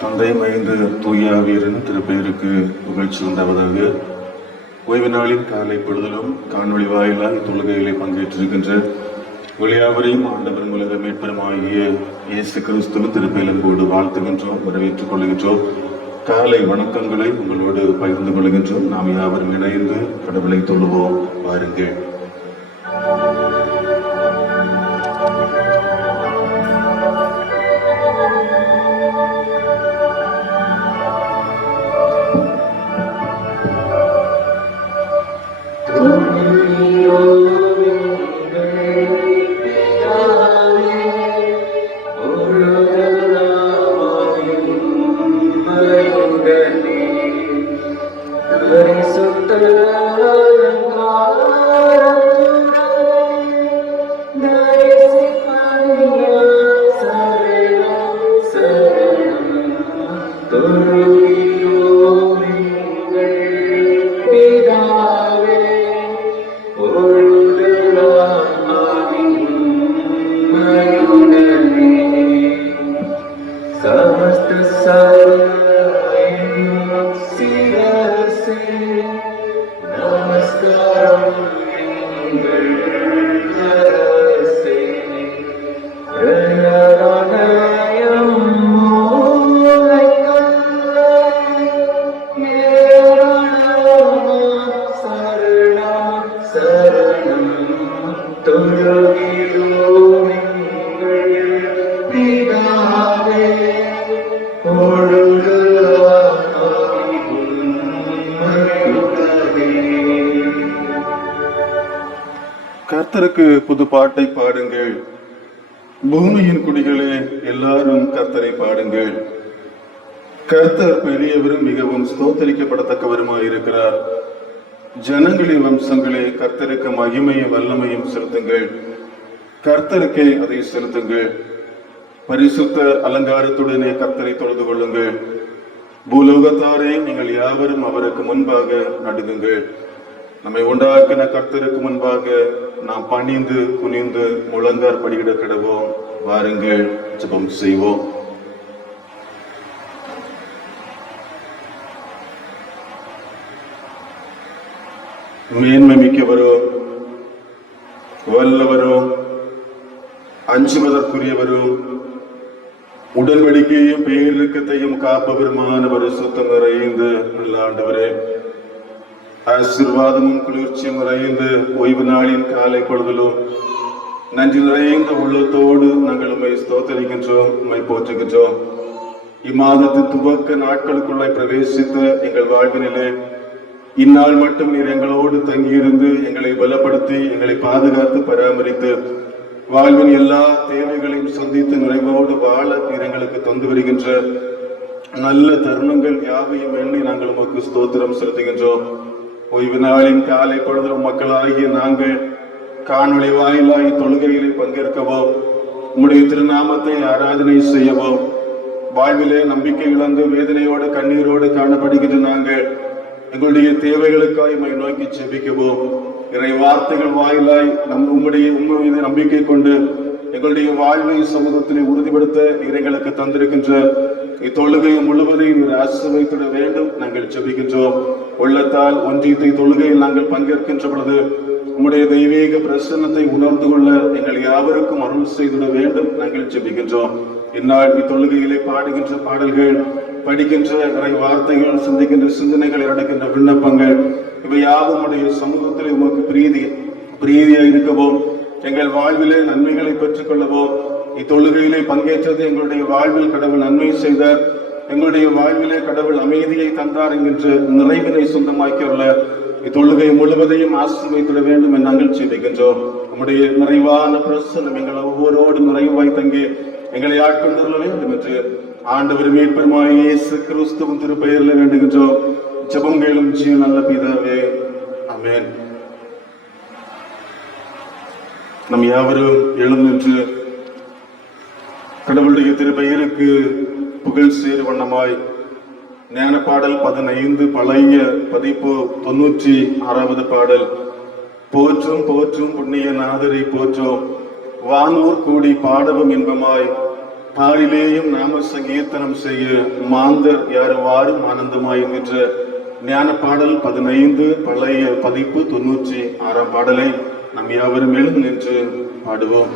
தந்தை மறைந்து தூயாவியரின் திருப்பெயருக்கு புகழ்ச்சி உண்டாவதாக. ஓய்வு நாளின் காலை பொழுதிலும் காணொளி வாயிலாய் தொழுகைகளை பங்கேற்றிருக்கின்ற வெளியாவரையும் ஆண்டவரும் உலக மீட்பருமாகிய இயேசு கிறிஸ்துவின் திருப்பெயலன்போடு வாழ்த்துகின்றோம், வரவேற்றுக் கொள்கின்றோம். காலை வணக்கங்களை உங்களோடு பகிர்ந்து கொள்கின்றோம். நாம் யாவரும் இணைந்து கடவுளை தொழுவோம். வாருங்கள். கர்த்தருக்கு புது பாட்டை பாடுங்கள், பூமியின் குடிகளே எல்லாரும் கர்த்தரை பாடுங்கள். கர்த்தர் பெரியவரும் மிகவும் ஸ்தோத்தரிக்கப்படத்தக்கவருமாயிருக்கிறார். ஜனங்களின் வம்சங்களே கர்த்தருக்கு மகிமையும் வல்லமையும் செலுத்துங்கள், கர்த்தருக்கே அதை செலுத்துங்கள். பரிசுத்த அலங்காரத்துடனே கர்த்தரை தொழுது கொள்ளுங்கள். பூலோகத்தாரே நீங்கள் யாவரும் அவருக்கு முன்பாக நடுங்குங்கள். நம்மை உண்டாக்கின கர்த்தருக்கு முன்பாக நாம் பணிந்து குனிந்து முழங்கார் படியிட கிடவோம். வாருங்கள், ஜெபம் செய்வோம். மேன்மை மிக்கவரோ, வல்லவரோ, அஞ்சுவதற்குரியவரோ, உடன்படிக்கையும் பேரிக்கத்தையும் காப்பவருமானவர் சுத்தம் நிறைந்த நல்ல ஆண்டவரே, ஆசீர்வாதமும் குளிர்ச்சியும் நிறைந்த ஓய்வு நாளின் காலை பொழுதிலும் நன்றி நிறைந்த உள்ளத்தோடு நாங்கள் உண்மை ஸ்தோத்தரிக்கின்றோம், உண்மை போற்றுகின்றோம். இம்மாதத்தின் துவக்க நாட்களுக்குள்ளே பிரவேசித்த எங்கள் வாழ்வினிலே இந்நாள் மட்டும் நீர் எங்களோடு தங்கியிருந்து எங்களை பலப்படுத்தி எங்களை பாதுகாத்து பராமரித்து வாழ்வின் எல்லா தேவைகளையும் சந்தித்து நிறைவோடு வாழ நீர் எங்களுக்கு தந்து வருகின்ற நல்ல தருணங்கள் யாவையும் எண்ணி நாங்கள் உமக்கு ஸ்தோத்திரம் செலுத்துகின்றோம். ஓய்வு நாளின் காலை பொழுதும் மக்களாகிய நாங்கள் காணொளி வாயிலாய் தொழுகைகளை பங்கேற்கவோ, உம்முடைய திருநாமத்தை ஆராதனை செய்யவோ, வாழ்விலே நம்பிக்கை இழந்து வேதனையோடு கண்ணீரோடு காணப்படுகின்ற நாங்கள் எங்களுடைய தேவைகளுக்காய் உம்மை நோக்கி செபிக்கவோ, இறை வார்த்தைகள் வாயிலாய் உம்முடைய மீது நம்பிக்கை கொண்டு எங்களுடைய வாழ்வை சமூகத்திலே உறுதிப்படுத்த நீர் எங்களுக்கு தந்திருக்கின்ற இத்தொழுகையை முழுவதையும் நீர் ஆசீர்வதித்திட வேண்டும் நாங்கள் செபிக்கின்றோம். உள்ளத்தால் ஒன்றியத்தை தொழுகையில் நாங்கள் பங்கேற்கின்ற பொழுது உம்முடைய தெய்வீக பிரசன்னத்தை உணர்ந்து கொள்ள எங்கள் யாவருக்கும் அருள் செய்திட வேண்டும் நாங்கள் செபிக்கின்றோம். இந்நாள் இத்தொழுகையிலே பாடுகின்ற பாடல்கள், படிக்கின்ற இறை வார்த்தைகள், சிந்திக்கின்ற சிந்தனைகள், நடக்கின்ற விண்ணப்பங்கள், இவை யாவும் உடைய சமூகத்திலே உமக்கு பிரீதியா இருக்கவோ, எங்கள் வாழ்விலே நன்மைகளை பெற்றுக் கொள்ளவோ, இத்தொழுகையிலே பங்கேற்றது எங்களுடைய வாழ்வில் கடவுள் நன்மை செய்தார், எங்களுடைய வாழ்விலே கடவுள் அமைதியை தந்தார் என்கின்ற நிறைவினை சொந்தமாக்கியுள்ள இத்தொழுகை முழுவதையும் ஆசீர்வதித்திட வேண்டும் என்று நாங்கள் செபிக்கின்றோம். நம்முடைய நிறைவான பிரசன்னம் எங்கள் ஒவ்வொருவரோடு நிறைவாய் தங்கி எங்களை ஆட்கொண்டுள்ள வேண்டும் என்று ஆண்டவர் மீட்பருமாகிய இயேசு கிறிஸ்துவின் திருப்பெயரில் வேண்டுகின்றோம். ஜெபம் கேளும் ஜீவன் நல்ல பிதாவே, ஆமென். நம் யாவரும் எழுந்து நின்று கடவுளுடைய திருப்பெயருக்கு புகழ் சேரு வண்ணமாய் ஞான பாடல் 15 பழைய பதிப்பு 96வது பாடல். போற்றும் போற்றும் புண்ணிய நாதரை போற்றோம், வானூர் கூடி பாடவும் இன்பமாய் பாரிலேயும் நாம சங்கீர்த்தனம் செய்ய மாந்தர் யாரவாறும் ஆனந்தமாயும் என்ற ஞான பாடல் 15 பழைய பதிப்பு 96 பாடலை நம் யாவரும் எழுந்து நின்று பாடுவோம்.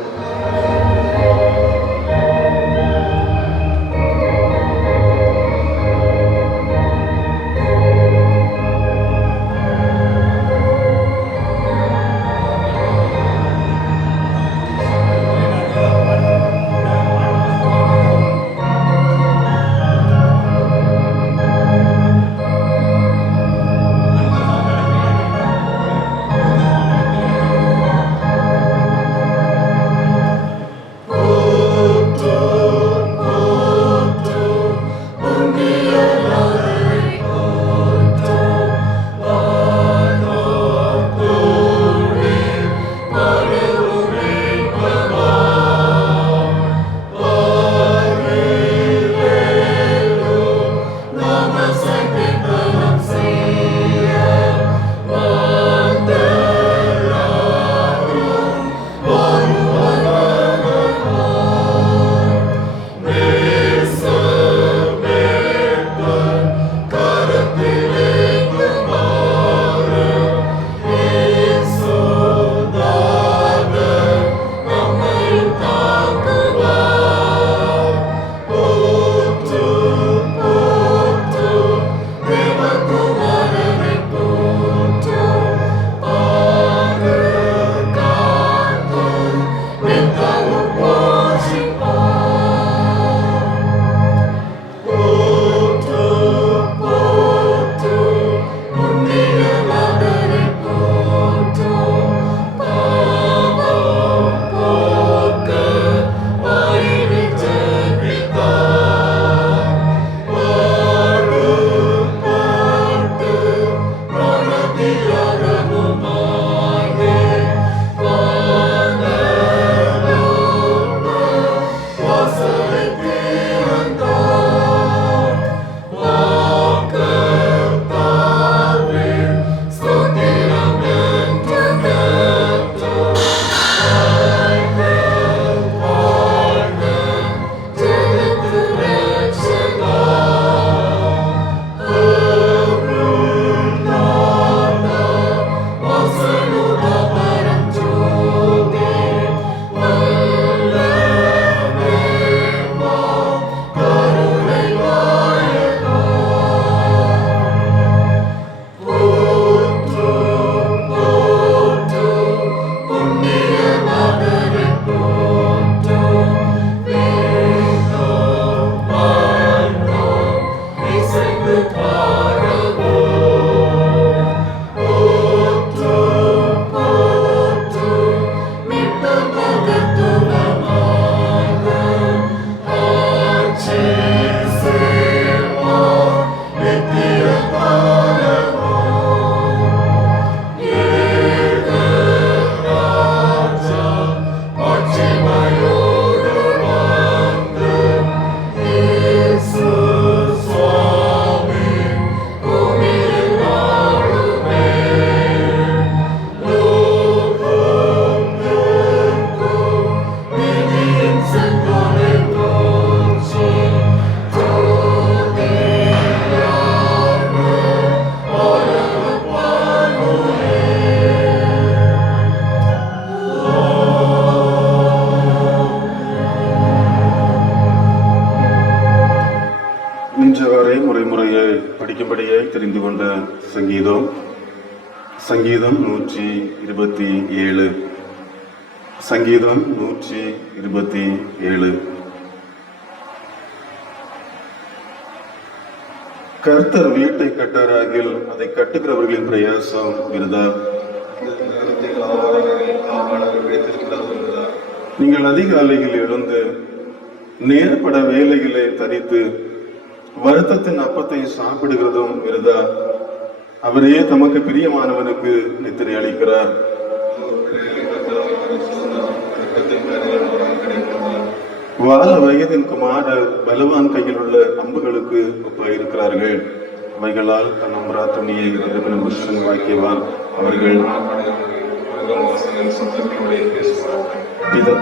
படிக்கும்படியாய் தெரிந்து கொண்ட சங்கீதம் 127. சங்கீதம் 127. கர்த்தர் வீட்டை கட்டாராகில் அதை கட்டுகிறவர்களின் பிரயாசம் விருதா. நீங்கள் அதிகாலையில் எழுந்து நேரப்பட வேலைகளை தரித்து வருத்தத்தின் அப்பத்தை சாப்பிடுகிறதும் விருதா. அவரே தமக்கு பிரியமானவனுக்கு நித்திரை அளிக்கிறார். வாழ வயதின் குமாரர் பலவான் கையில் உள்ள அம்புகளுக்கு ஒப்பாயிருக்கிறார்கள். அவைகளால் தன் அம்பரா துணியை வாக்கியவான் அவர்கள் இதோ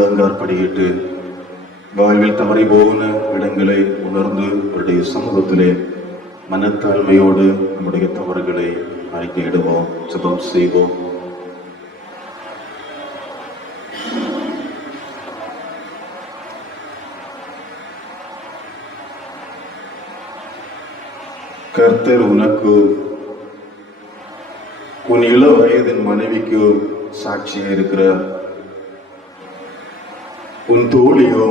முழங்காற்படியிட்டு வாழ்வில் தவறி போன இடங்களை உணர்ந்து அவருடைய சமூகத்திலே மனத்தாழ்மையோடு நம்முடைய தவறுகளை அறிக்கையிடுவோம், ஜெபம் செய்வோம். கர்த்தர் உனக்கு உன் இள வயதின் மனைவிக்கு சாட்சியாக இருக்கிறார். உன் தோழியோ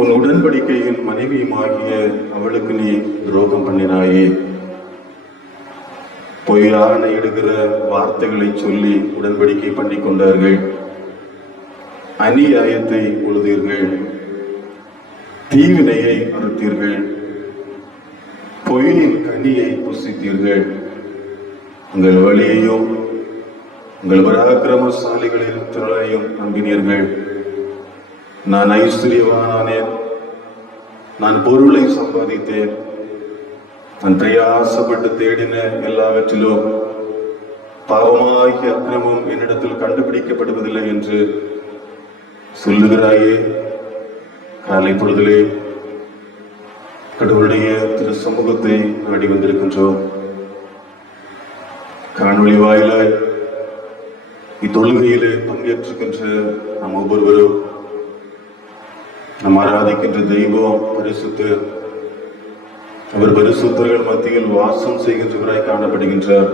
உன் உடன்படிக்கையின் மனைவியுமாகிய அவளுக்கு நீ துரோகம் பண்ணினாயே. பொய்யான இடுகிற வார்த்தைகளை சொல்லி உடன்படிக்கை பண்ணி கொண்டார்கள். அநியாயத்தை உழுதீர்கள், தீவினையை அறுத்தீர்கள், பொய்யின் கனியை புசித்தீர்கள். உங்கள் வழியையும் உங்கள் பராக்கிரமசாலிகளின் திரளையும் நம்பினீர்கள். நான் ஐஸ்வர்யவானானேன், நான் பொருளை சம்பாதித்தேன், நான் பிரயாசப்பட்டு தேடின எல்லாவற்றிலும் பாவமாகிய அக்கிரமம் என்னிடத்தில் கண்டுபிடிக்கப்படுவதில்லை என்று சொல்லுகிறாயே. காலை பொழுதிலே கடவுளுடைய திரு சமூகத்தை நாடி வந்திருக்கின்றோம். காணொளி வாயிலாய் இத்தொழுகையிலே பங்கேற்றுக்கின்ற நம் ஒவ்வொருவரும் நாம் ஆராதிக்கின்ற தெய்வம் பரிசுத்த, அவர் பரிசுத்தர்கள் மத்தியில் வாசம் செய்கின்றவராய் காணப்படுகின்றார்.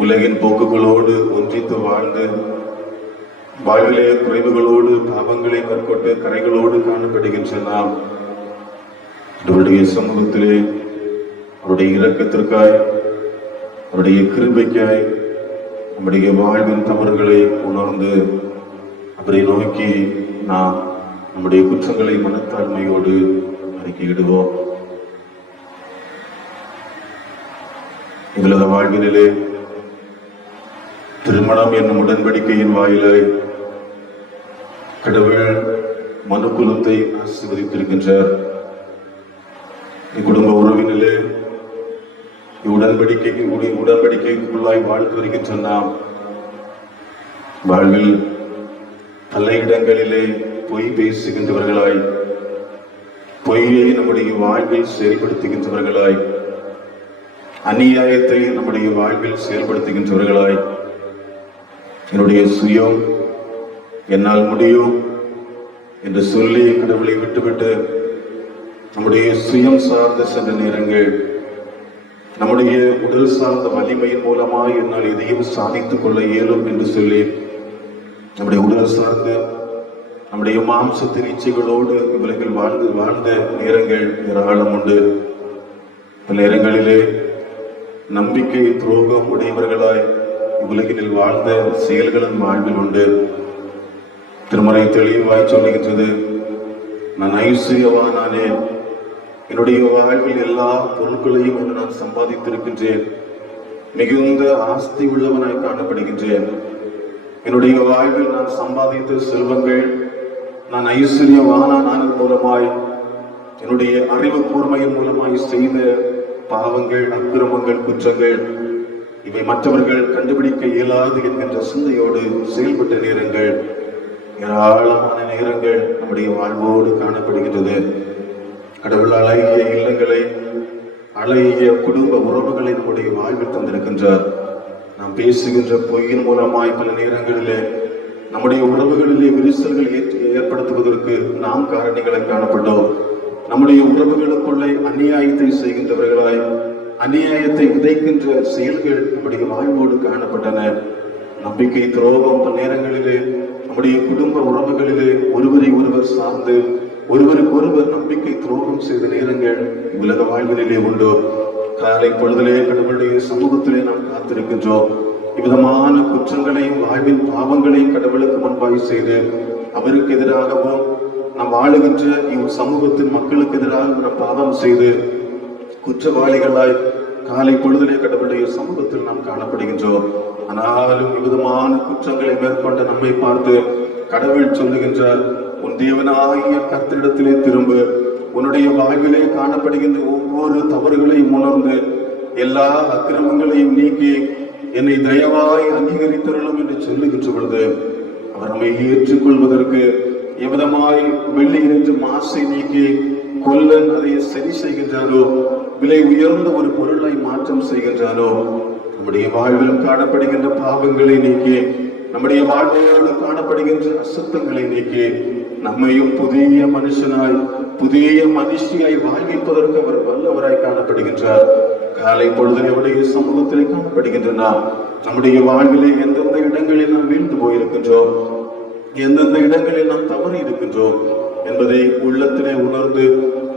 உலகின் போக்குகளோடு ஒன்றித்து வாழ்ந்து வாழ்விலே குறைவுகளோடு பாவங்களை மேற்கொண்டு கரைகளோடு காணப்படுகின்ற நாம் அவருடைய சமூகத்திலே அவருடைய இரக்கத்திற்காய், அவருடைய கிருபைக்காய் நம்முடைய வாழ்வின் தவறுகளை உணர்ந்து அவரை நோக்கி நாம் நம்முடைய குற்றங்களை மனத்தாழ்மையோடு அறிக்கையிடுவோம். இவ்வுலக வாழ்வினிலே திருமணம் என்னும் உடன்படிக்கையின் வாயிலாய் கடவுள் மனுக்குலத்தை ஆசீர்வதித்திருக்கின்றார். இக்குடும்ப உறவினிலே உடன்படிக்கைக்குள்ளாய் வாழ்ந்து வருகின்ற நாம் வாழ்வில் பல இடங்களிலே பொய் பேசுகின்றவர்களாய், பொய்யை நம்முடைய வாழ்வில் செயல்படுத்துகின்றவர்களாய், அநியாயத்தை நம்முடைய வாழ்வில் செயல்படுத்துகின்றவர்களாய், என்னுடைய சுயம் என்னால் முடியும் என்று சொல்லி கடவுளை விட்டுவிட்டு நம்முடைய சுயம் சார்ந்த சென்ற நேரங்கள், நம்முடைய உடல் சார்ந்த வலிமையின் மூலமாய் என்னால் எதையும் சாதித்துக் கொள்ள இயலும் என்று சொல்லி நம்முடைய உடல் சார்ந்து நம்முடைய மாம்சத்தின் இச்சைகளோடு இவ்வுலகில் வாழ்ந்த நேரங்கள் ஏராளம் உண்டு. பல நேரங்களிலே நம்பிக்கை துரோகம் உடையவர்களாய் இவ்வுலகில் வாழ்ந்த செயல்களும் வாழ்வில் உண்டு. திருமறை தெளிவாய் சொல்லுகின்றது, நான் ஐஸ்வர்யவானானே, என்னுடைய வாழ்வில் எல்லா பொருட்களையும் என்று நான் சம்பாதித்திருக்கின்றேன், மிகுந்த ஆஸ்தி உள்ளவனாய் காணப்படுகின்றேன். என்னுடைய வாழ்வில் நான் சம்பாதித்த செல்வங்கள், நான் ஐஸ்வர்யவானானது மூலமாய், என்னுடைய அறிவு கூர்மையின் மூலமாய் செய்த பாவங்கள், அக்கிரமங்கள், குற்றங்கள், இவை மற்றவர்கள் கண்டுபிடிக்க இயலாது என்கின்ற சிந்தையோடு செயல்பட்ட நேரங்கள், ஏராளமான நேரங்கள் நம்முடைய வாழ்வோடு காணப்படுகின்றது. கடவுள் அழகிய இல்லங்களை, அழகிய குடும்ப உறவுகளை நம்முடைய வாழ்வில் தந்திருக்கின்றார். நாம் பேசுகின்ற பொய்யின் மூலமாய் பல நேரங்களிலே நம்முடைய உறவுகளிலே விரிசல்கள் ஏற்படுத்துவதற்கு நாம் காரணிகளை காணப்பட்டோம். நம்முடைய உறவுகளுக்குள்ளே அநியாயத்தை செய்கின்றவர்களாய், அநியாயத்தை விதைக்கின்ற செயல்கள் நம்முடைய வாழ்வோடு காணப்பட்டன. நம்பிக்கை துரோகம் பல நேரங்களிலே நம்முடைய குடும்ப உறவுகளிலே ஒருவரை ஒருவர் சார்ந்து ஒருவருக்கு ஒருவர் நம்பிக்கை துரோகம் செய்த நேரங்கள் உலக வாழ்விலே உண்டு. காலை பொழுதிலே கடவுளுடைய சமூகத்திலே நாம் காத்திருக்கின்றோம். இவ்விதமான குற்றங்களையும் வாழ்வின் பாவங்களையும் கடவுளுக்கு முன்பாய் செய்து அவருக்கு எதிராகவும் நாம் வாழுகின்ற சமூகத்தின் மக்களுக்கு எதிராக நாம் பாவம் செய்து குற்றவாளிகளாய் காலை பொழுதிலே கடவுளுடைய சமூகத்தில் நாம் காணப்படுகின்றோம். ஆனாலும் இவ்விதமான குற்றங்களை மேற்கொண்ட நம்மை பார்த்து கடவுள் சொல்லுகின்றார், உன் தேவனாகிய கர்த்தரிடத்திலே திரும்ப, உன்னுடைய வாழ்விலே காணப்படுகின்ற ஒவ்வொரு தவறுகளையும் உணர்ந்து எல்லா அக்கிரமங்களையும் நீக்கி என்னை தயவாய் அங்கீகரித்தருளும் என்று சொல்லுகின்ற பொழுது அவர் நம்மை ஏற்றுக்கொள்வதற்கு எவ்விதமாய் வெள்ளி என்று மாசை நீக்கி கொல்லன் அதை சரி செய்கின்றாரோ, விலை உயர்ந்த ஒரு பொருளாய் மாற்றம் செய்கின்றாரோ, நம்முடைய வாழ்வில் காணப்படுகின்ற பாவங்களை நீக்கி, நம்முடைய வாழ்வோடு காணப்படுகின்ற அசுத்தங்களை நீக்கி, நம்மையும் புதிய மனுஷனாய் புதிய மனுஷியாய் வாழ்விப்பதற்கு அவர் வல்லவராய் காணப்படுகின்றார். காலை பொழுது நம்முடைய சமூகத்தில் காணப்படுகின்றன. நம்முடைய வாழ்விலே எந்தெந்த இடங்களில் நாம் வீழ்ந்து போயிருக்கின்றோம், எந்தெந்த இடங்களில் நாம் தவறி இருக்கின்றோம் என்பதை உள்ளத்திலே உணர்ந்து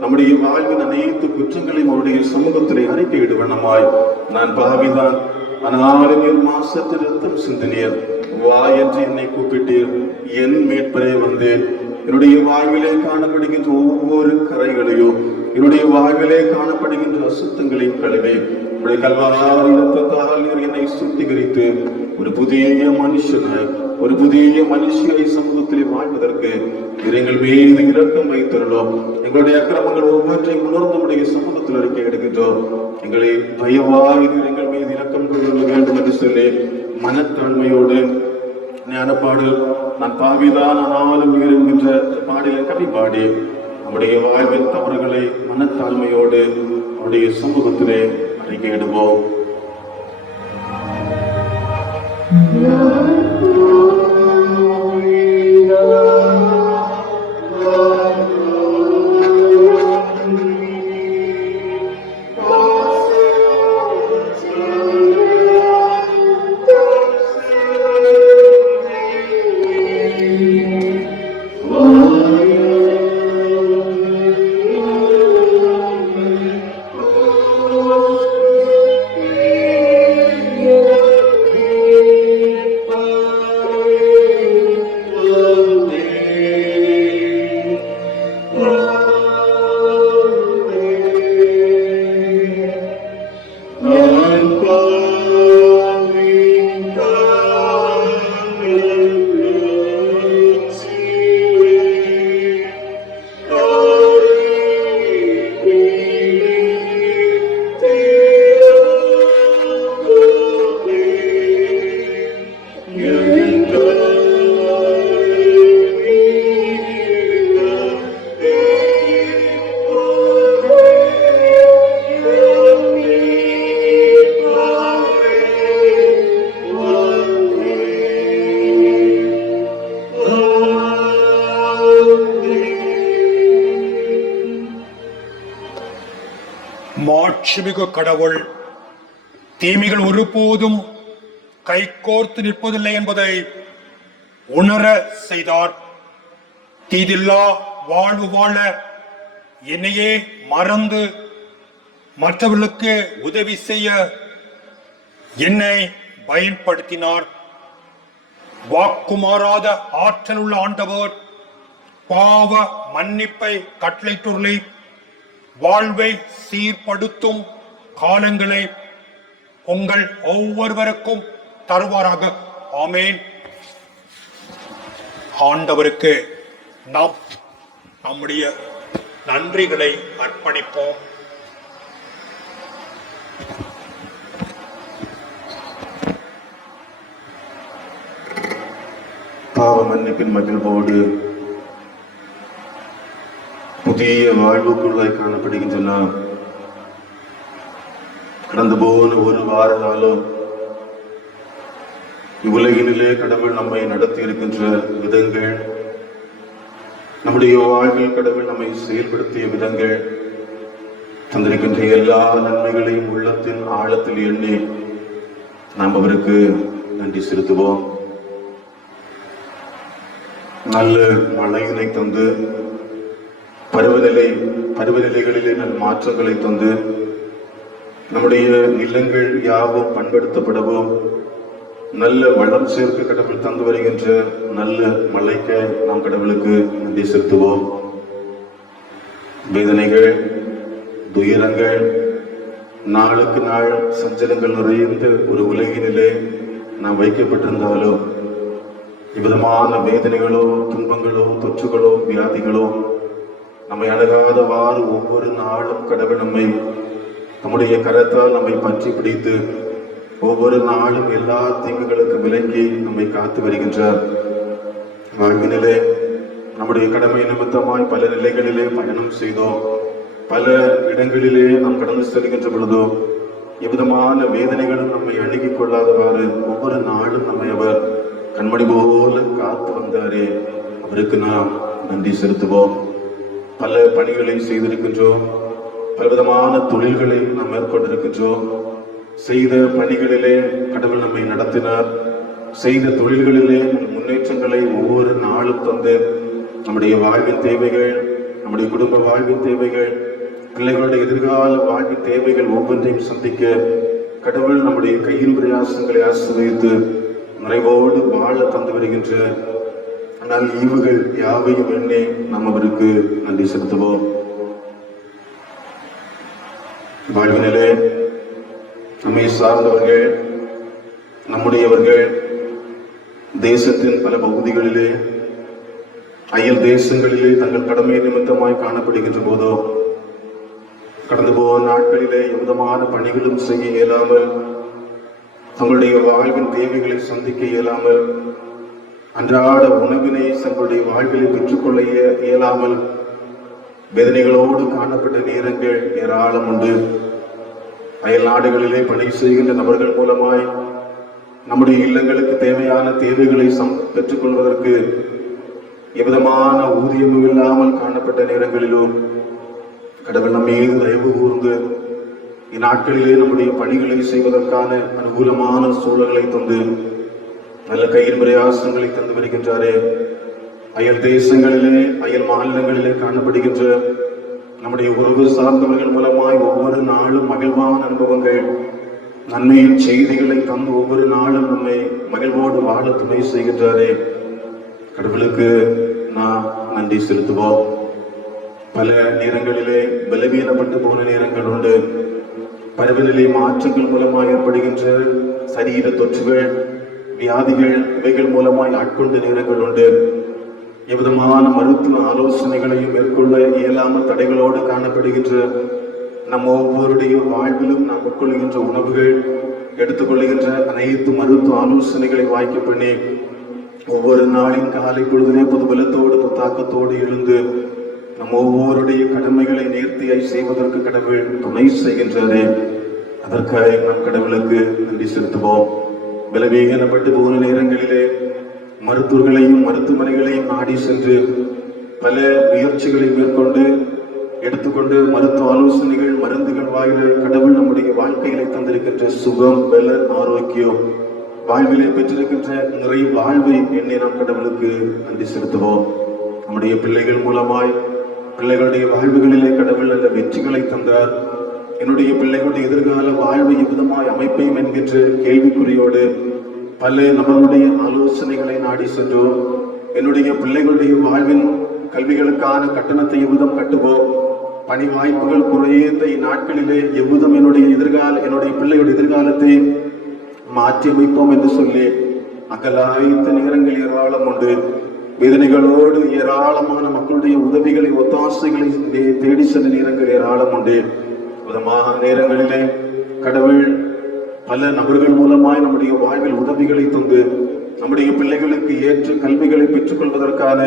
நம்முடைய வாழ்வின் அனைத்து குற்றங்களையும் அவருடைய சமூகத்திலே அறிக்கையிடுவனமாய், நான் பாவிதான், ஆனாலும் என் மாசத்து ரத்தம் சிந்தினீர், வா என்று என்னை கூப்பிட்டீர், என் மீட்பரே வந்தேன். என்னுடைய வாழ்விலே காணப்படுகின்ற ஒவ்வொரு கரைகளையும், என்னுடைய வாழ்விலே காணப்படுகின்ற அசுத்தங்களையும் கழுவி உடைய கல்வாரி ரத்தத்தால் என்னை சுத்திகரித்து ஒரு புதிய மனுஷனாய் ஒரு புதிய மனுஷியை சமூகத்திலே வாழ்வதற்கு எங்கள் மீது இரக்கம் வைத்திருந்தோம். எங்களுடைய அக்கிரமங்கள் ஒவ்வொன்றையும் உணர்ந்து நம்முடைய சமூகத்தில் அறிக்கை எடுக்கின்றோம். எங்களை தயவாய் எங்கள் மீது இரக்கம் கொள்ள வேண்டும் என்று சொல்லி மனத்தாண்மையோடு ஞானப்பாடல் நான் பாவிதான் ஆனாலும் என்கின்ற பாடலை கவி பாடி நம்முடைய வாழ்வின் தவறுகளை மனத்தாழ்மையோடு அவருடைய சமூகத்திலே அறிக்கையிடுவோம். மாட்சிமிகு கடவுள் தீமைகள் ஒருபோதும் கைகோர்த்து நிற்பதில்லை என்பதை உணர செய்தார். தீதில்லா வாழ்வு வாழ என்னையே மறந்து மற்றவர்களுக்கு உதவி செய்ய என்னை பயன்படுத்தினார். வாக்குமாறாத ஆற்றல் உள்ள ஆண்டவர் பாவ மன்னிப்பை கட்டளையிட்டுள்ளே வாழ்வை சீர்படுத்தும் காலங்களை உங்கள் ஒவ்வொருவருக்கும் தருவாராக. ஆமேன். ஆண்டவருக்கு நாம் நம்முடைய நன்றிகளை அர்ப்பணிப்போம். பாவ மன்னிப்பின் மகிழ்வோடு புதிய வாழ்வுக்குள்ளாய் காணப்படுகின்றன. கடந்து போன ஒரு வார காலம் இவ்வுலகினிலே கடவுள் நம்மை நடத்தி இருக்கின்ற விதங்கள், நம்முடைய வாழ்வில் கடவுள் நம்மை செயல்படுத்திய விதங்கள், தந்திருக்கின்ற எல்லா நன்மைகளையும் உள்ளத்தின் ஆழத்தில் எண்ணி நாம் அவருக்கு நன்றி செலுத்துவோம். நல்ல மழையினை தந்து பருவநிலைகளிலே நல் மாற்றங்களை தந்து நம்முடைய நிலங்கள் யாவும் பண்படுத்தப்படவும் நல்ல வளம் சேர்க்க கடவுள் தந்து வருகின்ற நல்ல மழைக்கு நாம் கடவுளுக்கு நன்றி செலுத்துவோம். வேதனைகள், துயரங்கள், நாளுக்கு நாள் சஞ்சலங்கள் நிறைந்த ஒரு உலகினிலே நாம் வைக்கப்பட்டிருந்தாலும் இவ்விதமான வேதனைகளோ துன்பங்களோ தொற்றுகளோ வியாதிகளோ நம்மை அணுகாதவாறு ஒவ்வொரு நாளும் கடவுள் நம்முடைய கரத்தால் நம்மை பற்றி பிடித்து ஒவ்வொரு நாளும் எல்லா தீங்குகளுக்கு விலக்கி நம்மை காத்து வருகின்றார். வாழ்வினிலே நம்முடைய கடமை நிமித்தமாய் பல நிலைகளிலே பயணம் செய்தோம். பல இடங்களிலே நாம் கடந்து செல்கின்ற பொழுதோ எவ்விதமான வேதனைகளும் நம்மை அணுகிக் கொள்ளாதவாறு ஒவ்வொரு நாளும் நம்மை அவர் கண்மணி போல காத்து வந்தாரே, அவருக்கு நாம் நன்றி செலுத்துவோம். பல பணிகளை செய்திருக்கின்றோம். பலவிதமான தொழில்களை நாம் மேற்கொண்டிருக்கின்றோம். செய்த பணிகளிலே கடவுள் நம்மை நடத்தினார். செய்த தொழில்களிலே முன்னேற்றங்களை ஒவ்வொரு நாளும் தந்து நம்முடைய வாழ்வின் தேவைகள், நம்முடைய குடும்ப வாழ்வின் தேவைகள், பிள்ளைகளுடைய எதிர்கால வாழ்வின் தேவைகள் ஒவ்வொன்றையும் சந்திக்க கடவுள் நம்முடைய கையில் பிரயாசங்களை ஆசீர்வதித்து நிறைவோடு வாழ தந்து வருகின்ற ஆனால் ஈவுகள் யாவையும் எண்ணி நாம் அவருக்கு நன்றி செலுத்துவோம். வாழ்வினிலே நம்மை சார்ந்தவர்கள், நம்முடையவர்கள் தேசத்தின் பல பகுதிகளிலே, அயல் தேசங்களிலே தங்கள் கடமை நிமித்தமாய் காணப்படுகின்ற போதோ கடந்து போன நாட்களிலே எவ்விதமான பணிகளும் செய்ய இயலாமல், தங்களுடைய வாழ்வின் தேவைகளை சந்திக்க இயலாமல், அன்றாட உணவினை தங்களுடைய வாழ்விலை பெற்றுக்கொள்ள இயலாமல் வேதனைகளோடு காணப்பட்ட நேரங்கள் ஏராளம் உண்டு. அயல் நாடுகளிலே பணி செய்கின்ற நபர்கள் மூலமாய் நம்முடைய இல்லங்களுக்கு தேவையான தேவைகளை பெற்றுக்கொள்வதற்கு எவ்விதமான ஊதியமும் இல்லாமல் காணப்பட்ட நேரங்களிலும் கடவுள் நம் மீது தயவு கூர்ந்து இந்நாட்களிலே நம்முடைய பணிகளை செய்வதற்கான அனுகூலமான சூழல்களை தந்து நல்ல கையின் பிரயாசங்களை தந்து வருகின்றாரே. அயல் தேசங்களிலே, அயல் மாநிலங்களிலே காணப்படுகின்ற நம்முடைய உறவு சார்ந்தவர்கள் மூலமாய் ஒவ்வொரு நாளும் மகிழ்வான அனுபவங்கள், நன்மையின் செய்திகளை தந்து ஒவ்வொரு நாளும் நம்மை மகிழ்வோடு வாழ துணை செய்கின்றாரே. கடவுளுக்கு நாம் நன்றி செலுத்துவோம். பல நேரங்களிலே பலவீனப்பட்டு போன நேரங்கள் உண்டு. பருவநிலை மாற்றங்கள் மூலமாக ஏற்படுகின்ற சரீர தொற்றுகள், வியாதிகள் இவைகள் மூலமாய் ஆட்கொண்ட நேரங்கள் உண்டு. எவ்விதமான மருத்துவ ஆலோசனைகளையும் மேற்கொள்ள இயலாமல் தடைகளோடு காணப்படுகின்ற நம் ஒவ்வொருடைய வாழ்விலும் நாம் உட்கொள்கின்ற உணவுகள், எடுத்துக்கொள்கின்ற அனைத்து மருத்துவ ஆலோசனைகளை வாய்க்க பண்ணி ஒவ்வொரு நாளின் காலை பொழுதிலே புதுபலத்தோடு புத்தாக்கத்தோடு எழுந்து நம் ஒவ்வொருடைய கடமைகளை நேர்த்தியாய் செய்வதற்கு கடவுள் துணை செய்கின்றாரே. அதற்காக நம் கடவுளுக்கு நன்றி செலுத்துவோம். பலவீனப்பட்டு போன நேரங்களிலே மருத்துவர்களையும் மருத்துவமனைகளையும் நாடி சென்று பல முயற்சிகளை மேற்கொண்டு எடுத்துக்கொண்டு மருத்துவ ஆலோசனைகள், மருந்துகள் வாயில கடவுள் நம்முடைய வாழ்க்கையிலே தந்திருக்கின்ற சுகம், பலன், ஆரோக்கியம், வாழ்விலே பெற்றிருக்கின்ற நிறை வாழ்வை எண்ணி நாம் கடவுளுக்கு நன்றி செலுத்துவோம். நம்முடைய பிள்ளைகள் மூலமாய் பிள்ளைகளுடைய வாழ்வுகளிலே கடவுள் நல்ல வெற்றிகளை தந்தார். என்னுடைய பிள்ளைகளுடைய எதிர்கால வாழ்வை எவ்விதமாய் அமைப்பையும் என்கின்ற கேள்விக்குறியோடு பல நபர்களுடைய ஆலோசனைகளை நாடி சென்றோம். என்னுடைய பிள்ளைகளுடைய வாழ்வின் கல்விகளுக்கான கட்டணத்தை எவ்விதம் கட்டுவோம், பணி வாய்ப்புகள் குறைந்த இந்நாட்களிலே எவ்விதம் என்னுடைய பிள்ளைகளுடைய எதிர்காலத்தை மாற்றி அமைப்போம் என்று சொல்லி அகலாய்த்த நேரங்கள் ஏராளம் உண்டு. வேதனைகளோடு ஏராளமான மக்களுடைய உதவிகளை, ஒத்தாசைகளை தேடி சென்ற நேரங்கள் ஏராளம் உண்டு. விதமான நேரங்களிலே கடவுள் பல நபர்கள் மூலமாய் நம்முடைய வாழ்வில் உதவிகளை தந்து நம்முடைய பிள்ளைகளுக்கு ஏற்ற கல்விகளை பெற்றுக் கொள்வதற்கான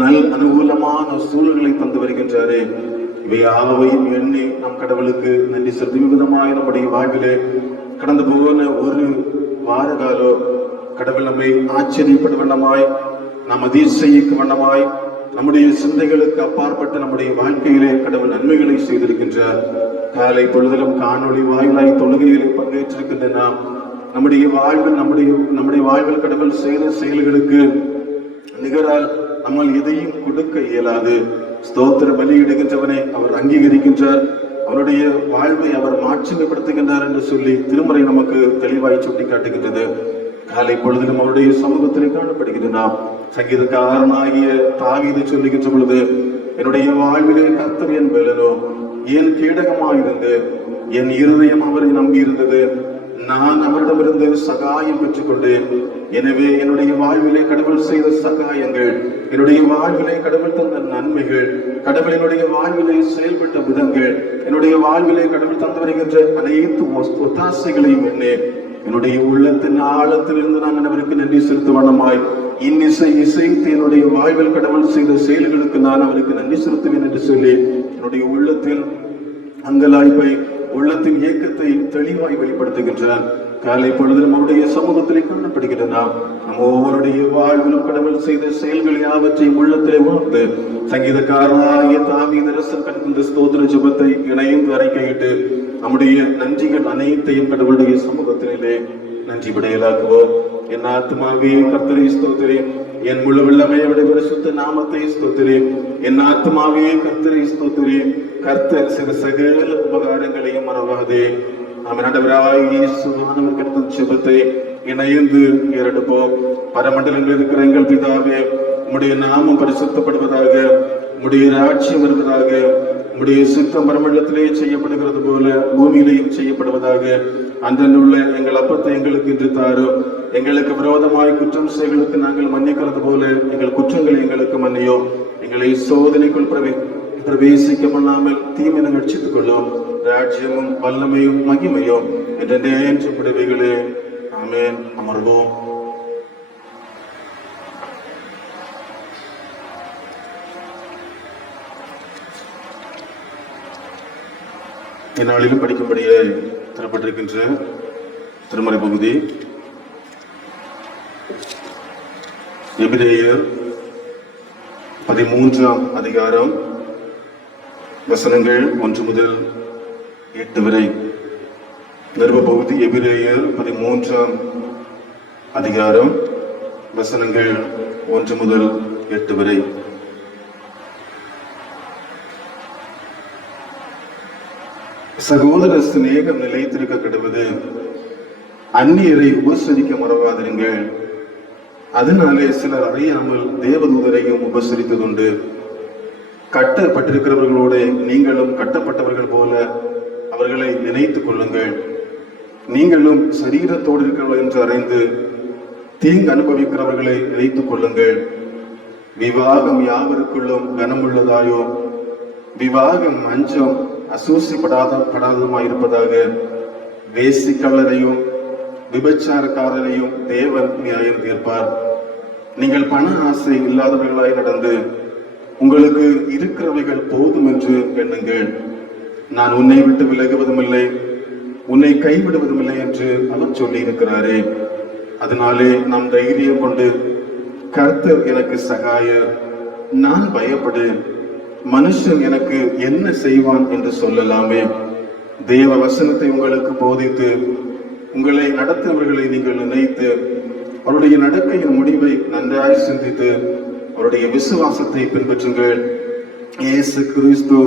நல் அனுகூலமான சூழல்களை தந்து வருகின்றாரே. இவை யாவையும் எண்ணி நம் கடவுளுக்கு நன்றி செலுத்தும் விதமாய் நம்முடைய வாழ்விலே கடந்து போன ஒரு வார காலோ கடவுள் நம்மை ஆச்சரியப்பட வண்ணமாய், நாம் அதிசயிக்க வண்ணமாய், நம்முடைய சிந்தைகளுக்கு அப்பாற்பட்ட நம்முடைய வாழ்க்கையிலே கடவுள் நன்மைகளை செய்திருக்கின்றார். காலை பொழுதிலும் காணொளி வாயிலாய் தொழுகைகளை பங்கேற்றிருக்கின்ற நாம் நம்முடைய வாழ்வில் கடவுள் செய்த செயல்களுக்கு நிகரால் நம்மால் எதையும் கொடுக்க இயலாது. ஸ்தோத்திர பலியிடுகின்றவனை அவர் அங்கீகரிக்கின்றார். அவருடைய வாழ்வை அவர் மாட்சிமைப்படுத்துகின்றார் என்று சொல்லி திருமறை நமக்கு தெளிவாய் சுட்டி காட்டுகின்றது. காலை பொழுதிலும் அவருடைய சமூகத்திலே காணப்படுகின்ற நாம் சங்கீதக்காரனாகிய தாவீது சொல்லுகின்ற பொழுது, என்னுடைய வாழ்விலே கர்த்தர் என் பலனோ, என் கேடகமாயிருந்து, என் இருதயம் அவரை நம்பி இருந்தது, நான் அவரிடமிருந்து சகாயம் பெற்றுக்கொண்டேன். எனவே என்னுடைய வாழ்விலே கடவுள் செய்த சகாயங்கள், என்னுடைய வாழ்விலே கடவுள் தந்த நன்மைகள், கடவுள் என்னுடைய வாழ்விலே செயல்பட்ட விதங்கள், என்னுடைய வாழ்விலே கடவுள் தந்து வருகின்ற அனைத்து ஒத்தாசைகளையும் என்னுடைய உள்ளத்தின் ஆழத்திலிருந்து நான் அவருக்கு நன்றி செலுத்த வண்ணமாய் இன்னிசை இசைத்து என்னுடைய வாழ்வில் கடவுள் செய்த செயல்களுக்கு நான் அவருக்கு நன்றி செலுத்துவேன் என்று சொல்லி என்னுடைய உள்ளத்தில் அங்கலாய்ப்பை, உள்ளத்தின் இயக்கத்தை தெளிவாய் வெளிப்படுத்துகின்றார். காலை பொழுதிலும் அவருடைய சமூகத்திலே காணப்படுகிற நாம் ஒவ்வொருடைய வாழ்விலும் கடவுள் செய்த செயல்கள் யாவற்றையும் உள்ளத்திலே உணர்ந்து சங்கீதக்காரனாகிய தாவீதரசன் கற்கின்ற ஸ்தோத்திர ஜெபத்தை இணைந்து அறிக்கையிட்டு நம்முடைய நன்றிகள் அனைத்தையும் கடவுளுடைய சமூகத்திலே நன்றி விடையலாக்குவோம். என் ஆத்மாவே கர்த்தரை ஸ்தோத்திரே, என் முழு வெள்ளமே அவருடைய பரிசுத்த நாமத்தை ஸ்தோத்திரே. என் ஆத்மாவே கர்த்தரை ஸ்தோத்திரே, கர்த்தர் சில சகல உபகாரங்களையும் மறவாதே. நாம் ஆண்டவராகிய இயேசுவானவர் கர்த்தர் ஜெபத்தை இணைந்து ஏறெடுப்போம். பரமண்டலங்களில் இருக்கிற எங்கள் பிதாவே, உம்முடைய நாமம் பரிசுத்தப்படுவதாக, உம்முடைய ராஜ்யம் வருவதாக, உம்முடைய சித்தம் பரமண்டலத்திலே செய்யப்படுகிறது போல பூமியிலேயும் செய்யப்படுவதாக. அன்றன்றுள்ள எங்கள் அப்பத்தை எங்களுக்கு இன்று தாரும். எங்களுக்கு விரோதமாய் குற்றம் செய்களுக்கு நாங்கள் மன்னிக்கிறது போல எங்கள் குற்றங்களை எங்களுக்கு மன்னியோ. எங்களை சோதனைக்குள் பிரவேசிக்க பண்ணாமல் தீமை நாங்கள் ரட்சித்துக் கொள்ளும். ராஜ்யமும் வல்லமையும் மகிமையும் என்று விடுவைகளே. ஆமென். அமர்வோம். இந்நாளிலும் படிக்கும்படியே தரப்பட்டிருக்கின்ற திருமறை பகுதி எபிரேயர் 13ஆம் அதிகாரம் வசனங்கள் 1 முதல் 8 வரை. நிருப பகுதி எபிரேயர் 13ஆம் அதிகாரம் வசனங்கள் 1 முதல் 8 வரை. சகோதர சிநேகம் நிலைத்திருக்க கெடுவது, அந்நியரை உபசரிக்க மறவாதிருங்கள். அதனாலே சிலர் அறியாமல் தேவதூதரையும் உபசரித்ததுண்டு. கட்டப்பட்டிருக்கிறவர்களோட நீங்களும் கட்டப்பட்டவர்கள் போல அவர்களை நினைத்துக் கொள்ளுங்கள். நீங்களும் சரீரத்தோடு இருக்கிறவர்கள் என்று அறிந்து தீங்கு அனுபவிக்கிறவர்களை நினைத்துக் கொள்ளுங்கள். விவாகம் யாவருக்குள்ளும் கனமுள்ளதாயோ, விவாகம் அஞ்சம் அசூசிப்படாததுமாயிருப்பதாக. வேசிக்கள்ளரையும் விபச்சாரக்காரரையும் தேவன் நியாயம் தீர்ப்பார். நீங்கள் பண ஆசை இல்லாதவர்களாய் நடந்து உங்களுக்கு இருக்கிறவைகள் போதும் என்று எண்ணுங்கள். நான் உன்னை விட்டு விலகுவதும் இல்லை, உன்னை கைவிடுவதும் இல்லை என்று அவர் சொல்லி இருக்கிறாரே. அதனாலே நாம் தைரியம் கொண்டு கர்த்தர் எனக்கு சகாயர், நான் பயப்படு, மனுஷன் எனக்கு என்ன செய்வான் என்று சொல்லலாமே. தேவ வசனத்தை உங்களுக்கு போதித்து உங்களை நடத்தினவர்களை நீங்கள் நினைத்து அவருடைய நடக்கையின் முடிவை நன்றாய் சிந்தித்து அவருடைய விசுவாசத்தை பின்பற்றுங்கள். இயேசு கிறிஸ்து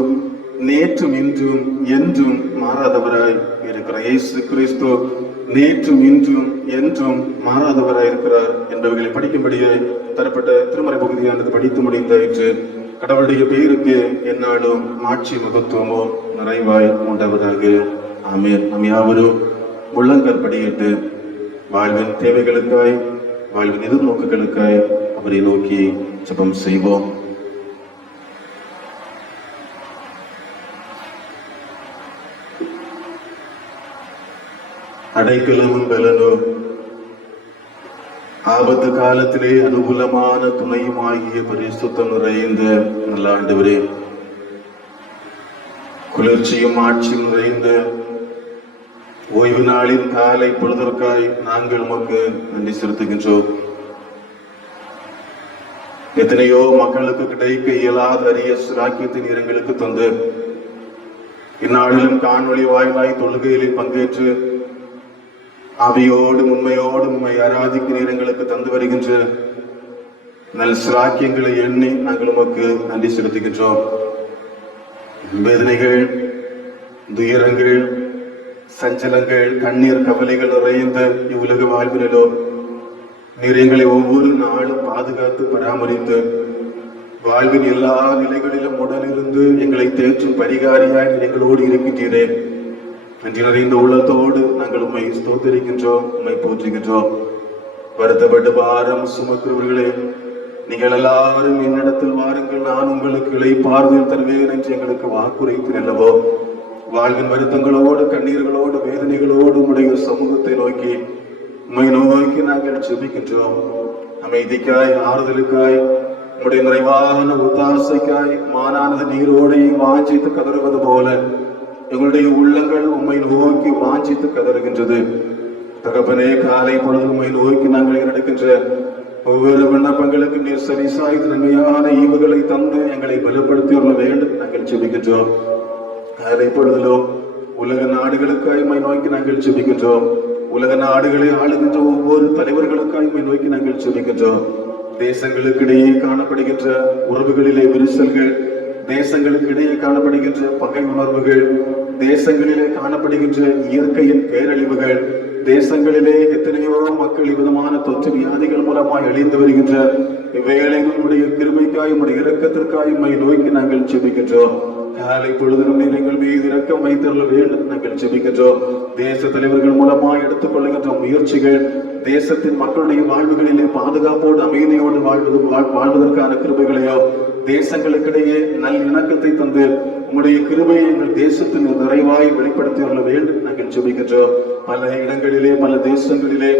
நேற்றும் இன்றும் என்றும் மாறாதவராய் இருக்கிறார். இயேசு கிறிஸ்து நேற்றும் இன்றும் என்றும் மாறாதவராய் இருக்கிறார் என்பவர்களை படிக்கும்படியே தரப்பட்ட திருமறை பகுதியானது படித்து முடிந்தாயிற்று. கடவுளுடைய பெயருக்கு என்னாலும் மாட்சி மகத்துவமோ நிறைவாய் உண்டாவதாக. ஆமென். நம் யாவரும் முள்ளங்கற்படியிட்டு வாழ்வின் தேவைகளுக்காய், வாழ்வின் எதிர்நோக்குகளுக்காய் அவரை நோக்கி ஜெபம் செய்வோம். அடைக்கலமும் பலனோ, ஆபத்து காலத்திலே அனுகூலமான துணையுமாகிய பரிசுத்தம் நிறைந்த நல்ல ஆண்டவரே, குளிர்ச்சியும் ஆட்சியும் நிறைந்த ஓய்வு நாளின் காலை பொழுதற்காய் நாங்கள் உமக்கு நன்றி செலுத்துகின்றோம். எத்தனையோ மக்களுக்கு கிடைக்க இயலாத அரிய சிராக்கியத்தை எங்களுக்கு தந்து இந்நாளிலும் காணொளி வாயிலாய் தொழுகையில் பங்கேற்று ஆவியோடு உண்மையோடு உண்மை ஆராதிக்க எங்களுக்கு தந்து வருகின்ற நல் சிராக்கியங்களை எண்ணி நாங்கள் உமக்கு நன்றி செலுத்துகின்றோம். வேதனைகள், துயரங்கள், சஞ்சலங்கள், கண்ணீர், கவலைகள் நிறைந்த இவ்வுலக வாழ்விலோ நீர் எங்களை ஒவ்வொரு நாளும் பாதுகாத்து பராமரித்து வாழ்வின் எல்லா நிலைகளிலும் உடனிருந்து எங்களை தேற்றும் பரிகாரியாய் எங்களோடு இருக்கின்றீரே. நன்றி நிறைந்த உள்ளத்தோடு நாங்கள் உம்மை ஸ்தோத்திரிக்கின்றோம், உம்மை போற்றுகின்றோம். வருத்தப்பட்டு பாரம் சுமக்கிறவர்களே, நீங்கள் எல்லாரும் என்னிடத்தில் வாருங்கள், நான் உங்களுக்கு இளைப்பாறுதல் தருவேன் என்று எங்களுக்கு வாக்குரைத்தீர் அல்லவோ. வாழ்வின் வருத்தங்களோடு கண்ணீர்களோடு வேதனைகளோடு உடைய சமூகத்தை நோக்கி உம்மை நோக்கி நாங்கள் ஜெபிக்கின்றோம். அமைதிக்காய், ஆறுதலுக்காய், உடைய நிறைவான ஒத்தாசைக்காய் மானானது நீரோடை வாஞ்சித்து கதறுவது போல எங்களுடைய உள்ளங்கள் உம்மை நோக்கி வாஞ்சித்து கதறுகின்றது. தகப்பனே, காலை பொழுது உம்மை நோக்கி நாங்கள் நடக்கின்ற ஒவ்வொரு விண்ணப்பங்களுக்கு நீர் சரிசாய்த்து நன்மையான ஈவுகளை தந்து எங்களை பலப்படுத்தி கொள்ள வேண்டும் நாங்கள் ஜெபிக்கின்றோம். காலை பொழுதிலும் உலக நாடுகளுக்காய் உம்மை நோக்கி நாங்கள் ஜெபிக்கின்றோம். உலக நாடுகளை ஆளுகின்ற ஒவ்வொரு தலைவர்களுக்காய் உம்மை நோக்கி நாங்கள் ஜெபிக்கின்றோம். தேசங்களுக்கிடையே காணப்படுகின்ற உறவுகளிலே விரிசல்கள், தேசங்களுக்கிடையே காணப்படுகின்ற பகை உணர்வுகள், தேசங்களிலே காணப்படுகின்ற இயற்கையின் பேரழிவுகள், தேசங்களிலே எத்தனையோ மக்கள் விதமான தொற்று வியாதிகள் மூலமாய் அழிந்து வருகின்ற இவ்வேளையில் உடைய கிருபைக்காய் உடைய இரக்கத்திற்காய் உம்மை நோக்கி நாங்கள் ஜெபிக்கின்றோம். காலை பொழுதிலும் நீர் எங்கள் மீது இரக்கம் வைத்துள்ள வேண்டும் நாங்கள் ஜெபிக்கின்றோம். தேச தலைவர்கள் மூலமாய் எடுத்துக் கொள்ளுகின்ற முயற்சிகள் தேசத்தின் மக்களுடைய வாழ்வுகளிலே பாதுகாப்போடு அமைதியோடு வாழ்வதற்கான கிருபைகளையோ, தேசங்களுக்கிடையே நல் இணக்கத்தை தந்து உங்களுடைய கிருபையை எங்கள் தேசத்தின் நிறைவாய் வெளிப்படுத்தி கொள்ள வேண்டும் நாங்கள் ஜெபிக்கின்றோம். பல இடங்களிலே, பல தேசங்களிலே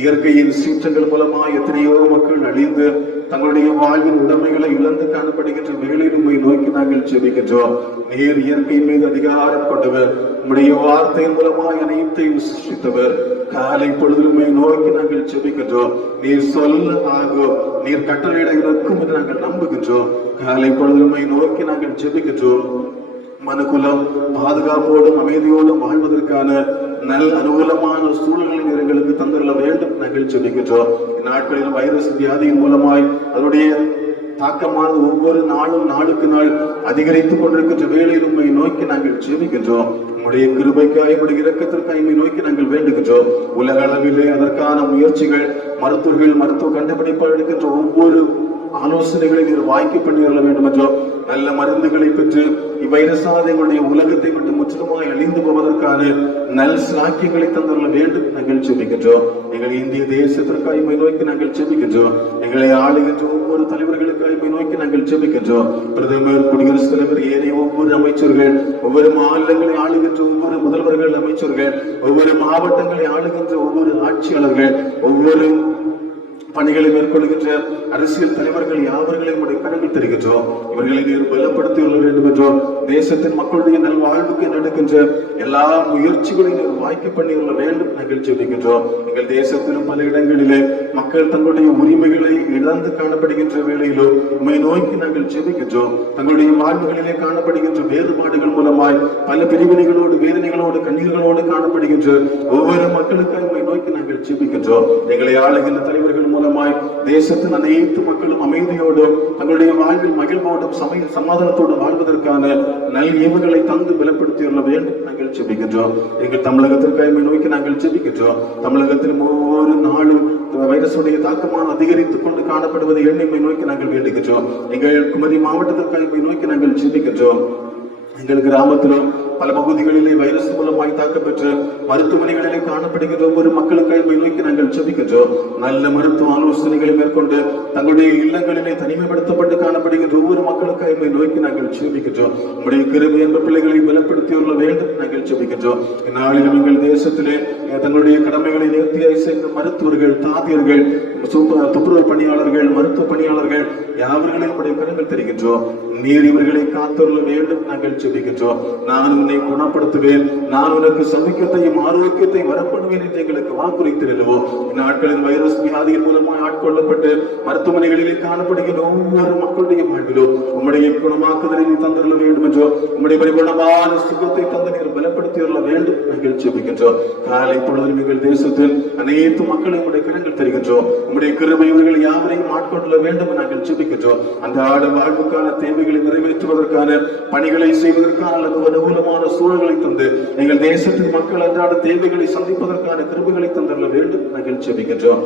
இயற்கையின் சீற்றங்கள் மூலமாய் எத்தனையோ மக்கள் அழிந்து தங்களுடைய வாழ்வின் உடைமைகளை இழந்து காணப்படுகின்ற வேளையில் உம்மை நோக்கி நாங்கள் ஜெபிக்கின்றோம். நீர் இயற்கையின் மீது அதிகாரம் கொண்டவர், உம்முடைய வார்த்தையின் மூலமாய் அனைத்தையும் சிருஷ்டித்தவர். காலை பொழுதில் உம்மை நோக்கி நாங்கள் ஜெபிக்கின்றோம். நீர் சொல்ல ஆகும், நீர் கட்டளையிட இருக்கும் என்று நாங்கள் நம்புகின்றோம். காலை பொழுதில் உம்மை நோக்கி நாங்கள் ஜெபிக்கின்றோம். மனுக்குலம் பாதுகாப்போடும் அமைதியோடும் வாழ்வதற்கான நல் அனுகூலமான சூழல்களை எங்களுக்கு தந்துள்ள வேண்டும் நாங்கள் ஜெபிக்கின்றோம். இந்நாட்களில் வைரஸ் வியாதியின் மூலமாய் அதனுடைய தாக்கமானது ஒவ்வொரு நாளும் நாளுக்கு நாள் அதிகரித்துக் கொண்டிருக்கின்ற வேளையில் உம்மை நோக்கி நாங்கள் ஜெபிக்கின்றோம். உம்முடைய கிருபைக்காய், உம்முடைய இரக்கத்திற்காய் உம்மை நோக்கி நாங்கள் வேண்டுகின்றோம். உலக அளவிலே அதற்கான முயற்சிகள், மருத்துவர்கள் மருத்துவ கண்டுபிடிப்பால் எடுக்கின்ற ஒவ்வொரு ஆலோசனைகளை நீர் வாய்க்கு பண்ணி கொள்ள வேண்டும் என்றோ, நல்ல மருந்துகளை பெற்று இவ்வைரசாத எங்களுடைய உலகத்தை விட்டு முற்றிலுமாய் அழிந்து போவதற்கான நல் சாக்கியங்களை தந்துள்ள வேண்டும் நாங்கள் ஜெபிக்கின்றோம். எங்கள் இந்திய தேசத்திற்காய் உம்மை நோக்கி நாங்கள் ஜெபிக்கின்றோம். எங்களை ஆளுகின்ற ஒவ்வொரு தலைவர்களுக்காய் உம்மை நோக்கி நாங்கள் ஜெபிக்கின்றோம். பிரதமர், குடியரசுத் தலைவர், ஏனைய ஒவ்வொரு அமைச்சர்கள், ஒவ்வொரு மாநிலங்களை ஆளுகின்ற ஒவ்வொரு முதல்வர்கள், அமைச்சர்கள், ஒவ்வொரு மாவட்டங்களை ஆளுகின்ற ஒவ்வொரு ஆட்சியாளர்கள், ஒவ்வொரு பணிகளை மேற்கொள்கின்ற அரசியல் தலைவர்கள் யாவர்களையும் கரங்கள் தருகின்றோம். இவர்களை நீர் பலப்படுத்தி கொள்ள வேண்டும் என்றோ, தேசத்தின் மக்களுடைய நல்வாழ்வுக்கு நடக்கின்ற எல்லா முயற்சிகளையும் நீர் வாய்க்கு பண்ணி கொள்ள வேண்டும் நாங்கள் ஜெபிக்கின்றோம். எங்கள் தேசத்திலும் பல இடங்களிலே மக்கள் தங்களுடைய உரிமைகளை இழந்து காணப்படுகின்ற வேளையிலோ உம்மை நோக்கி நாங்கள் ஜெபிக்கின்றோம். தங்களுடைய வாழ்வுகளிலே காணப்படுகின்ற வேறுபாடுகள் மூலமாய் பல பிரிவினைகளோடு, வேதனைகளோடு, கண்ணீர்களோடு காணப்படுகின்ற ஒவ்வொரு மக்களுக்காக உம்மை நோக்கி நாங்கள் ஜெபிக்கின்றோம். எங்களை ஆளுகின்ற தலைவர்கள் மூலமாய் தேசத்தின் அனைத்து மக்களும் அமைதியோடும் தங்களுடைய வாழ்வில் மகிழ்வோடும் சமாதானத்தோடு வாழ்வதற்கான நல் ஏவுகளை தந்து பலப்படுத்தி கொள்ள வேண்டும் நாங்கள் ஜெபிக்கின்றோம். எங்கள் தமிழகத்திற்காக உம்மை நோக்கி நாங்கள் ஜெபிக்கின்றோம். தமிழகத்தில் ஒவ்வொரு நாளும் வைரசுடைய தாக்கமான அதிகரித்துக் கொண்டு காணப்படுவதை எண்ணி நோக்கி நாங்கள் வேண்டுகின்றோம். எங்கள் குமரி மாவட்டத்திற்காக உம்மை நோக்கி நாங்கள் ஜெபிக்கின்றோம். எங்கள் கிராமத்திலும் பல பகுதிகளிலே வைரஸ் மூலமாய் தாக்கப்பெற்று மருத்துவமனைகளிலே காணப்படுகின்ற ஒவ்வொரு மக்களுக்காக உம்மை நோக்கி நாங்கள் ஜெபிக்கின்றோம். நல்ல மருத்துவ ஆலோசனைகளை மேற்கொண்டு தங்களுடைய இல்லங்களிலே தனிமைப்படுத்தப்பட்டு காணப்படுகின்ற ஒவ்வொரு மக்களுக்காக உம்மை நோக்கி நாங்கள் ஜெபிக்கின்றோம். உம்முடைய கிருபை என்ற பிள்ளைகளை பலப்படுத்தி கொள்ள வேண்டும் நாங்கள் ஜெபிக்கின்றோம். இந்நாளிலும் எங்கள் தேசத்திலே தங்களுடைய கடமைகளை நேர்த்தியாய் செய்த மருத்துவர்கள், தாதியர்கள், துப்புரவு பணியாளர்கள், மருத்துவ பணியாளர்கள் யாவர்களையும் உடைய கரங்கள் தருகின்றோம். நீர் இவர்களை காத்துள்ள வேண்டும் நாங்கள் ஜெபிக்கின்றோம். நான் உன்னை குணப்படுத்துவேன், நான் உனக்கு சமீபத்தையும் ஆரோக்கியத்தையும் வரப்படுவேன் என்று எங்களுக்கு வாக்குறுத்திருந்தவோ, இந்நாட்களில் வைரஸ் வியாதியின் மூலமாக ஆட்கொள்ளப்பட்டு மருத்துவமனைகளிலே காணப்படுகின்ற ஒவ்வொரு மக்களுடைய வாழ்விலோ உம்முடைய குணமாக்குதலை நீ தந்துள்ள வேண்டும் என்றோ, உம்முடைய பரிபூர்ணமான சுகத்தை தந்து நீர் பலப்படுத்தி கொள்ள வேண்டும் நாங்கள் ஜெபிக்கின்றோம். காலை பொழுதில் எங்கள் தேசத்தில் அனைத்து மக்களையும் உடைய கரங்கள் தருகின்றோம். உம்முடைய கிருபை இவர்கள் யாவரையும் ஆட்கொள்ள வேண்டும் நாங்கள் ஜெபிக்கின்றோம். அந்த வாழ்வுக்கான தேவைகளை நிறைவேற்றுவதற்கான பணிகளை செய்வதற்கான அனுகூலமான சூழல்களை தந்து எங்கள் தேசத்தின் மக்கள் அன்றாட தேவைகளை சந்திப்பதற்கான கிருபைகளை தந்துள்ள வேண்டும் நாங்கள் ஜெபிக்கின்றோம்.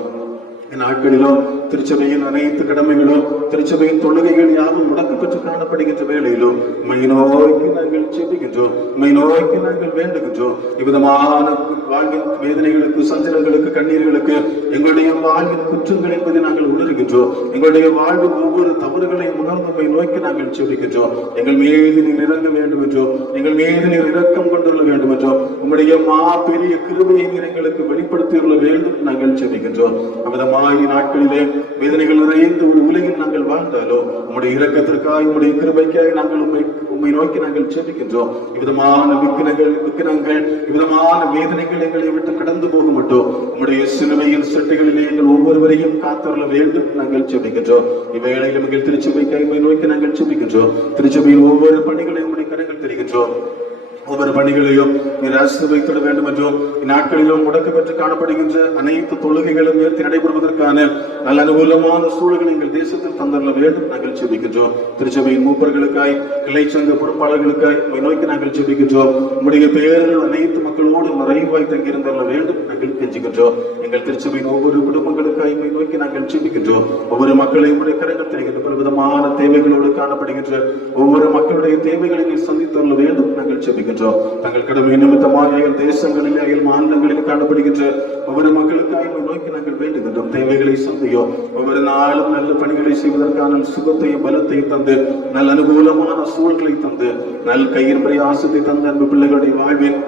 நாட்களிலும் திருச்சபையின் அனைத்து கடமைகளும், திருச்சபையின் தொழுகைகள் யாவும் முடக்கப்பட்டு காணப்படும் காணப்படுகின்ற வேளையிலும் உம்மை நோக்கி நாங்கள் ஜெபிக்கின்றோம், உம்மை நோக்கி நாங்கள் வேண்டுகின்றோம். இவ்விதமான வாழ்வின் வேதனைகளுக்கு, சஞ்சலங்களுக்கு, கண்ணீர்களுக்கு, எங்களுடைய வாழ்வின் குற்றங்கள் என்பதை நாங்கள் உணர்கின்றோம். எங்களுடைய வாழ்வின் ஒவ்வொரு தவறுகளையும் உணர்ந்து உம்மை நோக்கி நாங்கள் ஜெபிக்கின்றோம். எங்கள் மீது நீர் இறங்க வேண்டும் என்றோ, எங்கள் மீது நீர் இரக்கம் கொண்டுள்ள வேண்டும் என்றோ, உம்முடைய பெரிய கிருபையை நீர் எங்களுக்கு வெளிப்படுத்தியுள்ள வேண்டும் நாங்கள் ஜெபிக்கின்றோம். அவ்விதமாய் நாட்களிலே வேதனைகள் நிறைந்த ஒரு உலகில் நாங்கள் வாழ்ந்தாலோ உம்முடைய இரக்கத்திற்காக, உம்முடைய கிருபைக்காக நாங்கள் உம்மை நோக்கி நாங்கள் ஜெபிக்கின்றோம். இவ்விதமான விக்கினங்கள், இவ்விதமான வேதனைகள் எங்களை விட்டு கடந்து போக மாட்டோம். உம்முடைய சிலுவையின் சட்டைகளிலே எங்கள் ஒவ்வொருவரையும் காத்தருள வேண்டும் நாங்கள் ஜெபிக்கின்றோம். இவ்வேளையில் எங்கள் திருச்சபைக்காக உம்மை நோக்கி நாங்கள் ஜெபிக்கின்றோம். திருச்சபையில் ஒவ்வொரு பணிகளையும் உம்முடைய கரங்கள் தெரிகின்றோம். ஒவ்வொரு பணிகளையும் நீர் ஆசீர்வதித்திட வேண்டும் என்றும், இந்நாட்களிலும் முடக்கு பெற்று காணப்படுகின்ற அனைத்து தொழுகைகளும் ஏற்று நடைபெறுவதற்கான நல்ல அனுகூலமான சூழல்களை எங்கள் தேசத்தில் தந்தரல வேண்டும் நாங்கள் ஜெபிக்கின்றோம். திருச்சபையின் மூப்பர்களுக்காய், கிளை சங்க பொறுப்பாளர்களுக்காய் உம்மை நோக்கி நாங்கள் ஜெபிக்கின்றோம். உம்முடைய பெயர்கள் அனைத்து மக்களோடு நிறைவாய் தங்கியிருந்தரல வேண்டும் நாங்கள் கெஞ்சுகின்றோம். எங்கள் திருச்சபையின் ஒவ்வொரு குடும்பங்களுக்காய் உம்மை நோக்கி நாங்கள் ஜெபிக்கின்றோம். ஒவ்வொரு மக்களையும் உடைய கரங்கள் தெரிகின்ற பலவிதமான தேவைகளோடு காணப்படுகின்ற ஒவ்வொரு மக்களுடைய தேவைகளை நீர் சந்தித்தரல வேண்டும் நாங்கள் ஜெபிக்கின்றோம். தங்கள் கடமை நிமித்தமாக அயல் தேசங்களில், அயல் மாநிலங்களில் காணப்படுகின்ற ஒவ்வொரு மக்களுக்காக உம்மை நோக்கி நாங்கள் வேண்டுகின்றோம். தேவைகளை சந்தியோ, ஒவ்வொரு நாளும் நல்ல பணிகளை செய்வதற்கான சுகத்தையும் பலத்தையும் தந்து, நல்ல அனுகூலமான சூழல்களை தந்து, நல் கையின் பிரயாசத்தை தந்து அன்பு பிள்ளைகளுடைய வாழ்வின்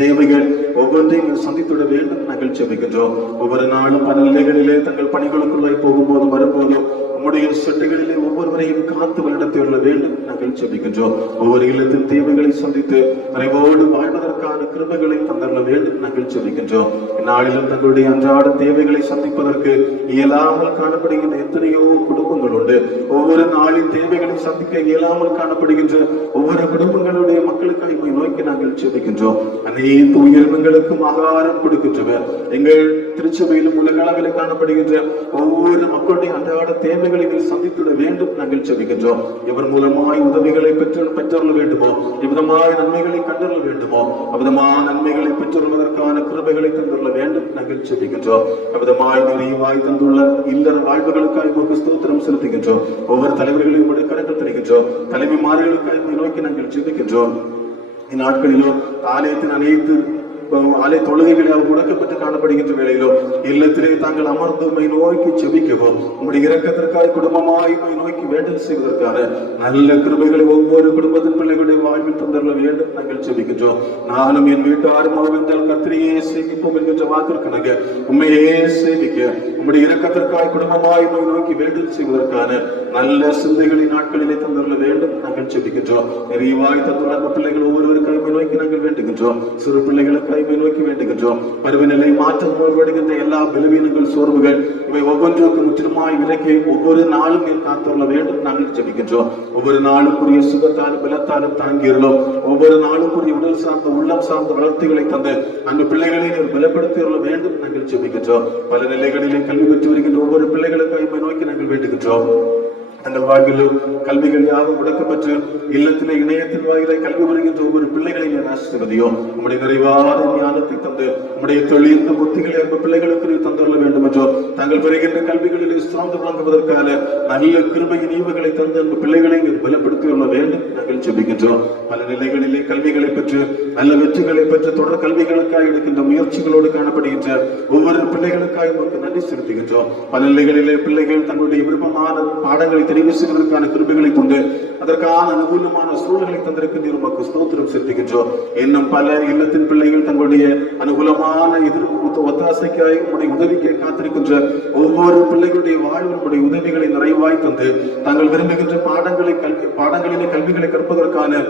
தேவைகள் ஒவ்வொன்றையும் சந்தித்துட வேண்டும் நாங்கள் ஜெபிக்கின்றோம். ஒவ்வொரு நாளும் பல நிலைகளிலே தங்கள் பணிகளுக்குள்ளாய் போகும்போதும் வரும்போதும் உம்முடைய சட்டைகளிலே ஒவ்வொருவரையும் காத்து வழிநடத்தியுள்ள வேண்டும் நாங்கள் ஜெபிக்கின்றோம். ஒவ்வொரு இல்லத்தின் தேவைகளை சந்தித்து நிறைவோடு வாழ்வதற்கான கிருபைகளை தந்தரல வேண்டும் நாங்கள் ஜெபிக்கின்றோம். இந்நாளிலும் தங்களுடைய அன்றாட தேவைகளை சந்திப்பதற்கு இயலாமல் காணப்படுகின்ற எத்தனையோ குடும்பங்கள் உண்டு. ஒவ்வொரு நாளின் தேவைகளை சந்திக்க இயலாமல் காணப்படுகின்ற ஒவ்வொரு குடும்பங்களுடைய மக்களுக்காக உம்மை நோக்கி நாங்கள் ஜெபிக்கின்றோம். அனைத்து உயிரினங்களுக்கும் ஆகாரம் கொடுக்கின்றவர் எங்கள் திருச்சபையிலும் உலக அளவில் காணப்படுகின்ற ஒவ்வொரு மக்களுடைய அன்றாட தேவைகளை சந்தித்துட வேண்டும் நாங்கள் ஜெபிக்கின்றோம். எவர் மூலமாய் உதவிகளை பெற்றுள்ள வேண்டுமோ, எவ்விதமாய் நன்மைகளை கண்டறிய வேண்டுமோ, அவ்விதமான நன்மைகளை பெற்றுள்ளதற்கான கிருபைகளை தந்துள்ள வேண்டும் நாங்கள் ஜெபிக்கின்றோம். அவ்விதமாய் நிறைவாய் தந்துள்ள இல்லற வாழ்வுகளுக்காக உமக்கு ஸ்தோத்திரம் செலுத்துகின்றோம். ஒவ்வொரு தலைவர்களையும் உடைய கரங்கள் தருகின்றோம். தலைவிமார்களுக்காக உம்மை நோக்கி நாங்கள் ஜெபிக்கின்றோம். இந்நாட்களிலும் ஆலயத்தின் அனைத்து ஆலய தொழுகைகளை அவர் முடக்கப்பட்டு காணப்படுகின்ற வேளையிலோ இல்லத்திலே தாங்கள் அமர்ந்து உம்மை நோக்கி ஜெபிக்கவும், உம்முடைய இரக்கத்திற்காக குடும்பமாய் உம்மை நோக்கி வேண்டல் செய்வதற்கான நல்ல கிருபைகளை ஒவ்வொரு குடும்பத்தின் பிள்ளைகளுடைய வாழ்வில் தந்தரல வேண்டும் நாங்கள் ஜெபிக்கின்றோம். நானும் என் வீட்டாரும் அவென்றால் கர்த்தரையே சேவிப்போம் என்கின்ற வாக்கிற்கு நாங்கள் உண்மையே சேவிக்க, உம்முடைய இரக்கத்திற்காக குடும்பமாய் உம்மை நோக்கி வேண்டல் செய்வதற்கான நல்ல சிந்தைகளை நாட்களிலே தந்தரல வேண்டும் நாங்கள் ஜெபிக்கின்றோம். நிறைவாய் தந்துள்ள பிள்ளைகள் ஒவ்வொருவருக்காக உம்மை நோக்கி நாங்கள் வேண்டுகின்றோம். சிறு பிள்ளைகளுக்கு நோக்கி வேண்டுகின்றோம். பருவநிலை மாற்றம் வருகின்ற எல்லா பலவீனங்கள், சோர்வுகள் இவை ஒவ்வொன்றுக்கும் முற்றிலுமாய் விலக்கி ஒவ்வொரு நாளும் நீர் காத்துள்ள வேண்டும் நாங்கள் ஜெபிக்கின்றோம். ஒவ்வொரு நாளுக்குரிய சுகத்தாலும் பலத்தாலும் தாங்கியுள்ளோம். ஒவ்வொரு நாளுக்குரிய உடல் சார்ந்த, உள்ளம் சார்ந்த வளர்ச்சிகளை தந்து அந்த பிள்ளைகளை நீர் பலப்படுத்தியுள்ள வேண்டும் நாங்கள் ஜெபிக்கின்றோம். பல நிலைகளிலே கல்வி பெற்று வருகின்ற ஒவ்வொரு பிள்ளைகளுக்காக நோக்கி நாங்கள் வேண்டுகின்றோம். தங்கள் வாழ்விலும் கல்விகள் யாரும் முடக்கப்பட்டு இல்லத்திலே இணையத்தின் வாயிலை கல்வி வருகின்ற ஒவ்வொரு பிள்ளைகளையும் ஆசீர்வதியோ, உம்முடைய நிறைவான ஞானத்தை தந்து உம்முடைய தெளிந்த புத்திகளை அந்த பிள்ளைகளுக்கு நீர் தந்துள்ள வேண்டும் என்றோ, தாங்கள் பெறுகின்ற கல்விகளிலே சிறந்து விளங்குவதற்கான நல்ல கிருபையின் ஈவுகளை தந்து அந்த பிள்ளைகளை நீர் பலப்படுத்தியுள்ள வேண்டும் நாங்கள் ஜெபிக்கின்றோம். பல நிலைகளிலே கல்விகளை பெற்று நல்ல வெற்றிகளை பெற்று தொடர் கல்விகளுக்காக எடுக்கின்ற முயற்சிகளோடு காணப்படுகின்ற ஒவ்வொரு பிள்ளைகளுக்காக நமக்கு நன்றி செலுத்துகின்றோம். பல நிலைகளிலே பிள்ளைகள் தங்களுடைய விருப்பமான பாடங்களை தெரிவு செய்வதற்கான கிருபைகளை கொண்டு அதற்கான அனுகூலமான சூழல்களை தந்திருக்கின்ற உமக்கு ஸ்தோத்திரம் செலுத்துகின்றோம். இன்னும் பல இல்லத்தின் பிள்ளைகள் தங்களுடைய அனுகூலமான எதிர்ப்பு ஒத்தாசைக்காய் உங்களுடைய உதவிக்கு காத்திருக்கின்ற ஒவ்வொரு பிள்ளைகளுடைய வாழ்வில் உங்களுடைய உதவிகளை நிறைவாய் தந்து தாங்கள் விரும்புகின்ற பாடங்களிலே கல்விகளை கற்பதற்கான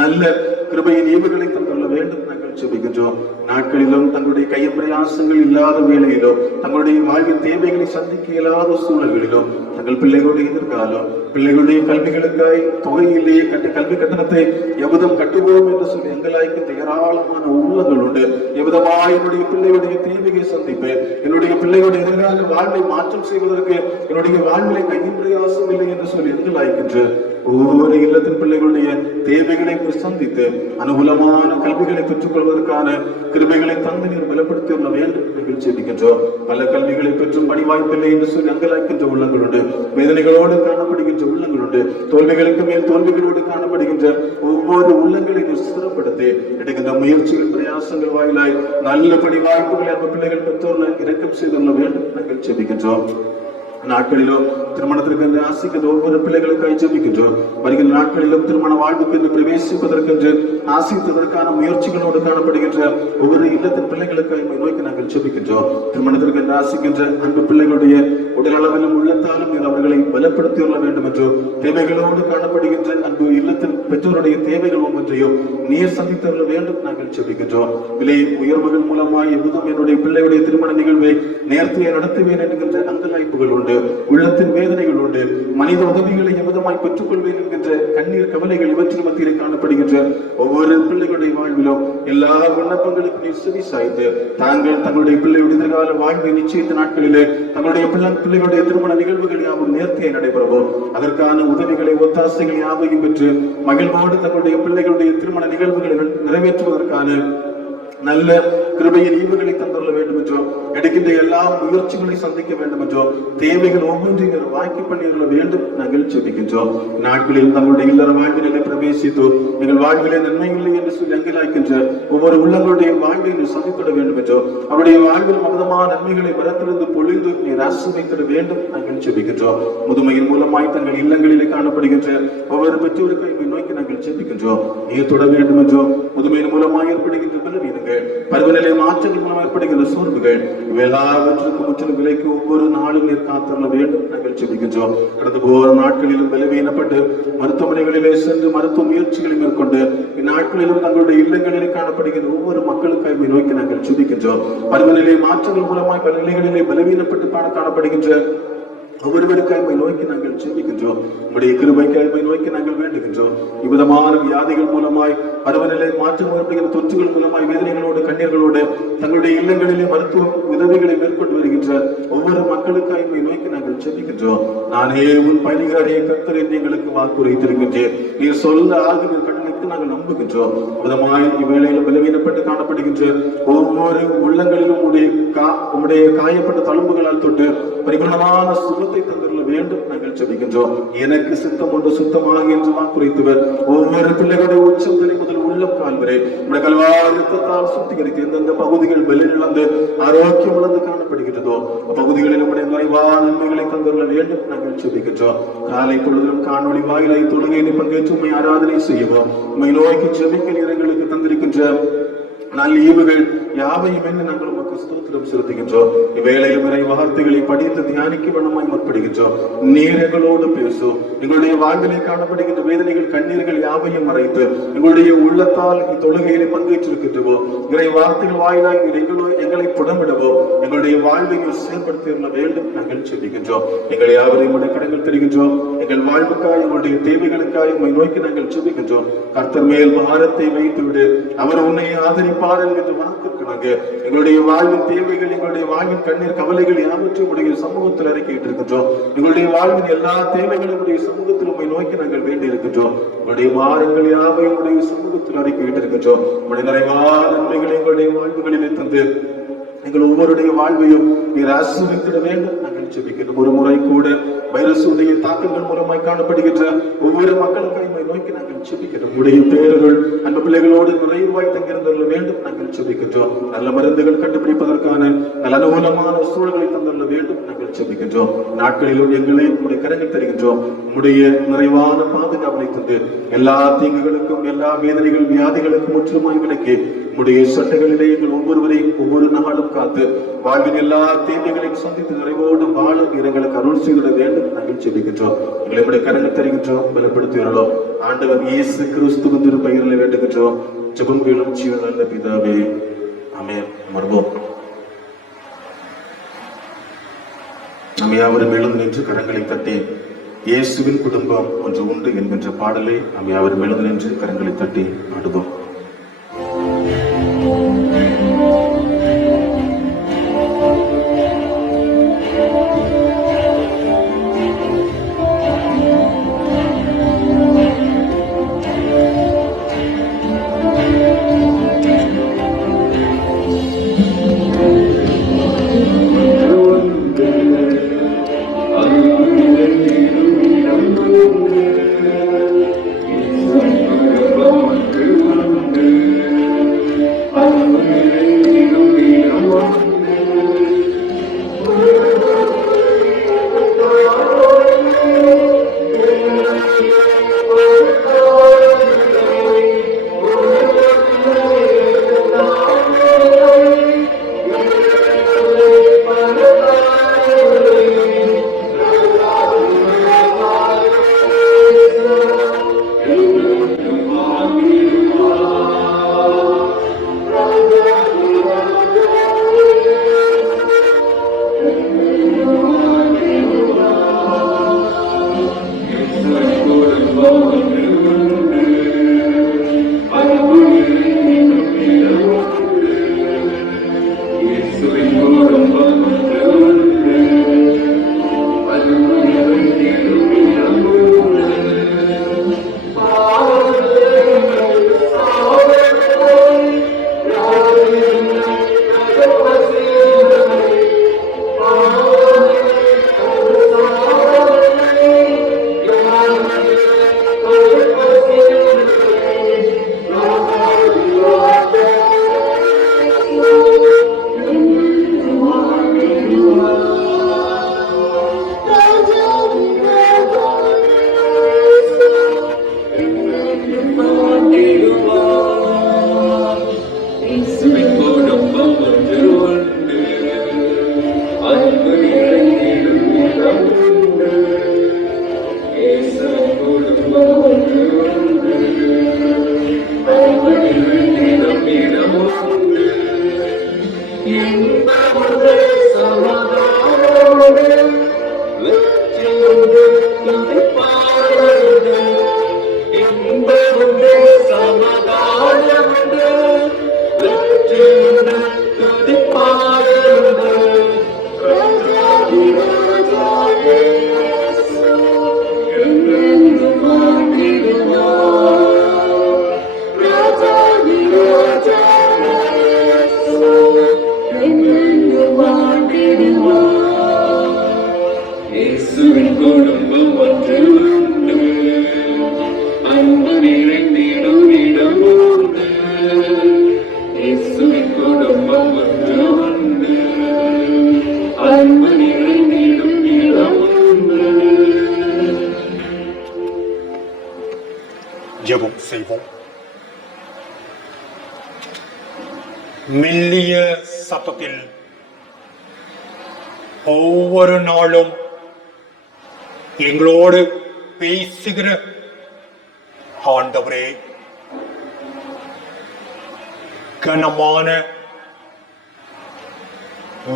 நல்ல கிருபையின் ஈவுகளை தந்துள்ள வேண்டும் நாங்கள் ஜெபிக்கின்றோம். நாட்களிலும் தங்களுடைய கையின் பிரயாசங்கள் இல்லாத வேளையிலோ, தங்களுடைய வாழ்வின் தேவைகளை சந்திக்க இயலாத சூழல்களிலோ, தங்கள் பிள்ளைகளுடைய எதிர்காலம், பிள்ளைகளுடைய கல்விகளுக்காய் தொகையிலேயே கல்வி கட்டணத்தை எவ்விதம் கட்டுவோம் என்று சொல்லி எங்களாய்க்கு ஏராளமான உள்ளங்கள் உண்டு. எவ்விதமாய் என்னுடைய பிள்ளைகளுடைய தேவையை சந்திப்பேன், என்னுடைய பிள்ளைகளுடைய எதிர்கால வாழ்வை மாற்றம் செய்வதற்கு என்னுடைய வாழ்விலை கையின் பிரயாசம் இல்லை என்று சொல்லி எங்களாய்க்கின்ற ஒவ்வொரு இல்லத்தின் பிள்ளைகளுடைய தேவைகளை சந்தித்து அனுகூலமான கல்விகளை பெற்றுக் கொள்வதற்கான கிருபைகளை தந்து நீர் பலப்படுத்தியுள்ள வேண்டும் நாங்கள் ஜெபிக்கின்றோம். பல கல்விகளை பெற்றும் பணி வாய்ப்பில்லை என்று சொல்லி அங்கலாய்க்கின்ற உள்ளங்களுண்டு, வேதனைகளோடு காணப்படுகின்ற உள்ளங்களுண்டு, தோல்விகளுக்கு மேல் தோல்விகளோடு காணப்படுகின்ற ஒவ்வொரு உள்ளங்களையும் ஸ்திரப்படுத்தி எடுக்கின்ற முயற்சிகள் பிரயாசங்கள் வாயிலாய் நல்ல பணி வாய்ப்புகளை அந்த பிள்ளைகள் பெற்றோர்ல இரக்கம் செய்துள்ள வேண்டும் நாங்கள் ஜெபிக்கின்றோம். நாட்களிலும் திருமணத்திற்கு என்று ஆசிக்கின்ற ஒவ்வொரு பிள்ளைகளுக்காக ஜெபிக்கின்றோம். வருகின்ற நாட்களிலும் திருமண வாழ்வுக்கு என்று பிரவேசிப்பதற்கென்று ஆசித்ததற்கான முயற்சிகளோடு காணப்படுகின்ற ஒவ்வொரு இல்லத்தின் பிள்ளைகளுக்காக நோக்கி நாங்கள் ஜெபிக்கின்றோம். திருமணத்திற்கு என்று ஆசிக்கின்ற அன்பு பிள்ளைகளுடைய உடல் அளவிலும் உள்ளத்தாலும் அவர்களை பலப்படுத்தியுள்ள வேண்டும் என்றோ, தேவைகளோடு காணப்படுகின்ற அன்பு இல்லத்தின் பெற்றோருடைய தேவைகள் ஒவ்வொன்றையும் நீர் சந்தித்தருள வேண்டும் நாங்கள் ஜெபிக்கின்றோம். விலை உயர்வுகள் மூலமாய் எவ்விதம் என்னுடைய பிள்ளையுடைய திருமண நிகழ்வை நேர்த்தியை நடத்துவேன் என்கின்ற அங்கலாய்ப்புகள் உண்டு, உள்ளத்தின் வேதனைகள் உண்டு, மனித உதவிகளை எவ்விதமாய் பெற்றுக் கொள்வேன் என்கின்ற கண்ணீர் கவலைகள் இவற்றின் மத்தியிலே காணப்படுகின்ற ஒவ்வொரு பிள்ளைகளுடைய வாழ்விலும் எல்லா விண்ணப்பங்களுக்கும் நீர் செவி சாய்த்து தாங்கள் தங்களுடைய பிள்ளையுடைய எதிர்கால வாழ்வை நிச்சயித்த நாட்களிலே தங்களுடைய பிள்ளைகளுடைய திருமண நிகழ்வுகள் யாவும் நேர்த்தியை நடைபெறவும் அதற்கான உதவிகளை ஒத்தாசைகள் யாவையும் பெற்று மகிழ்வோடு தங்களுடைய பிள்ளைகளுடைய திருமண நிகழ்வுகளை நிறைவேற்றுவதற்கான நல்ல கிருபையின் ஈவுகளை தந்துள்ள வேண்டும் என்றோ, எடுக்கின்ற எல்லா முயற்சிகளை சந்திக்க வேண்டும் என்றோ, தேவைகள் ஒவ்வொன்றையும் வாய்க்கு பண்ணியுள்ள வேண்டும் நாங்கள் ஜெபிக்கின்றோம். நாட்களில் தங்களுடைய இல்லற வாழ்விலே பிரவேசித்து எங்கள் வாழ்விலே நன்மைகளை என்று சொல்லி அங்கலாய்க்கின்ற ஒவ்வொரு உள்ளங்களுடைய வாழ்வை சந்தித்திட வேண்டும் என்றோ, அவருடைய வாழ்வில் மகதமான நன்மைகளை மரத்திலிருந்து பொழிந்து நீர் ஆசீர்வதித்திட வேண்டும் நாங்கள் ஜெபிக்கின்றோம். முதுமையின் மூலமாய் தங்கள் இல்லங்களிலே காணப்படுகின்ற ஒவ்வொரு பெற்றோருக்கும் நோக்கி நாங்கள் ஜெபிக்கின்றோம். நீர் தொட வேண்டும் என்றோ, முதுமையின் மூலமாய் ஏற்படுகின்ற பலவீனங்கள், பருவநிலை மாற்றங்கள் மூலம் ஏற்படுகின்ற சோர்வுகள் எல்லாவற்றுக்கும் முற்றிலும் விலைக்கு ஒவ்வொரு நாளும் நீர் காத்தருள வேண்டும் நாங்கள் ஜெபிக்கின்றோம். கடந்த ஒவ்வொரு நாட்களிலும் பலவீனப்பட்டு மருத்துவமனைகளிலே சென்று மருத்துவ முயற்சிகளை மேற்கொண்டு இந்நாட்களிலும் தங்களுடைய இல்லங்களிலே காணப்படுகின்ற ஒவ்வொரு மக்களுக்காக நோக்கி நாங்கள் ஜெபிக்கின்றோம். பருவநிலை மாற்றங்கள் மூலமாய் பல நிலைகளிலே பலவீனப்பட்டு காணப்படுகின்ற ஒவ்வொருவருக்காக நோக்கி நாங்கள் ஜெபிக்கின்றோம். உங்களுடைய கிருபைக்காக நோக்கி நாங்கள் வேண்டுகின்றோம். இவ்விதமான வியாதிகள் மூலமாய் பருவநிலை மாற்றம் ஏற்படுகிற தொற்றுகள் மூலமாய் வேதனைகளோடு கண்ணீர்களோடு தங்களுடைய இல்லங்களிலே மருத்துவ உதவிகளை மேற்கொண்டு வருகின்ற ஒவ்வொரு மக்களுக்காக நோக்கி நாங்கள் ஜெபிக்கின்றோம். நானே உன் பணிகாரியை கர்த்தர் என்று எங்களுக்கு வாக்குறுதித்திருக்கின்றேன். நீர் சொல்ல ஆகிய கட்டளைக்கு நாங்கள் நம்புகின்றோம். விதமாய் இவ்வேளையில் பலவீனப்பட்டு காணப்படுகின்ற ஒவ்வொரு உள்ளங்களிலும் உடைய காயப்பட்ட தழும்புகளால் தொட்டு பரிபூர்ணமான சுகத்தை தந்துள்ள வேண்டும் நாங்கள் ஜெபிக்கின்றோம். எனக்கு சித்தம் ஒன்று சுத்தமாக என்று வாக்குரைத்தவர் ஒவ்வொரு பிள்ளைகளுடைய உச்சம் தலை முதல் உள்ளம் கால் வரை உடைய கல்வாரத்தால் சுத்திகரித்து எந்தெந்த பகுதிகள் பலனிழந்து ஆரோக்கியம் இழந்து காணப்படுகிறதோ அப்பகுதிகளில் உடைய நிறைவான நன்மைகளை தந்துள்ள வேண்டும் நாங்கள் ஜெபிக்கின்றோம். காலை பொழுதிலும் காணொளி வாயிலாய் தொழுகையை பங்கேற்று உண்மை ஆராதனை செய்வோம். உண்மை நோய்க்கு ஜெபிக்க நேரங்களுக்கு தந்திருக்கின்ற நல்ல ஈவுகள் யாவையும் என்று நாங்கள் உமக்கு ஸ்தோத்திரம் செலுத்துகின்றோம். இவ்வேளையில் நிறைய வார்த்தைகளை படித்து தியானிக்க வேண்டுமாய் முற்படுகின்றோம். நீர் எங்களோடு பேசும். எங்களுடைய வாழ்விலே காணப்படுகின்ற வேதனைகள் கண்ணீர்கள் யாவையும் மறைத்து எங்களுடைய உள்ளத்தால் தொழுகையிலே பங்கேற்றிருக்கின்றவோ நிறைய வார்த்தைகள் வாயிலாக எங்களை புடமிடவோ எங்களுடைய வாழ்வை செயல்படுத்தியுள்ள வேண்டும் நாங்கள் ஜெபிக்கின்றோம். எங்களை யாவரையும் கடன்கள் தெரிகின்றோம். எங்கள் வாழ்வுக்காக எங்களுடைய தேவைகளுக்காக உண்மை நோக்கி நாங்கள் ஜெபிக்கின்றோம். கர்த்தர் மேல் பாரத்தை வைத்துவிடு, அவர் உன்னை ஆதரிப்பார் என்கின்ற வாக்குக்கு நாங்கள் எங்களுடைய வாழ்வின் தேவைகள் எங்களுடைய வாழ்வின் கண்ணீர் கவலைகள் யாவற்றையும் உடைய சமூகத்தில் அறிக்கையிட்டு இருக்கின்றோம். எங்களுடைய வாழ்வின் எல்லா தேவைகளும் உடைய சமூகத்தில் உண்மை நோக்கி நாங்கள் வேண்டி இருக்கின்றோம். உங்களுடைய வாரங்கள் யாவையும் உடைய சமூகத்தில் அறிக்கையிட்டு இருக்கின்றோம். உங்களுடைய நிறைவான நன்மைகளை எங்களுடைய வாழ்வுகளிலே தந்து எங்கள் ஒவ்வொருடைய வாழ்வையும் நீர் ஆசீர்வதித்திட வேண்டும் நாங்கள் ஜெபிக்கின்றோம். ஒரு முறை கூட வைரசுடைய தாக்கங்கள் மூலமாய் காணப்படுகின்ற ஒவ்வொரு மக்களுக்காக நோக்கி நாங்கள் ஜெபிக்கின்றோம். உடைய பேர்கள் அந்த பிள்ளைகளோடு நிறைவாய் தங்கியிருந்துள்ள வேண்டும் நாங்கள் ஜெபிக்கின்றோம். நல்ல மருந்துகள் கண்டுபிடிப்பதற்கான நல்ல அனுகூலமான சூழல்களை தந்துள்ள வேண்டும் நாங்கள் ஜெபிக்கின்றோம். நாட்களிலும் எங்களை உடைய கரங்கள் தருகின்றோம். உடைய நிறைவான பாதுகாப்பை தந்து எல்லா தீங்குகளுக்கும் எல்லா வேதனைகள் வியாதிகளுக்கும் முற்றுமாய் விலக்கி உடைய சட்டைகளிலே எங்கள் ஒவ்வொருவரையும் ஒவ்வொரு நாளும் காத்து வாழ்வின் எல்லா தேவைகளையும் சந்தித்து நிறைவோடு வாழ எங்களுக்கு அருள் செய்திட வேண்டும் நாங்கள் ஜெபிக்கின்றோம். எங்களை கரங்கள் தருகின்றோம். பலப்படுத்துகிறோம். ஆண்டவர் இயேசு கிறிஸ்துவின் திருப்பெயரில் வேண்டுகின்றோம். ஜெபம் கேளும் ஜீவன் நல்ல பிதாவே, ஆமென். அமர்வோம். நாம் யாவரும் எழுந்து நின்று கரங்களை தட்டி இயேசுவின் குடும்பம் ஒன்று உண்டு என்கின்ற பாடலை நாம் யாவரும் எழுந்து நின்று கரங்களை தட்டி பாடுவோம். ஜெபம் செய்வோம். மெல்லிய சத்தத்தில் ஒவ்வொரு நாளும் எங்களோடு பேசுகிற ஆண்டவரே, கனமான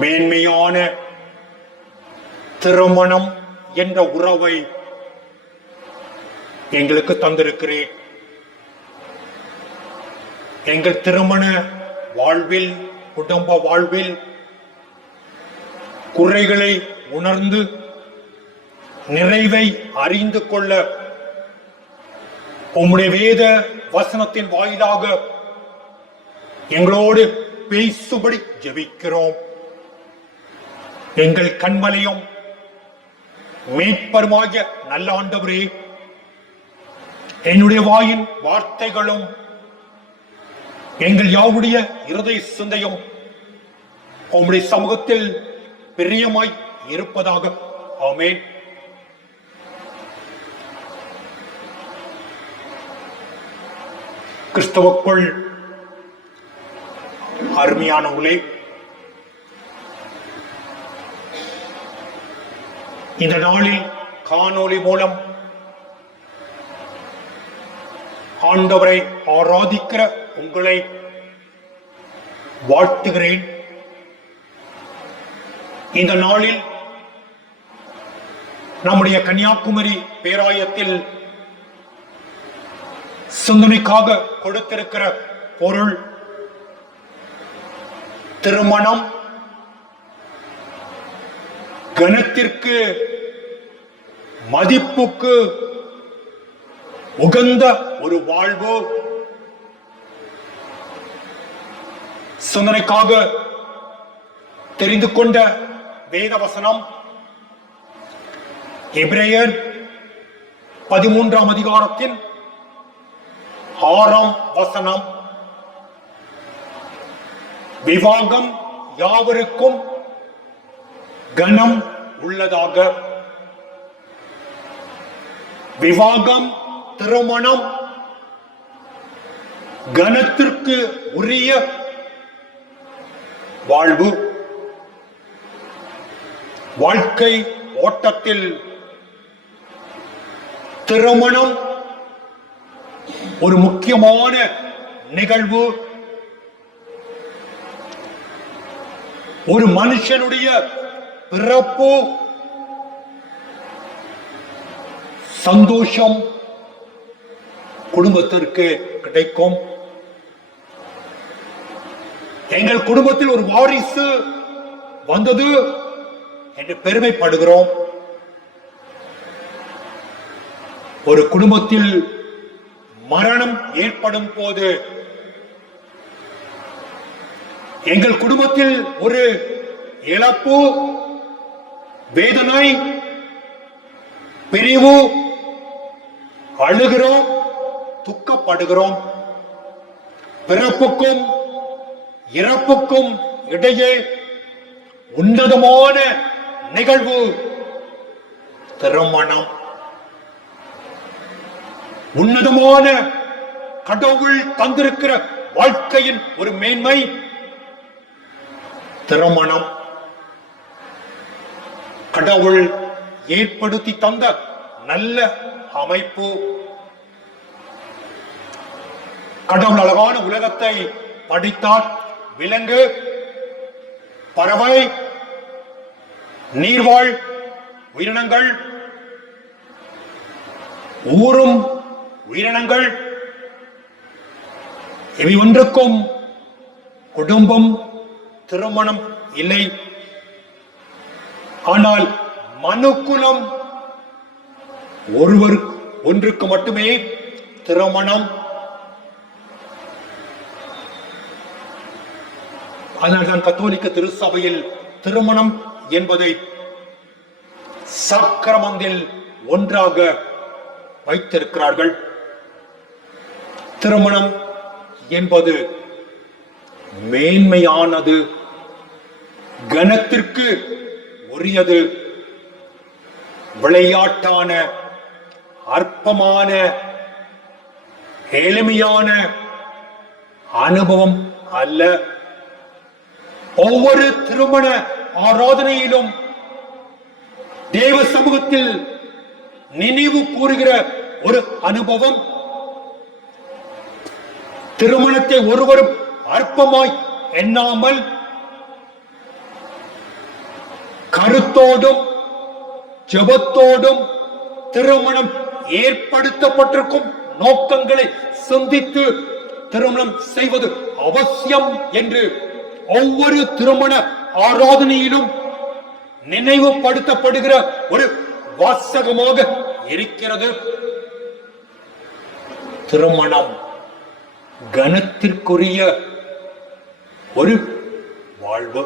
மேன்மையான திருமணம் என்ற உறவை எங்களுக்கு தந்திருக்கிறேன். எங்கள் திருமண வாழ்வில், குடும்ப வாழ்வில் குறைகளை உணர்ந்து நிறைவை அறிந்து கொள்ள உம்முடைய வேத வசனத்தின் வாயிலாக எங்களோடு பேசும்படி ஜெபிக்கிறோம். எங்கள் கண்மலையும் மீட்பருமாகிய நல்ல ஆண்டவரே, என்னுடைய வாயின் வார்த்தைகளும் எங்கள் யாவுடைய இருதய சிந்தையும் உம்முடைய சமூகத்தில் பிரியமாய் இருப்பதாக. ஆமென். கிறிஸ்துவுக்குள் அருமையானவர்களே, இந்த நாளில் காணொளி மூலம் ஆண்டவரை ஆராதிக்கிற உங்களை வாழ்த்துகிறேன். இந்த நாளில் நம்முடைய கன்னியாகுமரி பேராயத்தில் சிந்தனைக்காக கொடுத்திருக்கிற பொருள் திருமணம் கனத்திற்கு மதிப்புக்கு உகந்த ஒரு வாழ்வு. சிந்தனைக்காக தெரிந்து கொண்ட வேதவசனம் எபிரேயர் 13ஆம் அதிகாரத்தின் 6ஆம் வசனம். விவாகம் யாவருக்கும் கனம் உள்ளதாக. விவாகம், திருமணம் கனத்திற்கு உரிய வாழ்வு. வாழ்க்கை ஓட்டத்தில் திருமணம் ஒரு முக்கியமான நிகழ்வு. ஒரு மனுஷனுடைய பிறப்பு, சந்தோஷம், குடும்பத்திற்கு கிடைக்கும். எங்கள் குடும்பத்தில் ஒரு வாரிசு வந்தது என்று பெருமைப்படுகிறோம். ஒரு குடும்பத்தில் மரணம் ஏற்படும் போது எங்கள் குடும்பத்தில் ஒரு இழப்பு, வேதனை, பிரிவு, அழுகிறோம், துக்கப்படுகிறோம். பிறப்புக்கும் இறப்புக்கும் இடையே உன்னதமான நிகழ்வு திருமணம். உன்னதமான கடவுள் தந்திருக்கிற வாழ்க்கையின் ஒரு மேன்மை திருமணம். கடவுள் ஏற்படுத்தி தந்த நல்ல அமைப்பு. கடவுள் அழகான உலகத்தை படைத்தார். விலங்கு, பறவை, நீர்வாழ் உயிரினங்கள், ஊரும் உயிரினங்கள், இவை ஒன்றுக்கும் குடும்பம், திருமணம் இல்லை. ஆனால் மனுக்குலம் ஒன்றுக்கு மட்டுமே திருமணம். அதனால்தான் கத்தோலிக்க திருச்சபையில் திருமணம் என்பதை சக்கரமத்தில் ஒன்றாக வைத்திருக்கிறார்கள். திருமணம் என்பது மேன்மையானது, கனத்திற்கு உரியது, விளையாட்டான, அற்பமான, எளிமையான அனுபவம் அல்ல. ஒவ்வொரு திருமண ஆராதனையிலும் தேவ சமூகத்தில் நினைவு கூறுகிற ஒரு அனுபவம். திருமணத்தை ஒருவரும் அற்பமாய் எண்ணாமல் கருத்தோடும் ஜெபத்தோடும் திருமணம் ஏற்படுத்தப்பட்டிருக்கும் நோக்கங்களை சிந்தித்து திருமணம் செய்வது அவசியம் என்று ஒவ்வொரு திருமண ஆராதனையிலும் நினைவுபடுத்தப்படுகிற ஒரு வாசகமாக இருக்கிறது. திருமணம் கனத்திற்குரிய ஒரு வாழ்வு,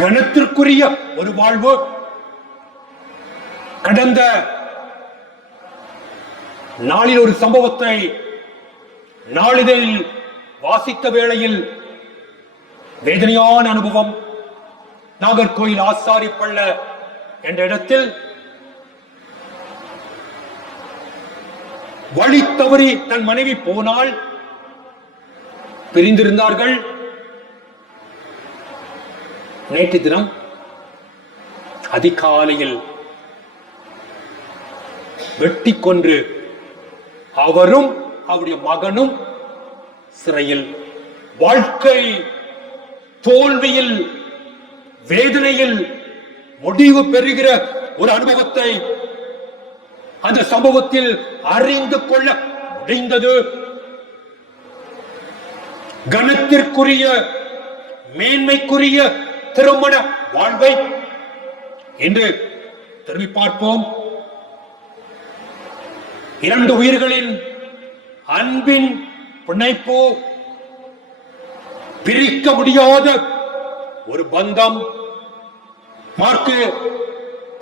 கனத்திற்குரிய ஒரு வாழ்வு. கடந்த நாளில் ஒரு சம்பவத்தை நாளிதழில் வாசித்த வேளையில் வேதனையான அனுபவம். நாகர்கோயில் ஆசாரிப்பள்ள என்ற இடத்தில் வழி தவறி தன் மனைவி போனால் பிரிந்திருந்தார்கள். நேற்று தினம் அதிகாலையில் வெட்டி கொன்று அவரும் அவருடைய மகனும் சிறையில். வாழ்க்கை தோல்வியில், வேதனையில் முடிவு பெறுகிற ஒரு அனுபவத்தை அந்த சம்பவத்தில் அறிந்து கொள்ள முடிந்தது. கனத்திற்குரிய, மேன்மைக்குரிய திருமண வாழ்வை என்று திரும்பி பார்ப்போம். இரண்டு உயிர்களின் அன்பின் பிணைப்பு, பிரிக்க முடியாத ஒரு பந்தம். மார்க்கு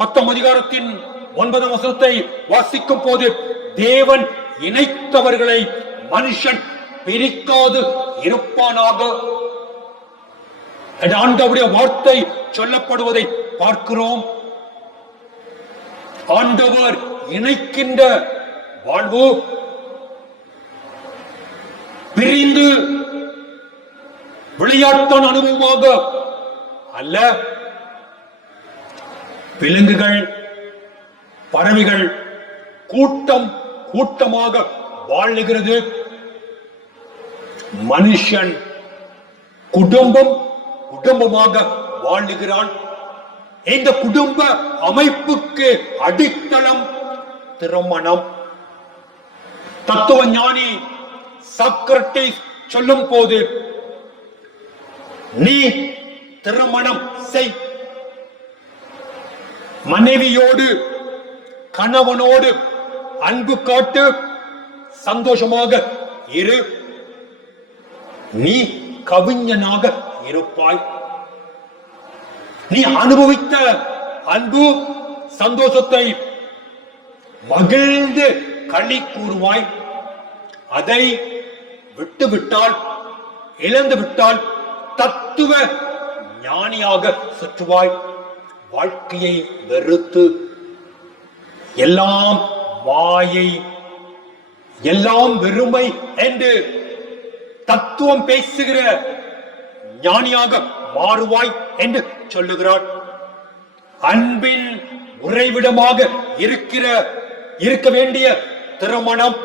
10 அதிகாரத்தின் 9 வசனத்தை வாசிக்கும் போது, தேவன் இணைத்தவர்களை மனுஷன் பிரிக்காது இருப்பானாக ஆண்டவருடைய வார்த்தை சொல்லப்படுவதை பார்க்கிறோம். ஆண்டவர் இணைக்கின்ற வாழ்வு பிரிந்து விளையாட்டான அனுபவமாக அல்ல. விலங்குகள், பறவைகள் கூட்டம் கூட்டமாக வாழுகிறது. மனுஷன் குடும்பம் குடும்பமாக வாழுகிறான். இந்த குடும்ப அமைப்புக்கு அடித்தளம் திருமணம். தத்துவ ஞானி சாக்ரட்டிஸ் சொல்லும் போது, நீ திருமணம் செய், மனைவியோடு கணவனோடு அன்பு காட்டு, சந்தோஷமாக இரு, நீ கவிஞனாக இருப்பாய். நீ அனுபவித்த அன்பு சந்தோஷத்தை மகிழ்ந்து களி கூறுவாய். அதை விட்டுவிட்டால், இழந்து விட்டால் தத்துவ ஞானியாக சுற்றுவாய். வாழ்க்கையை வெறுத்து எல்லாம் மாயை, எல்லாம் வெறுமை என்று தத்துவம் பேசுகிற ஞானியாக மாறுவாய் என்று சொல்லுகிறார். அன்பின் உறைவிடமாக இருக்க வேண்டிய திருமணம்,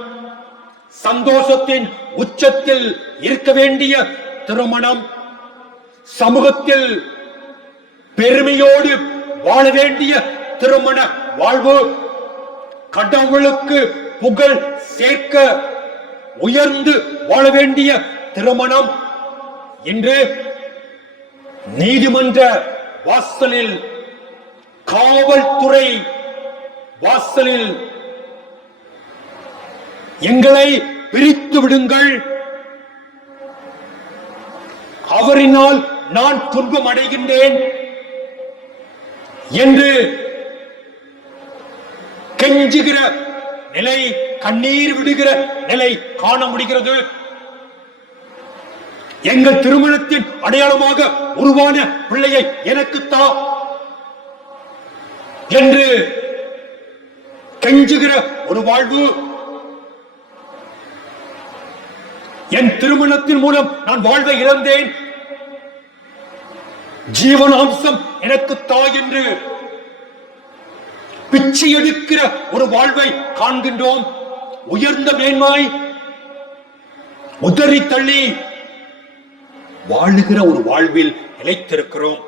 சந்தோஷத்தின் உச்சத்தில் இருக்க வேண்டிய திருமணம், சமூகத்தில் பெருமையோடு வாழ வேண்டிய திருமண வாழ்வு, கடவுளுக்கு புகழ் சேர்க்க உயர்ந்து வாழ வேண்டிய திருமணம் இன்று நீதிமன்ற வாசலில், காவல்துறை வாசலில் எங்களை பிரித்து விடுங்கள், அவரினால் நான் துன்பம் அடைகின்றேன் என்று கெஞ்சுகிற நிலை, கண்ணீர் விடுகிற நிலை காண முடிகிறது. எங்கள் திருமணத்தின் அடையாளமாக உருவான பிள்ளையை எனக்கு தா என்று கெஞ்சுகிற ஒரு வாழ்வு. என் திருமணத்தின் மூலம் நான் வாழ்வை இழந்தேன், ஜீவனாம்சம் எனக்கு தா என்று பிச்சை எடுக்கிற ஒரு வாழ்வை காண்கின்றோம். உயர்ந்த மேன்மை உதறி தள்ளி வாழுகிற ஒரு வாழ்வில் நிலைத்திருக்கிறோம்.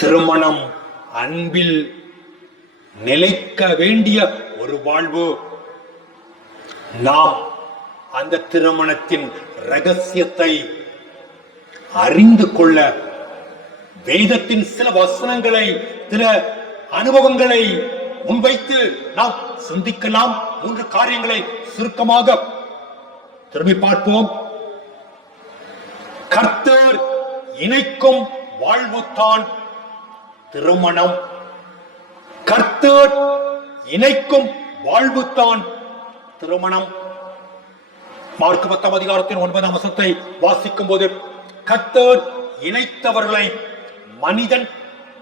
திருமணம் அன்பில் நிலைக்க வேண்டிய ஒரு வாழ்வு. நாம் அந்த திருமணத்தின் ரகசியத்தை அறிந்து கொள்ள வேதத்தின் சில வசனங்களை, சில அனுபவங்களை முன்வைத்து நாம் சிந்திக்கலாம். 3 காரியங்களை சுருக்கமாக திரும்பி பார்ப்போம். கர்த்தர் இணைக்கும் வாழ்வுதான் திருமணம். கர்த்தர் இணைக்கும் வாழ்வுதான் திருமணம். மார்க்கு 10 அதிகாரத்தின் 9 வசனத்தை வாசிக்கும் போது, கர்த்தர் இணைத்தவர்களை மனிதன்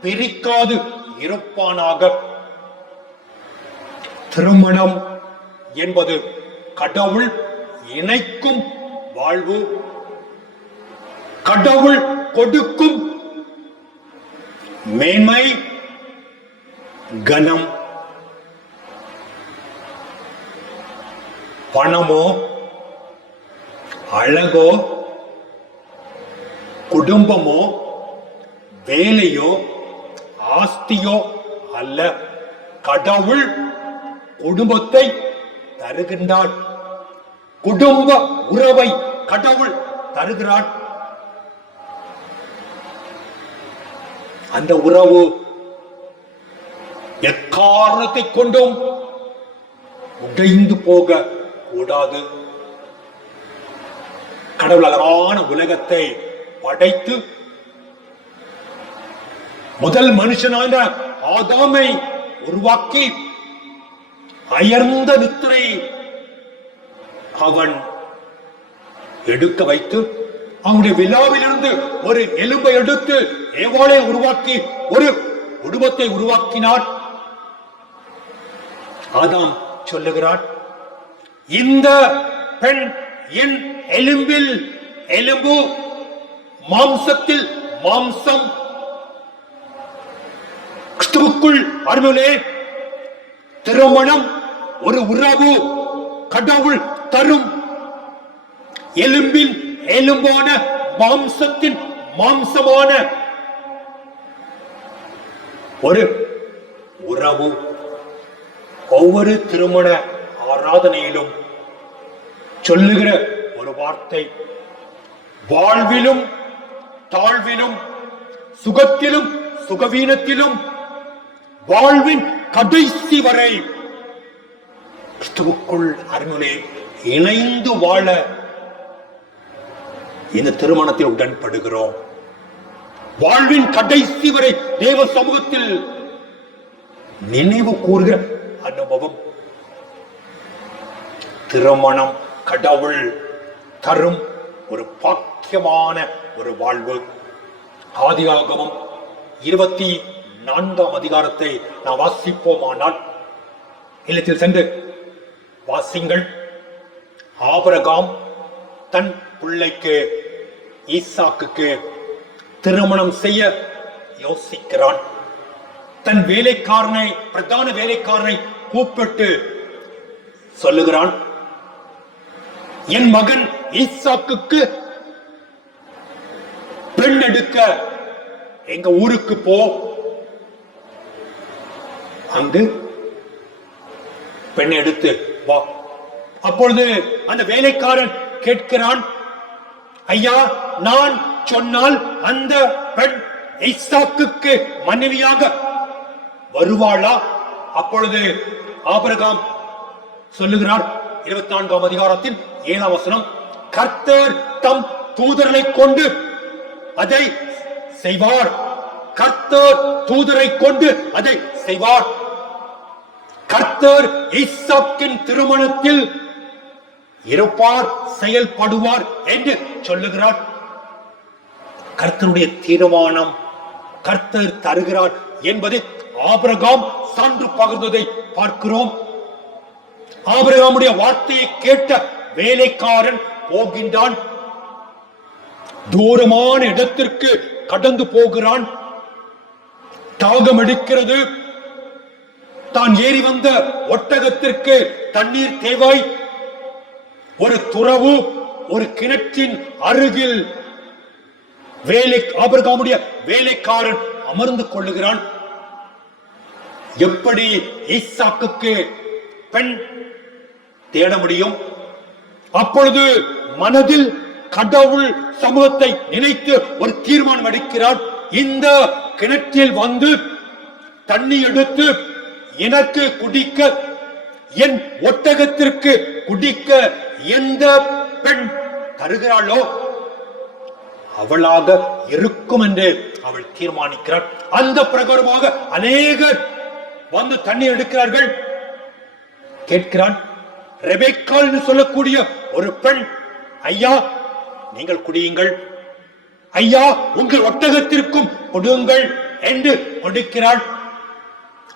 பிரிக்காது இருப்பானாக. திருமணம் என்பது கடவுள் இணைக்கும் வாழ்வு, கடவுள் கொடுக்கும் மேன்மை, கனம். பணமோ, அழகோ, குடும்பமோ, வேலையோ, ஆஸ்தியோ அல்ல. கடவுள் குடும்பத்தை தருகின்றார். குடும்ப உறவை கடவுள் தருகிறார். அந்த உறவு எக்காரணத்தை கொண்டும் உடைந்து போக கூடாது. கடவுள் அழகான உலகத்தை படைத்து முதல் மனுஷனான ஆதாமை உருவாக்கி அயர்ந்த நித்திரை அவன் எடுக்க வைத்து அவனுடைய விழாவிலிருந்து ஒரு எலும்பை எடுத்து ஏவாளை உருவாக்கி ஒரு குடும்பத்தை உருவாக்கினார். ஆதாம் சொல்லுகிறார், இந்த பெண் என் எலும்பில் எலும்பு, மாம்சத்தில் மாம்சம். கிறிஸ்துவுக்குள் அருமையிலே திருமணம் ஒரு உறவு, கடவுள் தரும் எலும்பின் எலும்பான, மாம்சத்தின் மாம்சமான ஒரு உறவு. ஒவ்வொரு திருமண ஆராதனையிலும் சொல்லுகிற ஒரு வார்த்தை, வாழ்விலும் தாழ்விலும் சுகத்திலும் சுகவீனத்திலும் வாழ்வின் கடைசி வரை கிறிஸ்துவுக்குள் அருகிலே இணைந்து வாழ இந்த திருமணத்தில் உடன்படுகிறோம். வாழ்வின் கடைசி வரை தேவ சமூகத்தில் நினைவு கூறுகிற அனுபவம். திருமணம் கடவுள் தரும் ஒரு பாக்கியமான ஒரு வாழ்வு. ஆதியாகமம் 24ஆம் அதிகாரத்தை நாம் வாசிப்போமானால், இல்லத்தில் சென்று வாசிங்கள். ஆபிரகாம் தன் பிள்ளைக்கு ஈசாக்குக்கு திருமணம் செய்ய யோசிக்கிறான். தன் வேலைக்காரனை, பிரதான வேலைக்காரனை கூப்பிட்டு சொல்லுகிறான், என் மகன் ஈசாக்குக்கு பெண் எடுக்க எங்க ஊருக்கு போ, அங்கு பெண் எடுத்து வா. அப்பொழுது அந்த வேலைக்காரன் கேட்கிறான், ஐயா, நான் சொன்னால் அந்த பெண் ஈசாக்குக்கு மனைவியாக வருவாளா? அப்பொழுது ஆபிரகாம் சொல்லுகிறார், 24ஆம் அதிகாரத்தின் 7ஆம் வசனம், கர்த்தர் தம் தூதரை கொண்டு அதை செய்வார். கர்த்தர் தூதரை கொண்டு அதை செய்வார். கர்த்தர் ஈசாக்கின் திருமணத்தில் இருப்பார், செயல்படுவார் என்று சொல்லுகிறார். கர்த்தருடைய தீர்மானம் கர்த்தர் தருகிறார் என்பதை ஆபிரகாம் சான்று பகிர்ந்ததை பார்க்கிறோம். ஆபிரகாமுடைய வார்த்தையை கேட்ட வேலைக்காரன் போகின்றான். தூரமான இடத்திற்கு கடந்து போகிறான். தாகம் எடுக்கிறது. தான் ஏறி வந்த ஒட்டகத்திற்கு தண்ணீர் தேவை. ஒரு துறவு, ஒரு கிணற்றின் அருகில் ஆபிரகாமுடைய வேலைக்காரன் அமர்ந்து கொள்ளுகிறான். எப்படி ஈசாக்குக்கு பெண் தேட முடியும்? அப்பொழுது மனதில் கடவுள் சமூகத்தை நினைத்து ஒரு தீர்மானம் எடுக்கிறார். இந்த கிணற்றில் வந்து தண்ணி எடுத்து எனக்கு குடிக்க, என் ஒட்டகத்திற்கு குடிக்க எந்த பெண் தருகிறாளோ அவளாக இருக்கும் என்று அவள் தீர்மானிக்கிறார். அந்த பிரகாரமாக அநேகர் வந்து தண்ணி எடுக்கிறார்கள். கேட்கிறான், ரெபெக்காள் என்று சொல்லக்கூடிய ஒரு பெண், ஐயா நீங்கள் குடியுங்கள், ஐயா உங்கள் ஒட்டகத்திற்கும் கொடுங்கள் என்று கொடுக்கிறாள்.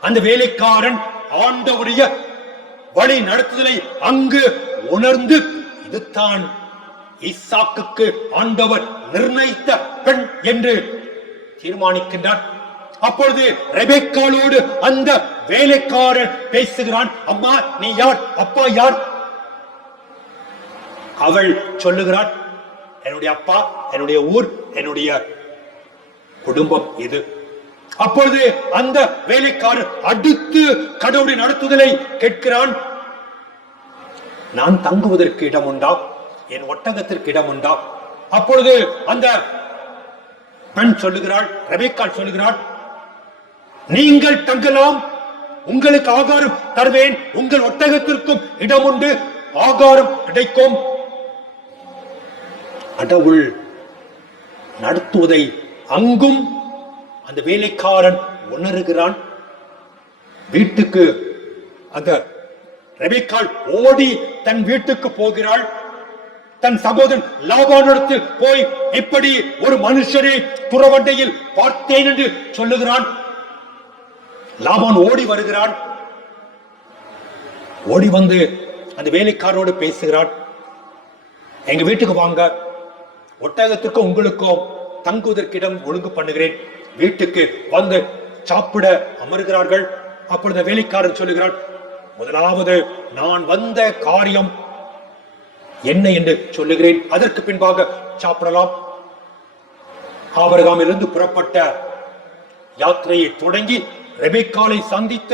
அந்த வேலைக்காரன் ஆண்டவருடைய வழி நடத்துதலை அங்கு உணர்ந்து, இதுதான் ஈசாக்குக்கு ஆண்டவர் நிர்ணயித்த பெண் என்று தீர்மானிக்கின்றான். அப்பொழுது ரெபெக்காளோடு அந்த வேலைக்காரன் பேசுகிறான். அம்மா நீ யார்? அப்பா யார்? அவள் சொல்லுகிறாள், என்னுடைய அப்பா, என்னுடைய ஊர், என்னுடைய குடும்பம் இது. அப்பொழுது அந்த வேலைக்காரன் அடுத்து கடவுளுடைய நடத்துதலை கேட்கிறான். நான் தங்குவதற்கு இடம் உண்டா? என் ஒட்டகத்திற்கு இடம் உண்டா? அப்பொழுது அந்த பெண் சொல்லுகிறாள், ரெபெக்காள் சொல்லுகிறாள், நீங்கள் தங்கலாம், உங்களுக்கு ஆகாரம் தருவேன், உங்கள் ஒட்டகத்திற்கும் இடம் உண்டு, ஆகாரம் கிடைக்கும். கடவுள் நடத்துவதை அங்கும் அந்த வேலைக்காரன் உணர்கிறான். வீட்டுக்கு அந்த ரெபெக்காள் ஓடி தன் வீட்டுக்கு போகிறாள். தன் சகோதரன் லாபானிடத்தில் போய் இப்படி ஒரு மனுஷரை துறவண்டையில் பார்த்தேன் என்று சொல்லுகிறான். லாபான் ஓடி வருகிறான். ஓடி வந்து அந்த வேலைக்காரோடு பேசுகிறான். எங்க வீட்டுக்கு வாங்க, ஒட்டகத்திற்கும் உங்களுக்கும் தங்குவதற்கு இடம் ஒழுங்கு பண்ணுகிறேன். வீட்டுக்கு வந்து சாப்பிட அமர்கிறார்கள். அப்பொழுது வேலைக்காரன் சொல்லுகிறான், முதலாவது நான் வந்த காரியம் என்ன என்று சொல்லுகிறேன், அதற்கு பின்பாக சாப்பிடலாம். ஆபிரகாமிலிருந்து புறப்பட்ட யாத்திரையை தொடங்கி ரெபெக்காளை சந்தித்த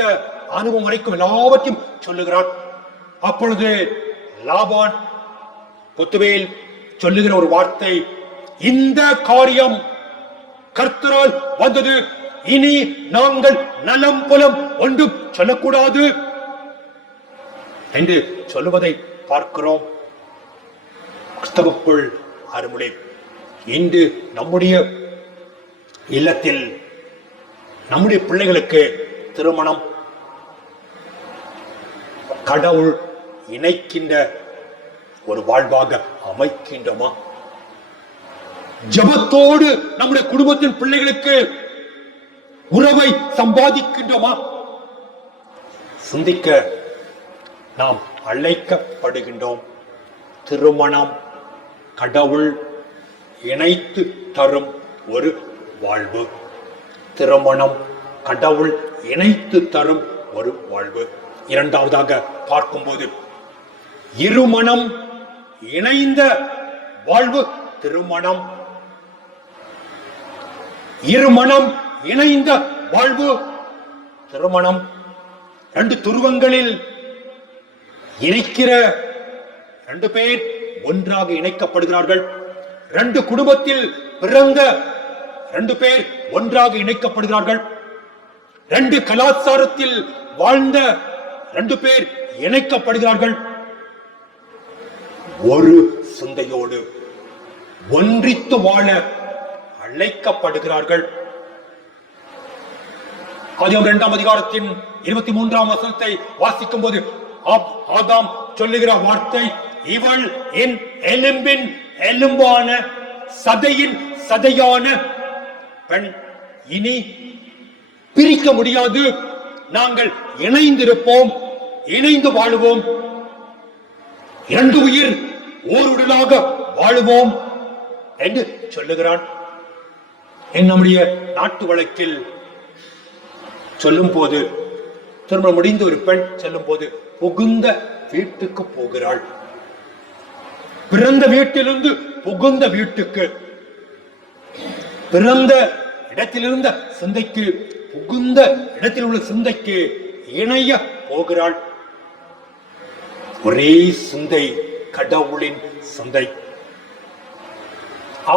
அனுபவம் வரைக்கும் எல்லாவற்றையும் சொல்லுகிறான். அப்பொழுது லாபான் பொத்துவேல் சொல்லுகிற ஒரு வார்த்தை, இந்த காரியம் கர்த்தரால் வந்தது, இனி நாங்கள் நலம் புலம் ஒன்றும் சொல்லக்கூடாது என்று சொல்லுவதை பார்க்கிறோம். கிறிஸ்தவுக்குள் அருமுறை இன்று நம்முடைய இல்லத்தில் நம்முடைய பிள்ளைகளுக்கு திருமணம் கடவுள் இணைக்கின்ற ஒரு வாழ்வாக அமைக்கின்றோமா? ஜபத்தோடு நம்முடைய குடும்பத்தின் பிள்ளைகளுக்கு உறவை சம்பாதிக்கின்றோமா? சிந்திக்க நாம் அழைக்கப்படுகின்றோம். திருமணம் கடவுள் இணைத்து தரும் ஒரு வாழ்வு. திருமணம் கடவுள் இணைத்து தரும் ஒரு வாழ்வு. இரண்டாவதாக பார்க்கும்போது இருமணம் இணைந்த வாழ்வு திருமணம். இருமணம் இணைந்த வாழ்வு திருமணம். ரெண்டு துருவங்களில் இணைக்கிற ரெண்டு பேர் ஒன்றாக இணைக்கப்படுகிறார்கள். ரெண்டு குடும்பத்தில் பிறந்த ரெண்டு பேர் ஒன்றாக இணைக்கப்படுகிறார்கள். ரெண்டு கலாச்சாரத்தில் வாழ்ந்த ரெண்டு பேர் இணைக்கப்படுகிறார்கள். ஒரு சிந்தையோடு ஒன்றித்து வாழ அழைக்கப்படுகிறார்கள். ஆதியாகமம் 2ஆம் அதிகாரத்தின் 23ஆம் வசனத்தை வாசிக்கும் போது ஆதாம் சொல்லுகிற வார்த்தை, இவள் என் எலும்பின் எலும்பான சதையின் சதையான பெண், இனி பிரிக்க முடியாது, நாங்கள் இணைந்திருப்போம், இணைந்து வாழுவோம், இரண்டு உயிர் ஓருடலாக வாழுவோம் என்று சொல்லுகிறான். நம்முடைய நாட்டு வழக்கில் சொல்லும் போது, திருமணம் முடிந்த ஒரு பெண் சொல்லும் போது புகுந்த வீட்டுக்கு போகிறாள். பிறந்த வீட்டிலிருந்து புகுந்த வீட்டுக்கு, பிறந்த இடத்திலிருந்த சிந்தைக்கு புகுந்த இடத்தில் உள்ள சிந்தைக்கு இணைய போகிறாள். ஒரே சிந்தை, கடவுளின் சிந்தை.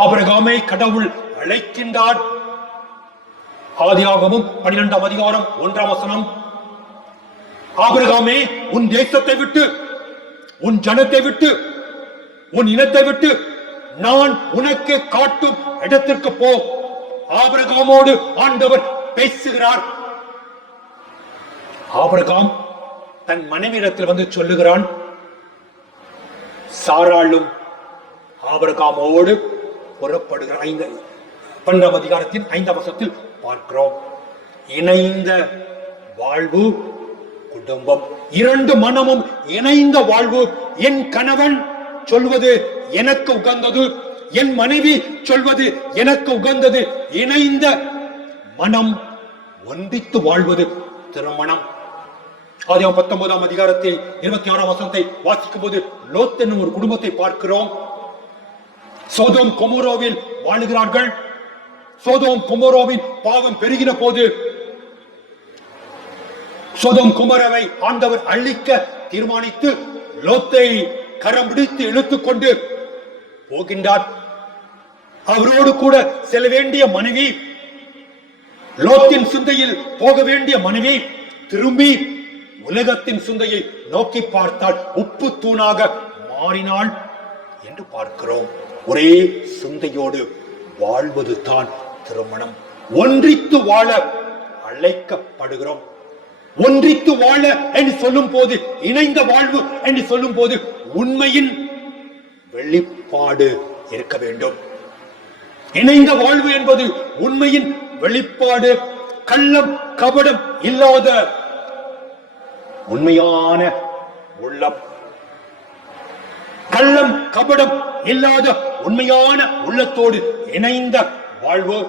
ஆபிரகாமை கடவுள் அழைக்கின்றார். ஆதியாகமம் 12ஆம் அதிகாரம் 1ஆம் வசனம், ஆபிரகாமே, உன் தேசத்தை விட்டு, உன் ஜனத்தை விட்டு, உன் இனத்தை விட்டு நான் உனக்கு காட்டும் இடத்திற்கு போ. ஆபிரகாமோடு ஆண்டவர் பேசுகிறார். ஆபிரகாம் தன் மனைவியிடத்தில் வந்து சொல்லுகிறான். சாராளும் ஆபிரகாமோடு புறப்படுகிறார். 12ஆம் அதிகாரத்தின் 5ஆம் வசனத்தில் பார்க்கிறோம். இணைந்த வாழ்வு குடும்பம். இரண்டு மனமும் இணைந்த வாழ்வு. என் கணவன் சொல்வது எனக்கு உகந்தது, என் மனைவி சொல்வது எனக்கு உகந்தது. இணைந்த மனம் ஒன்றித்து வாழ்வது திருமணம். ஆதியாகமம் 19ஆம் அதிகாரத்தில் 26ஆம் வசனத்தை வாசிக்கும் போது லோத் என்னும் ஒரு குடும்பத்தை பார்க்கிறோம். சோதோம் கொமோராவில் வாழுகிறார்கள். சோதோம் கொமோராவின் பாவம் பெருகின போது சோதோம் கொமோராவை ஆண்டவர் அழிக்க தீர்மானித்து லோத்தை கரம் பிடித்து இழுத்துக் கொண்டு போகின்றார். அவரோடு கூட செல்ல வேண்டிய மனைவி, லோத்தின் சிந்தையில் போக வேண்டிய மனைவி திரும்பி உலகத்தின் சிந்தையை நோக்கி பார்த்தால் உப்பு தூணாக மாறினாள் என்று பார்க்கிறோம். ஒரே சிந்தையோடு வாழ்வது தான் திருமணம். ஒன்றித்து வாழ அழைக்கப்படுகிறோம். ஒன்றித்து வாழ என்று சொல்லும் போது, இணைந்த வாழ்வு என்று சொல்லும் போது உண்மையின் வெளிப்பாடு இருக்க வேண்டும். இணைந்த வாழ்வு என்பது உண்மையின் வெளிப்பாடு. கள்ளம் கபடம் இல்லாத உண்மையான உள்ளம். கள்ளம் கபடம் இல்லாத உண்மையான உள்ளத்தோடு இணைந்த வாழ்வு.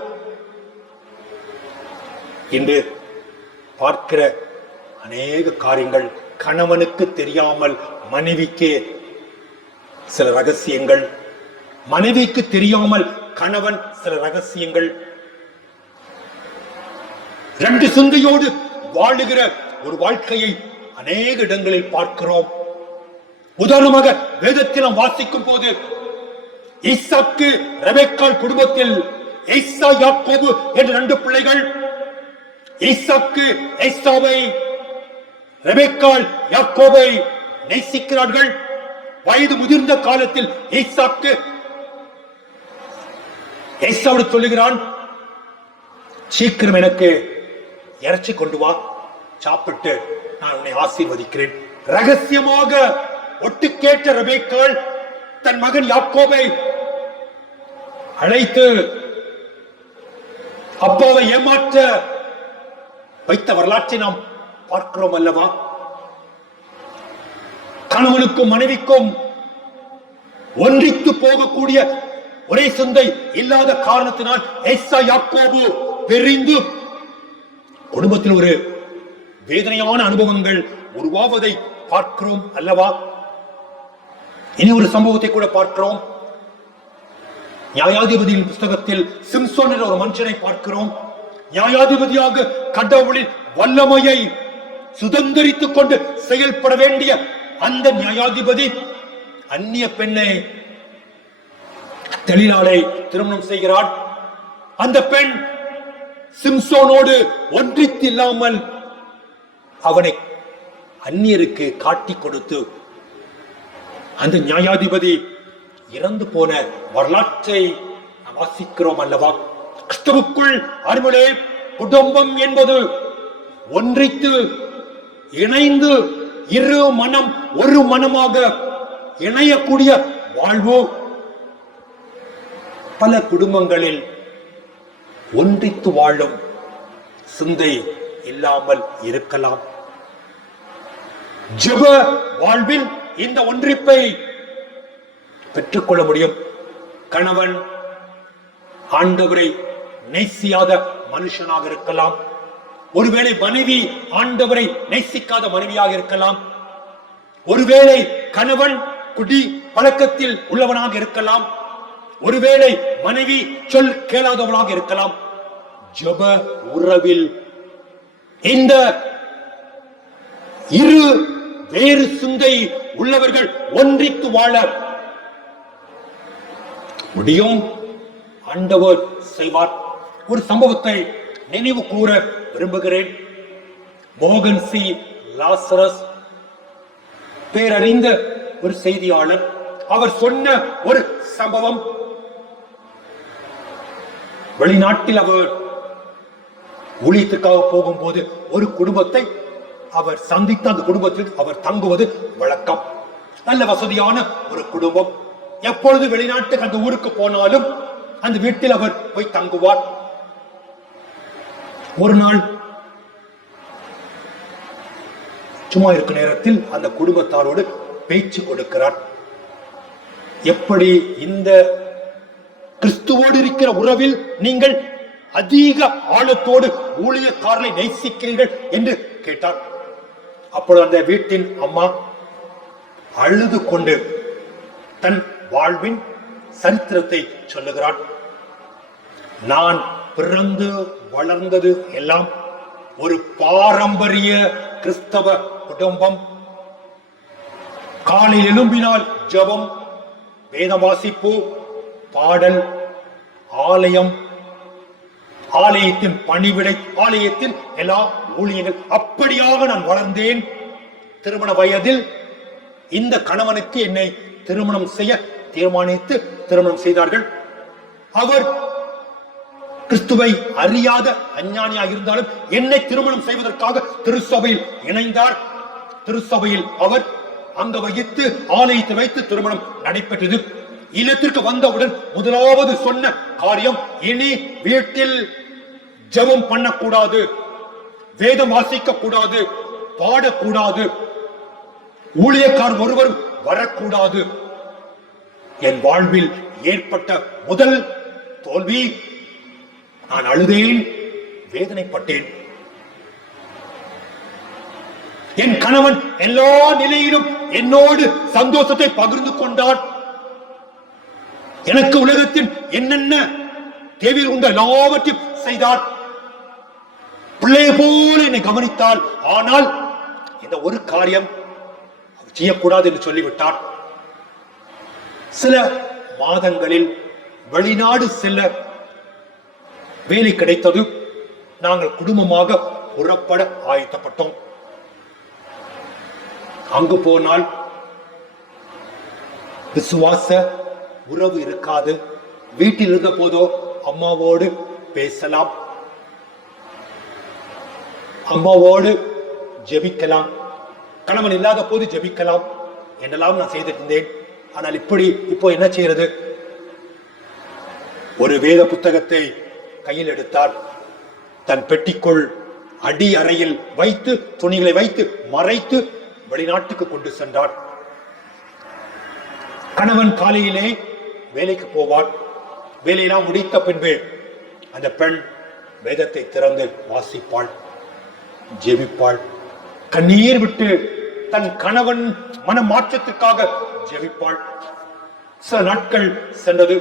இன்று பார்க்கிற அநேக காரியங்கள் கணவனுக்கு தெரியாமல் மனைவிக்கு சில ரகசியங்கள், மனைவிக்கு தெரியாமல் கணவன் சில ரகசியங்கள். ரெண்டு சிந்தையோடு வாழுகிற ஒரு வாழ்க்கையை அநேக இடங்களில் பார்க்கிறோம். உதாரணமாக வேதத்தில் நாம் வாசிக்கும் போது ஈசாக்கு ரெபெக்காள் குடும்பத்தில் ஏசா யாக்கோபு என்ற 2 பிள்ளைகள். ஈசாக்கு ஏசாவை, ரெபெக்காள் யாக்கோபை நேசிக்கிறார்கள். வயது முதிர்ந்த காலத்தில் ஈசாக்கு ஏசாவோடு சொல்லுகிறான், சீக்கிரம் எனக்கு இறைச்சி கொண்டு வா, சாப்பிட்டு நான் உன்னை ஆசீர்வதிக்கிறேன். ரகசியமாக ஒட்டு கேட்ட ரெபெக்காள் தன் மகன் யாக்கோபை அழைத்து அப்பாவை ஏமாற்ற வைத்த வரலாற்றை நாம் பார்க்கிறோம் அல்லவா? கணவனுக்கும் மனைவிக்கும் ஒன்றித்து போகக்கூடிய ஒரே சிந்தை இல்லாத காரணத்தினால் ஏசா யாக்கோபு பிரிந்து குடும்பத்தில் ஒரு வேதனையான அனுபவங்கள் உருவாவதை பார்க்கிறோம் அல்லவா? இனி ஒரு சம்பவத்தை கூட பார்க்கிறோம். நியாயாதிபதியின் புஸ்தகத்தில் சிம்சோன் என்ற ஒரு மனுஷனை பார்க்கிறோம். நியாயாதிபதியாக கடவுளின் வல்லமையை சுதந்திரித்துக் கொண்டு செயல்பட வேண்டிய அந்த நியாயாதிபதி அந்நிய பெண்ணை தெளிலாளை திருமணம் செய்கிறார். அந்த பெண் சிம்சோனோடு ஒன்றித்து இல்லாமல் அவனை அந்நியருக்கு காட்டி கொடுத்து அந்த நியாயாதிபதி இறந்து போன வரலாற்றை வாசிக்கிறோம் அல்லவா? கிறிஸ்துவுக்குள் அருமையே, குடும்பம் என்பது ஒன்றித்து இணைந்து இரு மனம் ஒரு மனமாக இணையக்கூடிய வாழ்வு. பல குடும்பங்களில் ஒன்றித்து வாழும் சிந்தை இல்லாமல் இருக்கலாம். ஜெப வாழ்வில் இந்த ஒன்றிப்பை பெற்றுக்கொள்ள முடியும். கணவன் ஆண்டவரை நேசியாத மனுஷனாக இருக்கலாம். ஒருவேளை மனைவி ஆண்டவரை நேசிக்காத மனைவியாக இருக்கலாம். ஒருவேளை கணவன் குடி பழக்கத்தில் உள்ளவனாக இருக்கலாம். ஒருவேளை மனைவி சொல் கேளாதவனாக இருக்கலாம். ஜெப உறவில் இந்த இரு வேறு சிந்தை உள்ளவர்கள் ஒன்றித்து வாழ முடியும். ஆண்டவர் செய்வார். ஒரு சம்பவத்தை நினைவு கூற விரும்புகிறேன். மோகன் சி லாசரஸ் பேரறிந்த ஒரு செய்தியாளர். அவர் சொன்ன ஒரு சம்பவம். வெளிநாட்டில் அவர் ஊழியத்துக்காக போகும்போது ஒரு குடும்பத்தை அவர் சந்தித்த அந்த குடும்பத்தில் அவர் தங்குவது வழக்கம். நல்ல வசதியான ஒரு குடும்பம். எப்பொழுது வெளிநாட்டுக்கு அந்த ஊருக்கு போனாலும் அந்த வீட்டில் அவர் போய் தங்குவார். ஒரு நாள் சும்மா இருக்கும் நேரத்தில் அந்த குடும்பத்தாரோடு பேச்சு கொடுக்கிறார். எப்படி இந்த கிறிஸ்துவோடு இருக்கிற உறவில் நீங்கள் அதிக ஆழத்தோடு ஊழியக்காரனை நேசிக்கிறீர்கள் என்று கேட்டார். அப்பொழுது அந்த வீட்டின் அம்மா அழுது கொண்டு தன் வாழ்வின் சரித்திரத்தை சொல்லுகிறார். நான் பிறந்து வளர்ந்தது எல்லாம் ஒரு பாரம்பரிய கிறிஸ்தவ குடும்பம். காலையில் எழும்பினால் ஜெபம், வேத வாசிப்பு, பாடல், ஆலயம், ஆலயத்தின் பணிவிடை, ஆலயத்தில் எல்லா ஊழியர்கள். அப்படியாக நான் வளர்ந்தேன். திருமண வயதில் இந்த கணவனுக்கு என்னை திருமணம் செய்ய தீர்மானித்து திருமணம் செய்தார்கள். அவர் கிறிஸ்துவை அறியாத அஞ்ஞானியாக இருந்தாலும் என்னை திருமணம் செய்வதற்காக திருச்சபையில் இணைந்தார். திருச்சபையில் அவர் அங்க வகித்து ஆலயத்தை வைத்து திருமணம் நடைபெற்றது. இல்லத்திற்கு வந்தவுடன் முதலாவது சொன்ன காரியம், இனி வீட்டில் ஜெபம் பண்ணக்கூடாது, வேதம் வாசிக்க கூடாது, பாடக்கூடாது, ஊழியக்காரர் ஒருவர் வரக்கூடாது. என் வாழ்வில் ஏற்பட்ட முதல் தோல்வி. நான் அழுதேன், வேதனைப்பட்டேன். என் கணவன் எல்லா நிலையிலும் என்னோடு சந்தோஷத்தை பகிர்ந்து கொண்டார். எனக்கு உலகத்தின் என்னென்ன தேவையில் உண்ட எல்லாவற்றையும் செய்தார். பிள்ளை போல என்னை கவனித்தாள். ஆனால் இந்த ஒரு காரியம் செய்யக்கூடாது என்று சொல்லிவிட்டார். சில மாதங்களில் வெளிநாடு செல்ல வேலை கிடைத்தது. நாங்கள் குடும்பமாக புறப்பட ஆயத்தப்பட்டோம். அங்கு போனால் விசுவாச உறவு இருக்காது. வீட்டில் இருந்த போதோ அம்மாவோடு பேசலாம், அம்மாவோடு ஜெபிக்கலாம், கணவன் இல்லாத போது ஜெபிக்கலாம் என்றெல்லாம் நான் செய்திருந்தேன். ஆனால் இப்போ என்ன செய்யறது? ஒரு வேத புத்தகத்தை கையில் எடுத்தார். தன் பெட்டிக்குள் அடி அறையில் வைத்து துணிகளை வைத்து மறைத்து வெளிநாட்டுக்கு கொண்டு சென்றார். கணவன் காலையிலே வேலைக்கு போவார். வேலையெல்லாம் முடித்த பின்பு அந்த பெண் வேதத்தை திறந்து வாசிப்பாள், ஜெபிப்பாள், கண்ணீர் விட்டு தன் கணவன் மன மாற்றத்துக்காக ஜெபிப்பாள். சில நாட்கள் சென்றது.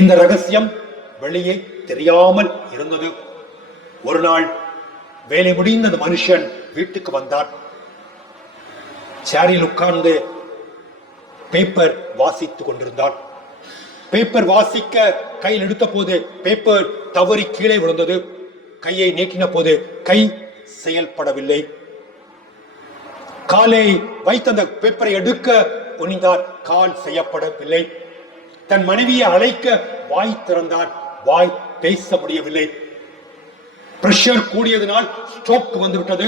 இந்த ரகசியம் வெளியே தெரியாமல் இருந்தது. ஒரு நாள் வேலை முடிந்த அந்த மனுஷன் வீட்டுக்கு வந்தார். சேரில் உட்கார்ந்து பேப்பர் வாசித்துக் கொண்டிருந்தார். பேப்பர் வாசிக்க கையில் எடுத்த போது பேப்பர் தவறி கீழே விழுந்தது. கையை நீட்டின போது கை செயல்படவில்லை. காலை வைத்த அந்த பேப்பரை எடுக்க குனிந்தார், கால் செய்யப்படவில்லை. தன் மனைவியை அழைக்க வாய் திறந்தார், வாய் பேச முடியவில்லை. பிரஷர் கூடியதனால் ஸ்ட்ரோக் வந்துவிட்டது.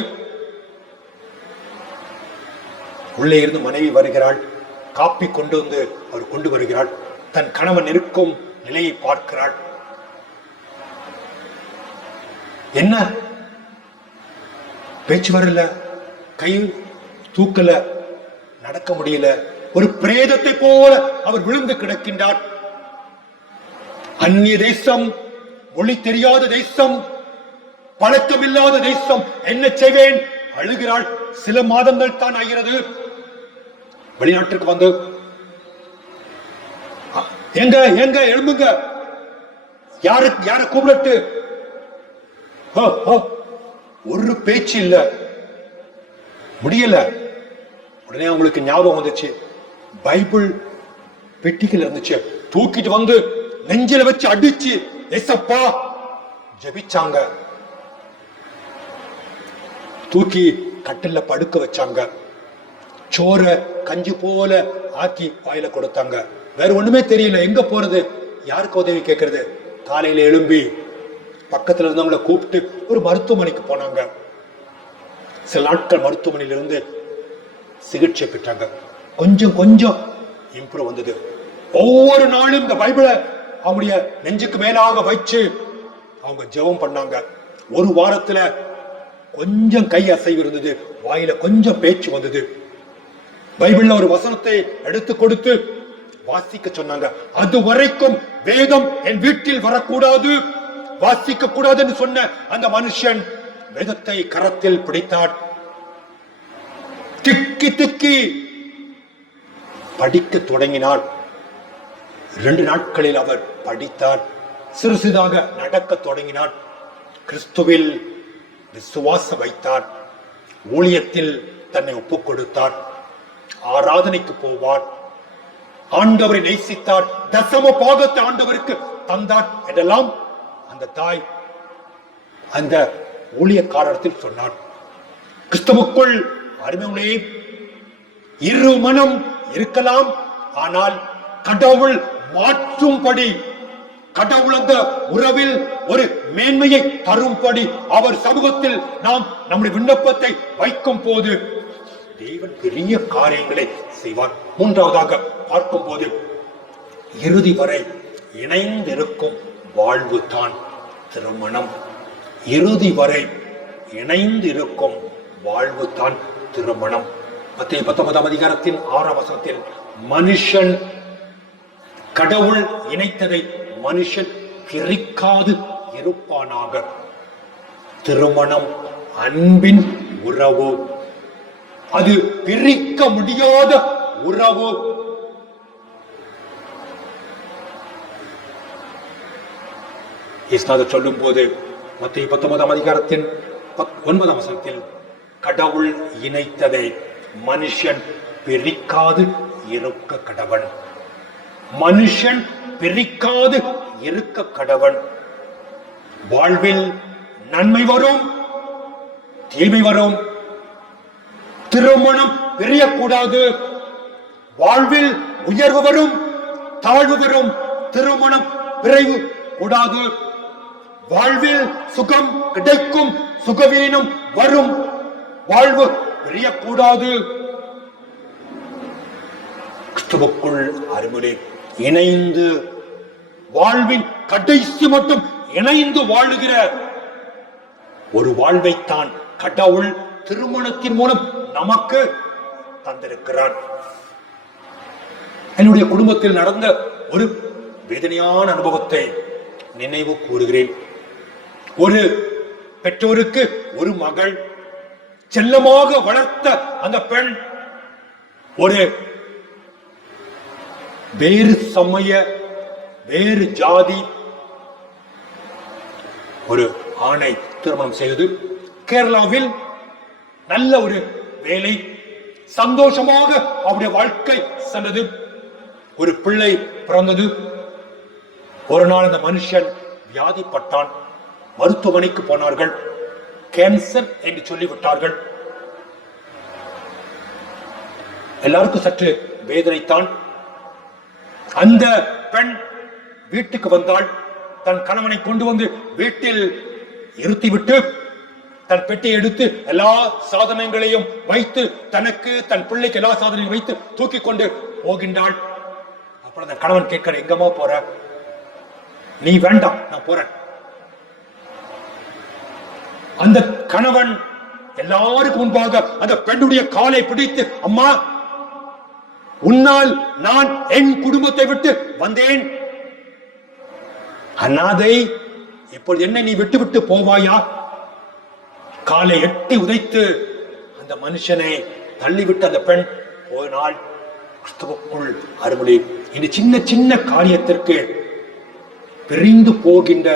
உள்ளே இருந்து மனைவி வருகிறாள். காப்பி கொண்டு வந்து அவர் கொண்டு வருகிறாள். தன் கணவன் இருக்கும் நிலையை பார்க்கிறாள். என்ன பேச்சு வரல, கை தூக்கல, நடக்க முடியல. ஒரு பிரேதத்தை போல அவர் விழுந்து கிடக்கின்றார். அந்நிய தேசம், மொழி தெரியாத தேசம், பழக்கமில்லாத தேசம். என்ன செய்வேன்? அழுகிறாள். சில மாதங்கள் தான் ஆகிறது. வெளிநாட்டுக்கு வந்து எங்க எங்க எழும்புங்க, யார கூப்பிடட்டு? ஒரு பேச்சு இல்ல, முடியல. உடனே அவங்களுக்கு ஞாபகம் வந்துச்சு, பைபிள் பெட்டிகள் இருந்துச்சு. தூக்கிட்டு வந்து நெஞ்சில வச்சு அடிச்சு ஏசப்பா ஜெபிச்சாங்க. தூக்கி கட்டில படுக்க வச்சாங்க. சோற கஞ்சி போல ஆக்கி வாயில கொடுத்தாங்க. வேற ஒண்ணுமே தெரியல. எங்க போறது, யாருக்கு உதவி கேட்கறது? காலையில எழும்பி பக்கத்துல இருந்தவங்களை கூப்பிட்டு ஒரு மருத்துவமனைக்கு போனாங்க. சில நாட்கள் மருத்துவமனையில இருந்து சிகிச்சை பெற்றாங்க. கொஞ்சம் கொஞ்சம் இம்ப்ரூவ் வந்தது. ஒவ்வொரு நாளும் இந்த பைபிளை அவங்களுடைய நெஞ்சுக்கு மேலாக வச்சு அவங்க ஜெபம் பண்ணாங்க. ஒரு வாரத்துல கொஞ்சம் கை அசைவு இருந்தது, வாயில கொஞ்சம் பேச்சு வந்தது. பைபிள்ல ஒரு வசனத்தை எடுத்து கொடுத்து வாசிக்க சொன்னாங்க. அது வரைக்கும் வேதம் என் வீட்டில் வரக்கூடாது, வாசிக்க கூடாதுன்னு சொன்ன அந்த மனுஷன் வேதத்தை கரத்தில் பிடித்தார். திக்கி திக்கி படிக்க தொடங்கினார். 2 நாட்களில் அவர் படித்தார். சிறு சிறிதாக நடக்க தொடங்கினார். கிறிஸ்துவில் விசுவாசம் வைத்தார். ஊழியத்தில் தன்னை ஒப்புக் கொடுத்தார். ஆராதனைக்கு போவார். ஆண்டவரை நேசித்தார். தசம பாகத்தை ஆண்டவருக்கு தந்தார் என்றெல்லாம் அந்த தாய் அந்த ஊழியக்காரத்தில் சொன்னார். கிறிஸ்துவுக்குள் அருமையுள்ளே இரு மனம் இருக்கலாம், ஆனால் கடவுள் மாற்றும்படி, கடவுள் அந்த உறவில் ஒரு மேன்மையை தரும்படி அவர் சமூகத்தில் நாம் நம்முடைய விண்ணப்பத்தை வைக்கும் போது தேவன் பெரிய காரியங்களை செய்வார். மூன்றாவதாக பார்க்கும் போது இறுதி வரை இணைந்திருக்கும் வாழ்வு தான் திருமணம். இறுதி வரை இணைந்திருக்கும் வாழ்வு தான் திருமணம். மத்தேயு 19ஆம் அதிகாரத்தின் 6ஆம் வசனத்தில் மனுஷன் கடவுள் இணைத்ததை மனுஷன் பிரிக்காது இருப்பானாக. திருமணம் அன்பின் உறவு, அது பிரிக்க முடியாத உறவு. இயேசுநாதர் சொல்லும் போது மத்தேயு 19ஆம் அதிகாரத்தின் 9ஆம் வசனத்தில் கடவுள் இணைத்ததை மனுஷன் பிரிக்காது இருக்க கடவன். மனுஷன் பிரிக்காது இருக்க கடவன். வாழ்வில் நன்மை வரும், தீமை வரும். திருமணம் பிரியக்கூடாது. வாழ்வில் உயர்வு வரும், தாழ்வு வரும். திருமணம் பிரிவு கூடாது. வாழ்வில் சுகம் கிடைக்கும், சுகவீனம் வரும். வாழ்வு பிரியக்கூடாது. கிறிஸ்துவுக்குள் அருமையிலே இணைந்து வாழ்வின் கடைசி மட்டும் இணைந்து வாழுகிற ஒரு வாழ்வைத்தான் கடவுள் திருமணத்தின் மூலம் நமக்கு தந்திருக்கிறார். என்னுடைய குடும்பத்தில் நடந்த ஒரு வேதனையான அனுபவத்தை நினைவு கூறுகிறேன். ஒரு பெற்றோருக்கு ஒரு மகள், செல்லமாக வளர்த்த அந்த பெண் ஒரு வேறு சமய, வேறு ஜாதி ஒரு ஆணை திருமணம் செய்தது. கேரளாவில் நல்ல ஒரு வேலை, சந்தோஷமாக அவருடைய வாழ்க்கை சென்றது. ஒரு பிள்ளை பிறந்தது. ஒரு நாள் அந்த மனுஷன் வியாதிப்பட்டான். மருத்துவமனைக்கு போனார்கள். கேன்சர் என்று சொல்லிவிட்டார்கள். எல்லாருக்கும் சற்று வேதனைத்தான். அந்த பெண் வீட்டுக்கு வந்தாள். தன் கணவனை கொண்டு வந்து வீட்டில் இருத்திவிட்டு தன் பெட்டியை எடுத்து எல்லா சாதனங்களையும் வைத்து, தனக்கு தன் பிள்ளைக்கு எல்லா சாதனையும் வைத்து தூக்கி கொண்டு போகின்றாள். அப்புறம் அந்த கணவன் கேட்கிற, எங்கம்மா போற? நீ வேண்டாம், நான் போறேன். அந்த கணவன் எல்லாருக்கும் முன்பாக அந்த பெண்ணுடைய காலை பிடித்து, அம்மா, உன்னால் நான் என் குடும்பத்தை விட்டு வந்தேன். அநாதை, இப்பொழுது என்ன நீ விட்டு விட்டு போவாயா? காலை எட்டி உதைத்து அந்த மனுஷனை தள்ளிவிட்டு அந்த பெண் போனாள். கிறிஸ்துவுக்குள் அருமையிலே இந்த சின்ன சின்ன காரியத்திற்கு பிரிந்து போகின்ற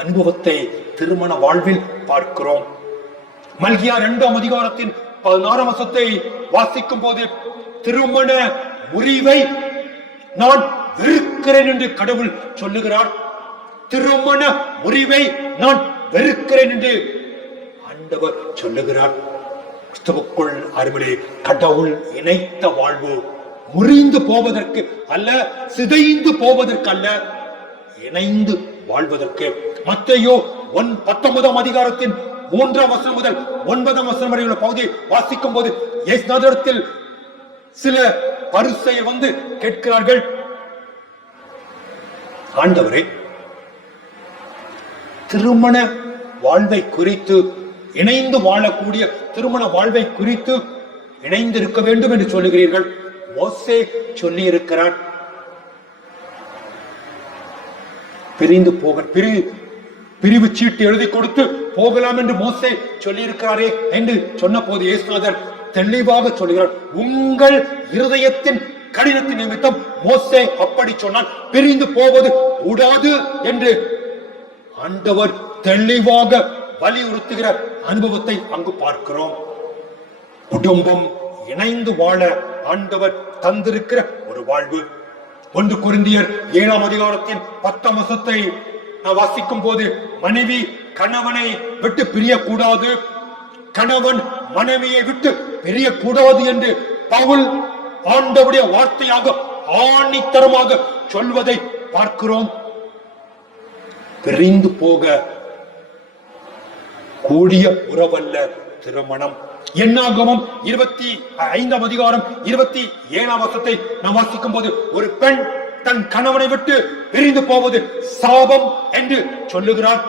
அனுபவத்தை திருமண வாழ்வில் பார்க்கிறோம். மல்கியா 2ஆம் அதிகாரத்தின் 16ஆம் வசனத்தை வாசிக்கும் போது, திருமண முறிவை நான் வெறுக்கிறேன் என்று கடவுள் சொல்லுகிறார். திருமண முறிவை நான் வெறுக்கிறேன் என்று ஆண்டவர் சொல்லுகிறார். கிறிஸ்துவுக்குள் அருமையிலே கடவுள் இணைத்த வாழ்வு முறிந்து போவதற்கு அல்ல, சிதைந்து போவதற்கு அல்ல, இணைந்து வாழ்வதற்கு. மத்தேயு 19ஆம் அதிகாரத்தின் 3ஆம் வசனம் முதல் 9ஆம் வசனம் வரை உள்ள பகுதியை வாசிக்கும் போது, இயேசுநாதரிடத்தில் சில பரிசேயர் வந்து கேட்கிறார்கள், ஆண்டவரே, திருமண வாழ்வை குறித்து, இணைந்து வாழக்கூடிய திருமண வாழ்வை குறித்து இணைந்து இருக்க வேண்டும் என்று சொல்லுகிறீர்கள். மோசே சொல்லி இருக்கிறார், பிரிந்து போக பிரிவு சீட்டு எழுதி கொடுத்து போகலாம் என்று மோசே சொல்லி இருக்கிறாரே என்று சொன்ன போது இயேசுநாதர் தெளிவாக சொல்கிறார், உங்கள் இருதயத்தின் கடினத்தின் நிமித்தம் மோசே அப்படி சொன்னால் பிரிந்து போவது கூடாது என்று ஆண்டவர் தெளிவாக வலியுறுத்துகிற அனுபவத்தை அங்கு பார்க்கிறோம். குடும்பம் இணைந்து வாழ ஆண்டவர் தந்திருக்கிற ஒரு வாழ்வு. 1 கொரிந்தியர் 7ஆம் அதிகாரத்தின் 10ஆம் வசனத்தை நான் வாசிக்கும் போது, மனைவி கணவனை விட்டு பிரியக்கூடாது, கணவன் மனைவியை விட்டு பிரியக்கூடாது என்று பவுல் ஆண்டவருடைய வார்த்தையாக ஆணித்தரமாக சொல்வதை பார்க்கிறோம். பிரிந்து போக கூடிய உறவல்ல திருமணம். என்னாகமம் 25ஆம் அதிகாரம் 27ஆம் வசனத்தை நாம் வாசிக்கும் போது, ஒரு பெண் தன் கணவனை விட்டு பிரிந்து போவது சாபம் என்று சொல்லுகிறார்.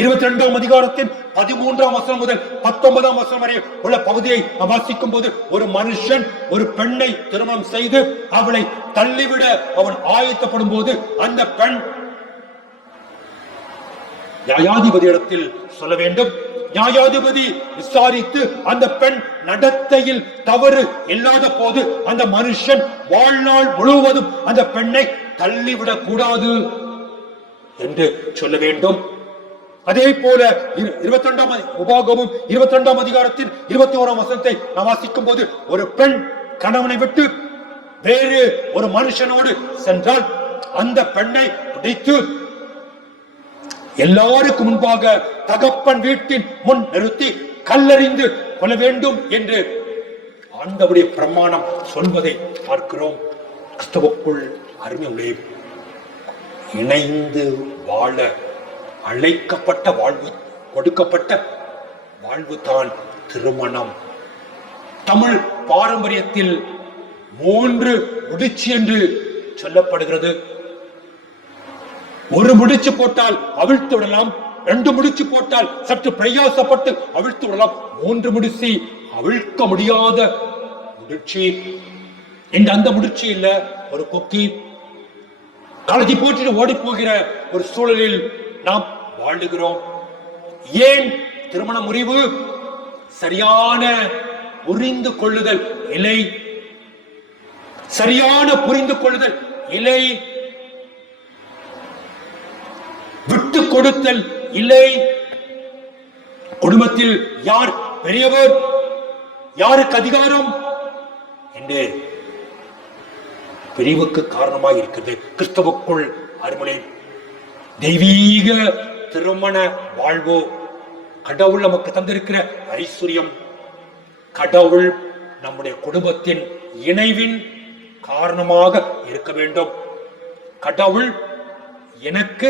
22ஆம் அதிகாரத்தின் 13ஆம் வசனம் முதல் 19ஆம் வசனம் வரை உள்ள பகுதியை வாசிக்கும் போது, ஒரு மனுஷன் ஒரு பெண்ணை திருமணம் செய்து அவளை தள்ளிவிட அவன் ஆயத்தப்படும் போது, அந்த பெண் நியாயாதிபதியிடத்தில் சொல்ல வேண்டும். நியாயாதிபதி விசாரித்து அந்த பெண் நடத்தையில் தவறு இல்லாத போது அந்த மனுஷன் வாழ்நாள் முழுவதும் அந்த பெண்ணை தள்ளிவிடக் கூடாது என்று சொல்ல வேண்டும். அதே போல 22ஆம் உபாகமும் 22ஆம் அதிகாரத்தின் 21ஆம் வசனத்தை நாம் வாசிக்கும் போது ஒரு பெண் கணவனை விட்டு வேறு ஒரு மனுஷனோடு சென்றால் அந்த பெண்ணை பிடித்து எல்லாருக்கும் முன்பாக தகப்பன் வீட்டின் முன் நிறுத்தி கல்லறிந்து கொள்ள வேண்டும் என்று ஆண்டவருடைய பிரமாணம் சொல்வதை பார்க்கிறோம். கிறிஸ்துவுக்குள் அருமையுள்ளே இணைந்து வாழ அழைக்கப்பட்ட வாழ்வு, கொடுக்கப்பட்ட வாழ்வு தான் திருமணம். தமிழ் பாரம்பரியத்தில் 3 முடிச்சு என்று சொல்லப்படுகிறது. ஒரு முடிச்சு போட்டால் அவிழ்த்து விடலாம், 2 முடிச்சு போட்டால் சற்று பிரயாசப்பட்டு அவிழ்த்து விடலாம், 3 முடிச்சு அவிழ்க்க முடியாத முடிச்சு. அந்த முடிச்சு இல்ல ஒரு கொக்கி கலத்தி போட்டு ஓடி போகிற ஒரு சூழலில் நாம் வாழுகிறோம். ஏன் திருமண முறிவு? சரியான புரிந்து கொள்ளுதல் இல்லை, சரியான புரிந்து கொள்ளுதல் இல்லை, விட்டு கொடுத்தல் இல்லை. குடும்பத்தில் யார் பெரியவர், யாருக்கு அதிகாரம் என்று பிரிவுக்கு காரணமாக இருக்கிறது. கிறிஸ்துவுக்குள் அருமனை தெய்வீக திருமண வாழ்வோ கடவுள் நமக்கு தந்திருக்கிற ஐஸ்வர்யம். கடவுள் நம்முடைய குடும்பத்தின் இணைவின் காரணமாக இருக்க வேண்டும். கடவுள் எனக்கு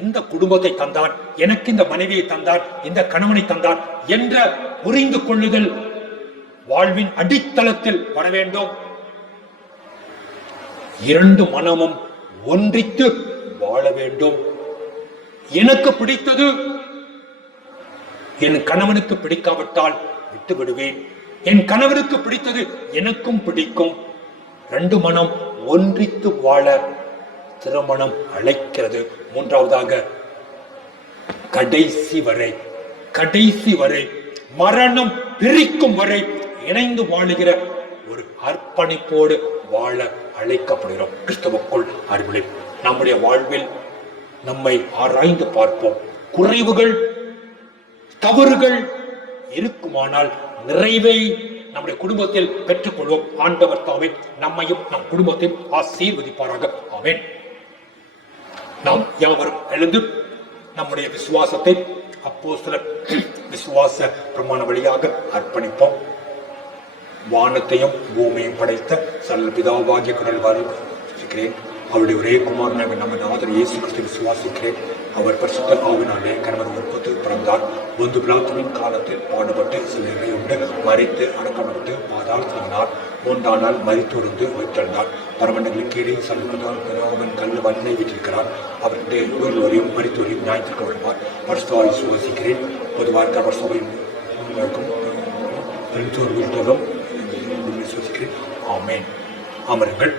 இந்த குடும்பத்தை தந்தார், எனக்கு இந்த மனைவியை தந்தார், இந்த கணவனை தந்தார் என்ற புரிந்து கொள்ளுதல் வாழ்வின் அடித்தளத்தில் வர வேண்டும். 2 மனமும் ஒன்றித்து வாழ வேண்டும். எனக்கு பிடித்தது என் கணவனுக்கு பிடிக்காவிட்டால் விட்டு விடுவேன், என் கணவனுக்கு பிடித்தது எனக்கும் பிடிக்கும். 2 மனம் ஒன்றித்து வாழ திருமணம் அழைக்கிறது. 3வதாக கடைசி வரை மரணம் பிரிக்கும் வரை இணைந்து வாழுகிற ஒரு அர்ப்பணிப்போடு வாழ அழைக்கப்படுகிறோம். கிறிஸ்துவுக்குள் அருளை நம்முடைய வாழ்வில் நம்மை ஆராய்ந்து பார்ப்போம். குறைவுகள், தவறுகள் இருக்குமானால் நிறைவை நம்முடைய குடும்பத்தில் பெற்றுக்கொள்வோம். ஆண்டவர் தாமே நம்மையும் நம் குடும்பத்தையும் ஆசீர்வதிப்பாராக. ஆமென். நாம் யாவரும் எழுந்து நம்முடைய விசுவாசத்தை அப்போஸ்தலர் விசுவாச பிரமாண வழியாக அர்ப்பணிப்போம். வானத்தையும் பூமியையும் படைத்த சரல பிதாவாகிய கடல் வாசிக்கிறேன். அவருடைய ஒரே குமாரனாக நம்ம நாதர் இயேசு கிறிஸ்து விசுவாசிக்கிறேன். அவர் பரிசுத்த ஆவினாலே கணவர் உற்பத்தி பிறந்தார். ஒன்று பிளாத்துவின் காலத்தில் பாடுபட்டு சிலரை உண்டு மறித்து அடக்கப்பட்டு பாதாளத்தினார். 3ஆம் நாள் மறித்தொருந்து உயிர்த்தெழுந்தார். பரமண்டங்களுக்கு கீழே சல்பதால் கல் வண்ணை விட்டிருக்கிறார். அவருடைய ஒருவரையும் மறித்தோரையும் நியாயத்திற்கு வருவார். பரிசுத்தவாய் விசுவாசிக்கிறேன். பொதுவாக அவர் சபையும் விசுவாசிக்கிறேன். ஆமென். அமருங்கள்.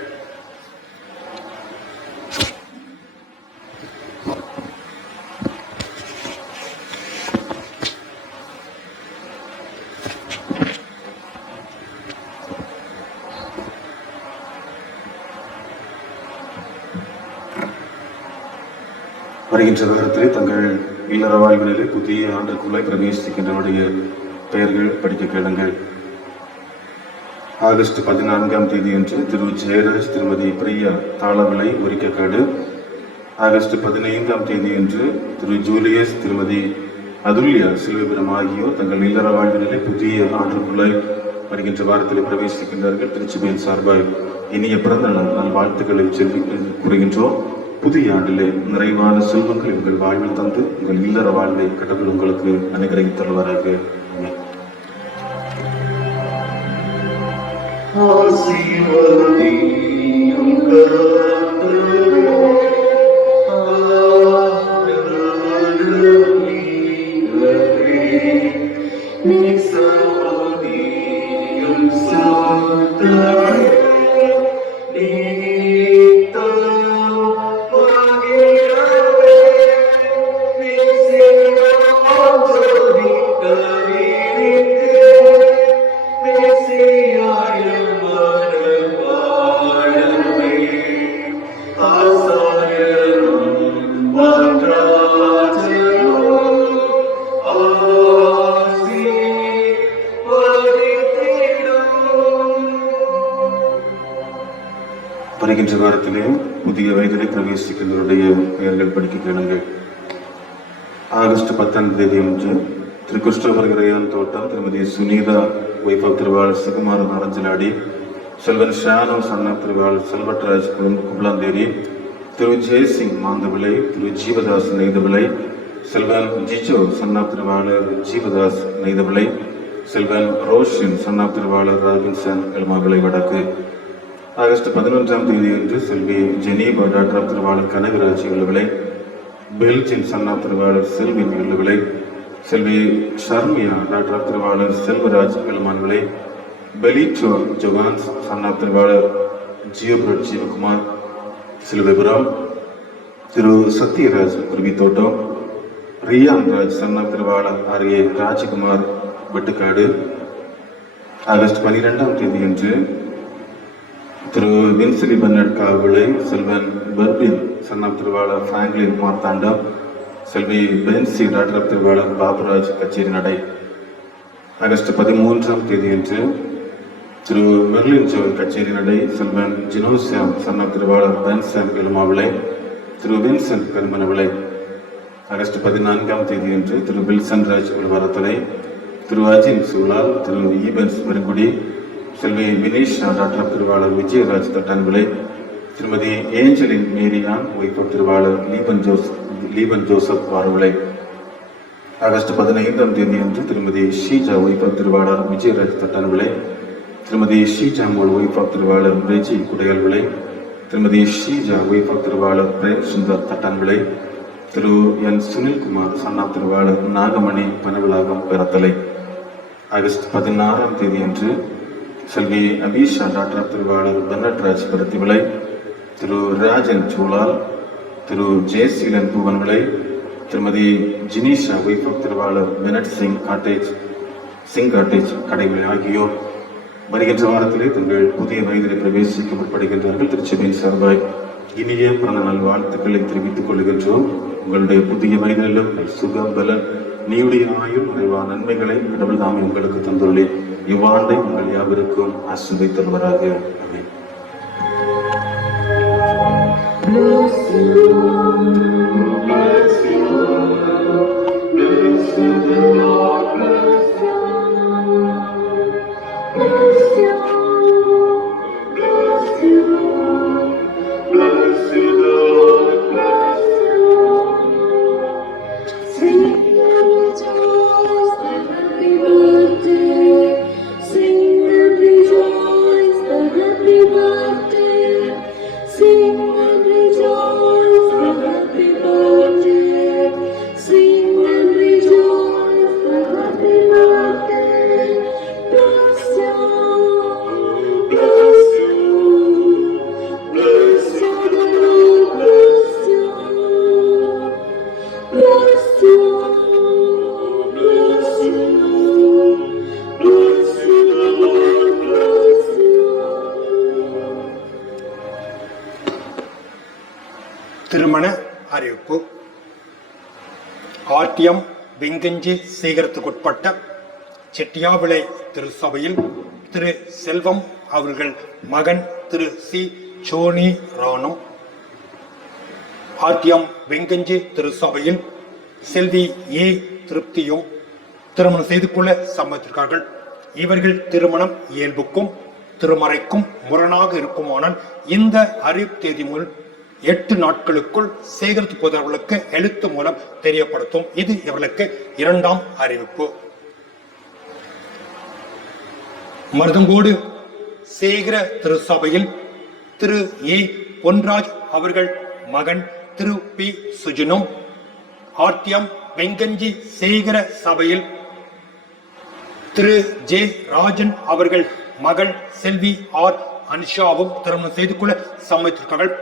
வருகின்ற நேரத்திலே தங்கள் இல்லற வாழ்விலே புதிய ஆண்டுக்குள்ளே பிரவேசிக்கின்றவருடைய பெயர்கள் படிக்க கேளுங்கள். ஆகஸ்ட் 14ஆம் தேதி அன்று திரு ஜெயராஜ் திருமதி பிரியா தாளவிலை உரிக்கக்காடு. ஆகஸ்ட் 15ஆம் தேதி அன்று திரு ஜூலியஸ் திருமதி அதுல்யா சில்வபுரம் ஆகியோர் தங்கள் இல்லற வாழ்விலே புதிய ஆண்டுக்குள்ளே வருகின்ற வாரத்தில் பிரவேசிக்கின்றார்கள். திருச்சிபையின் சார்பாக இனிய பிறந்த நாள் வாழ்த்துக்களை கூறுகின்றோம். புதிய ஆண்டிலே நிறைவான செல்வங்கள் உங்கள் வாழ்வில் தந்து உங்கள் இல்லற வாழ்வை கடவுள் உங்களுக்கு அனுகிரகித்தருள்வாராக. Asayam Mandrachayam வருகின்ற வாரத்திலே புதிய வயதிலே பிரவேசிக்கிறவருடைய பெயர்கள் படிக்க கேளுங்கள். ஆகஸ்ட் 10ஆம் தேதி அன்று திரு கிறிஸ்டோபர் தோட்டம் திருமதி சுனீதா வைஃப் ஆஃப் திருவாளர் சுகுமார் நாரஞ்சலாடி, செல்வன் ஷானோ சன்னா திருவாளர் செல்வட்ராஜ் கும்பலாந்தேரி, திரு ஜெயசிங் மாந்தவிளை, திரு ஜீவதாஸ் நெய்தவிளை, செல்வன் ஜிஜோ சன்னா திருவாளர் ஜீவதாஸ் நெய்தவிளை, செல்வன் ரோஷன் சன்னா திருவாளர் ராபின்சன் எல்மாவிளை வடக்கு. ஆகஸ்ட் 11ஆம் தேதி அன்று செல்வி ஜெனீபா டாக்டர் ஆஃப் திருவாளர் கனகராஜ் எழுவிலை, பெல்ஜின் சன்னா திருவாளர் செல்வின் எழுவிலை, செல்வி ஷர்மியா டாக்டர் ஆஃப் திருவாளர் செல்வராஜ் எல்மான்விளை, பெலிட்டோ ஜோகான்ஸ் சன்னா திருவாளர் ஜியோபிரட் ஜீவகுமார் சிலுவைபுரம், திரு சத்யராஜ் குருவி தோட்டம், ரியான் ராஜ் சன்னா திருவாளர் ஆர்ஏ ராஜகுமார் வெட்டுக்காடு. ஆகஸ்ட் 12ஆம் தேதி அன்று திரு வின்சிலி பன்னட் காவலை, செல்வன் பர்பின் சன்னாப் திருவாளர் பிராங்க்லின் மார்த்தாண்டம், செல்வி பென்சி டாக்டர் ஆஃப் திருவாளர் பாபுராஜ் கச்சேரி நடை. ஆகஸ்ட் 13ஆம் தேதி அன்று திரு மெர்லின் ஜோல் கச்சேரி நடை, செல்வன் ஜினோசியாம் சன்னாப் திருவாளர் பென்சன் எலுமாவிளை, திரு வின்சன் பெருமனவிளை. ஆகஸ்ட் 14ஆம் தேதி அன்று திரு வில்சன் ராஜ் உள்வரத்தலை, திரு அஜின் சூலால், திரு ஈபன்ஸ் பெருங்குடி, செல்வி வினீஷா டாக்டர் ஆஃப் திருவாளர் விஜயராஜ் தட்டான்விளை, திருமதி ஏஞ்சலின் மேரியான் வைஃப் ஆஃப் திருவாளர் லீபன் ஜோசப் வாரவிளை. ஆகஸ்ட் 15ஆம் தேதி அன்று திருமதி ஷீஜா வைஃப் ஆஃப் திருவாளர் விஜயராஜ் தட்டான்விளை, திருமதி ஷீஜா மோல் வைஃப் ஆஃப் திருவாளர் ரெஜி குடையல் விளை, திருமதி ஷீஜா வைஃப் ஆஃப் திருவாளர் பிரேம் சுந்தர் தட்டான்விளை, திரு என் சுனில்குமார் சன்னா திருவாளர் நாகமணி பனவிலாகம் பெறத்தலை. ஆகஸ்ட் 16ஆம் தேதி அன்று செல்வி அபிஷா டாக்டர் ஆஃப் திருவாளர் பென்னட்ராஜ் பருத்திவிளை, திரு ராஜன் சூலால், திரு ஜெயசீலன் பூவன்விளை, திருமதி ஜினீஷா வைஃப் ஆஃப் திருவாளர் பெனட் சிங் காட்டேஜ் கடைவிளை ஆகியோர் வருகின்ற வாரத்திலே தங்கள் புதிய வயதில் பிரவேசிக்க முற்படுகின்றார்கள். திருச்சபையின் சார்பாய் இனிய பிறந்த நாள் வாழ்த்துக்களை தெரிவித்துக் கொள்கின்றோம். உங்களுடைய புதிய வயதிலும் சுகம் பலன் நீயுடைய ஆயுள் நிறைவான நன்மைகளை கடவுள் தாமே உங்களுக்கு தந்துள்ளே இவ்வாண்டை உங்கள் யாவருக்கும் ஆசீர்வதித்தல்வராக. ஆமென். திருமண அறிவிப்பு. ஆர்டிஎம் வெங்கஞ்சி சேகரத்துக்குட்பட்ட செட்டியாவிளை திருச்சபையில் திரு செல்வம் அவர்கள் மகன் திரு சி சோனி ராணும், ஆர்டிஎம் வெங்கஞ்சி திருச்சபையில் செல்வி ஏ திருப்தியும் திருமணம் செய்து கொள்ள சம்மதித்திருக்கார்கள். இவர்கள் திருமணம் இயல்புக்கும் திருமறைக்கும் முரணாக இருக்குமானால் இந்த அறிவிப்பு தேதி முதல் 8 நாட்களுக்குள் சேகரித்து போதவர்களுக்கு எழுத்து மூலம் தெரியப்படுத்தும். இது இவர்களுக்கு 2ஆம் அறிவிப்பு. மருதங்கோடு சேகர திருச்சபையில் திரு ஏ பொன்ராஜ் அவர்கள் மகன் திரு பி சுஜனும், ஆர்டிஎம் வெங்கஞ்சி சேகர சபையில் திரு ஜே ராஜன் அவர்கள் மகள் செல்வி ஆர் அனிஷாவும் திருமணம் செய்து கொள்ள சம்மதித்திருக்கிறார்கள்.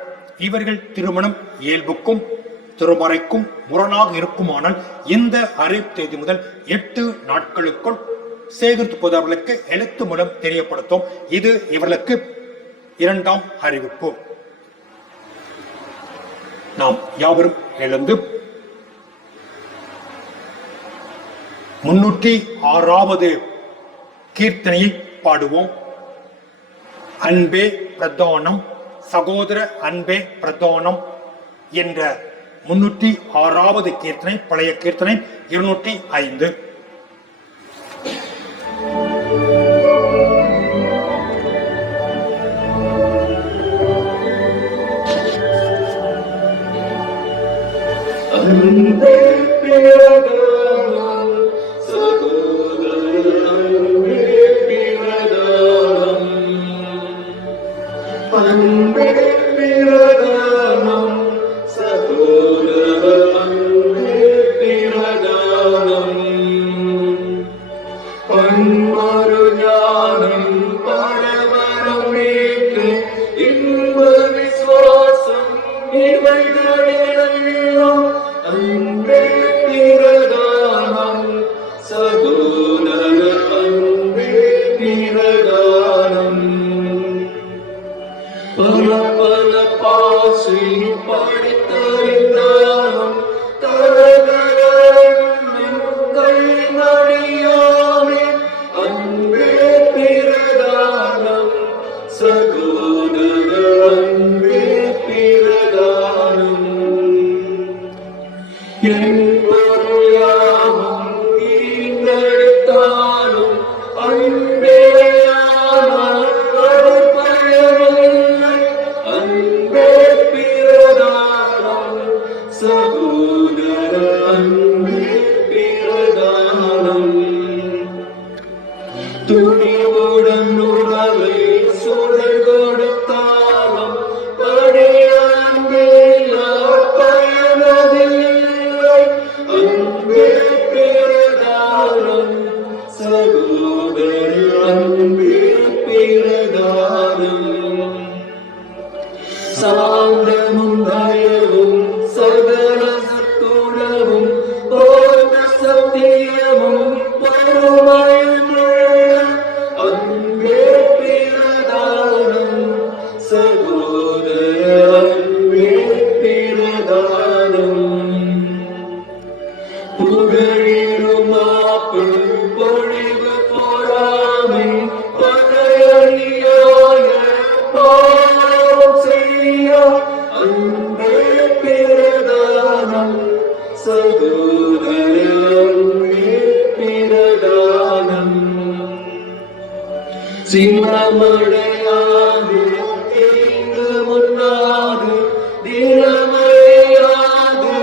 இவர்கள் திருமணம் இயல்புக்கும் திருமறைக்கும் முரணாக இருக்குமானால் இந்த அறிவிப்பு தேதி முதல் 8 நாட்களுக்குள் சேகரித்து போதவர்களுக்கு எழுத்து மூலம் தெரியப்படுத்தும். இது இவர்களுக்கு 2ஆம் அறிவிப்பு. நாம் யாவரும் எழுந்து 306வது கீர்த்தனையை பாடுவோம். அன்பே பிரதானம் சகோதர அன்பே பிரதானம் என்ற 306வது கீர்த்தனை, பழைய கீர்த்தனை 205. அன்பே பிரதானம் சகோதர அன்பே பிரதானம் அன்பே பிரதானம் சகோதர அன்பே பிரதானம் பன்மரு ஞானம் பரமரம் நீக்கு இன்ப விசுவாசம் இவைகளெல்லாம் அன்பே பிரதானம் சகோதர அன்பே பிரதானம் பல பல பாசி படித்தறிந்தாலும் தரகரன் கைமணியாமே அன்பே பிரதானம் சகோதர அன்பே பிரதானம் என் பொருளாகும் ஈந்தெடுத்தாலும் அன்பேயானால் அது பயனில்லை அன்பே பிரதானம் சகோதர அன்பே பிரதானம் துணிவுடன் உறவை சுடர் கொடுத்தாலும் படியாண்டில்லார் பயனதில்லை அன்பே பிரதானம் சகோதர அன்பே பிரதானம் சாந்தமும் தயவும் சகல சத்துணவும் போத சத்தியமும் பருமையுள்ள அன்பே பிரதானம் சகோதர அன்பே பிரதானம் புகழிருமாப்பு பொழிவு பொறாமை பகையணியாய பாவம் செய்ய அன்பே பிரதானம் சகோதர அன்பே பிரதானம் சின்னமடையாது தீங்கு முன்னாது தினமடையாது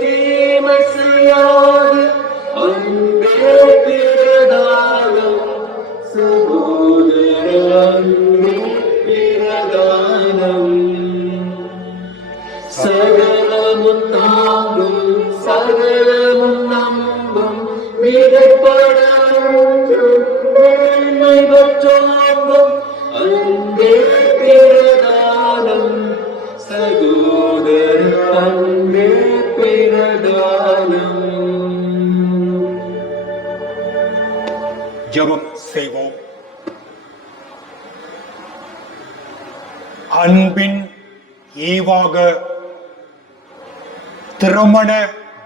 தீமை செய்யாது அன்பே பிரதானம் சகோதர அன்பே பிரதானம் சகலமும் தாங்கும் சகலமும் நம்பும் மிகப்படும் மேன்மை பற்றோங்கும் அன்பே பிரதானம் சகோதர அன்பே பிரதானம். ஜெபம் செய்வோம். அன்பின் ஈவாக திருமண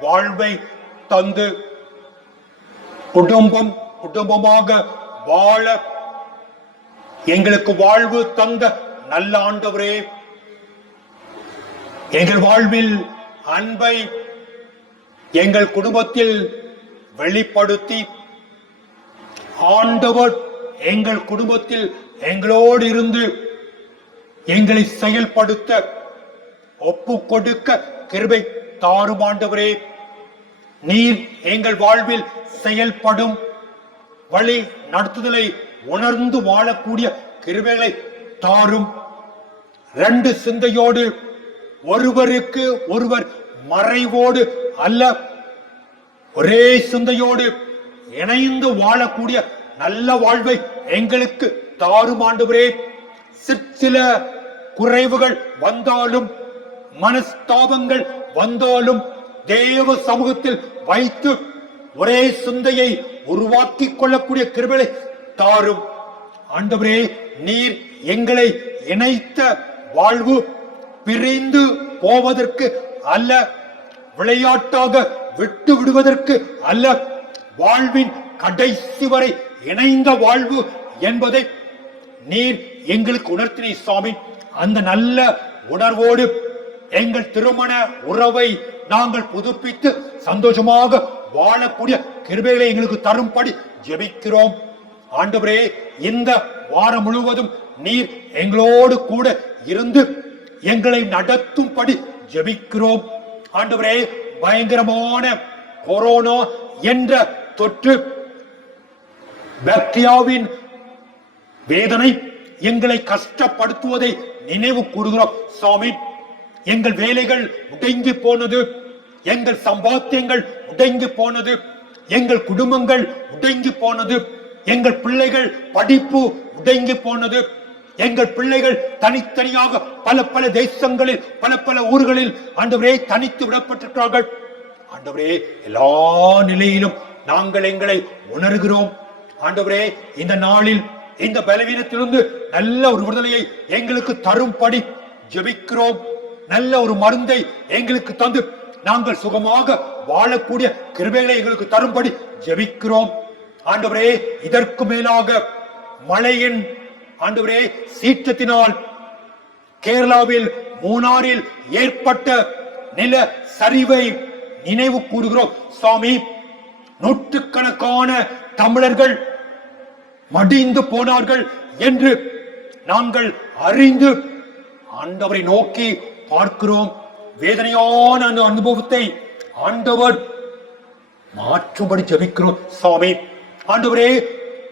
வாழ்வை தந்து குடும்பமாக வாழ எங்களுக்கு வாழ்வு தந்த நல்ல ஆண்டவரே, எங்கள் வாழ்வில் அன்பை எங்கள் குடும்பத்தில் வெளிப்படுத்தி ஆண்டவர் எங்கள் குடும்பத்தில் எங்களோடு இருந்து எங்களை செயல்படுத்த ஒப்பு கொடுக்க கிருபை தாரும் ஆண்டவரே. நீர் எங்கள் வாழ்வில் செயல்படும் வழி நடத்துதலை உணர்ந்து வாழக்கூடிய கிருபைகளை தாரும். 2 சிந்தையோடு ஒருவருக்கு ஒருவர் மறைவோடு அல்ல, ஒரே சிந்தையோடு இணைந்து வாழக்கூடிய நல்ல வாழ்வை எங்களுக்கு தாரும் ஆண்டவரே. சில குறைவுகள் வந்தாலும் மனஸ்தாபங்கள் வந்தாலும் தேவ சமூகத்தில் வைத்து ஒரே சிந்தையை உருவாக்கி கொள்ளக்கூடிய கிருபையை தாரும் ஆண்டவரே. நீர் எங்களை இணைத்த வாழ்வு பிரிந்து போவதற்கு அல்ல, விளையாட்டாக விட்டு விடுவதற்கு அல்ல, வாழ்வின் கடைசி வரை இணைந்த வாழ்வு என்பதை நீர் எங்களுக்கு உணர்த்தினை சுவாமி. அந்த நல்ல உணர்வோடு எங்கள் திருமண உறவை நாங்கள் புதுப்பித்து சந்தோஷமாக வாழக்கூடிய கிருபைகளை எங்களுக்கு தரும்படி ஜெபிக்கிறோம். ஆண்டவரே, இந்த வாரம் முழுவதும் நீர் எங்களோடு கூட இருந்து எங்களை நடத்தும்படி ஜெபிக்கிறோம். ஆண்டவரே, பயங்கரமான கொரோனா என்ற தொற்று பாக்டீரியாவின் வேதனை எங்களை கஷ்டப்படுத்துவதை நினைவு கூறுகிறோம் சுவாமி. எங்கள் வேலைகள் முடங்கி போனது, எங்கள் சம்பாத்தியங்கள் முடங்கி போனது, எங்கள் குடும்பங்கள் முடங்கி போனது, எங்கள் பிள்ளைகள் படிப்பு முடங்கி போனது, எங்கள் பிள்ளைகள் தனித்தனியாக பல பல தேசங்களில் பல பல ஊர்களில் ஆண்டவரே தனித்து விடப்பட்டிருக்கிறார்கள். ஆண்டவரே, எல்லா நிலையிலும் நாங்கள் எங்களை உணர்கிறோம். ஆண்டவரே, இந்த நாளில் இந்த பலவீனத்திலிருந்து நல்ல ஒரு விடுதலையை எங்களுக்கு தரும்படி ஜெபிக்கிறோம். நல்ல ஒரு மருந்தை எங்களுக்கு தந்து நாங்கள் சுகமாக வாழக்கூடிய கிருபைகளை எங்களுக்கு தரும்படி ஜெபிக்கிறோம். ஆண்டவரே, இதற்கு மேலாக மழையின் ஆண்டவரே சீற்றத்தினால் கேரளாவில் மூணாறில் ஏற்பட்ட நில சரிவை நினைவு கூறுகிறோம் சுவாமி. நூற்றுக்கணக்கான தமிழர்கள் மடிந்து போனார்கள் என்று நாங்கள் அறிந்து ஆண்டவரை நோக்கி பார்க்கிறோம். வேதனையான அந்த அனுபவத்தை ஆண்டவர் மாற்றும்படி ஜெபிக்கிறோம் சுவாமி. ஆண்டவரே,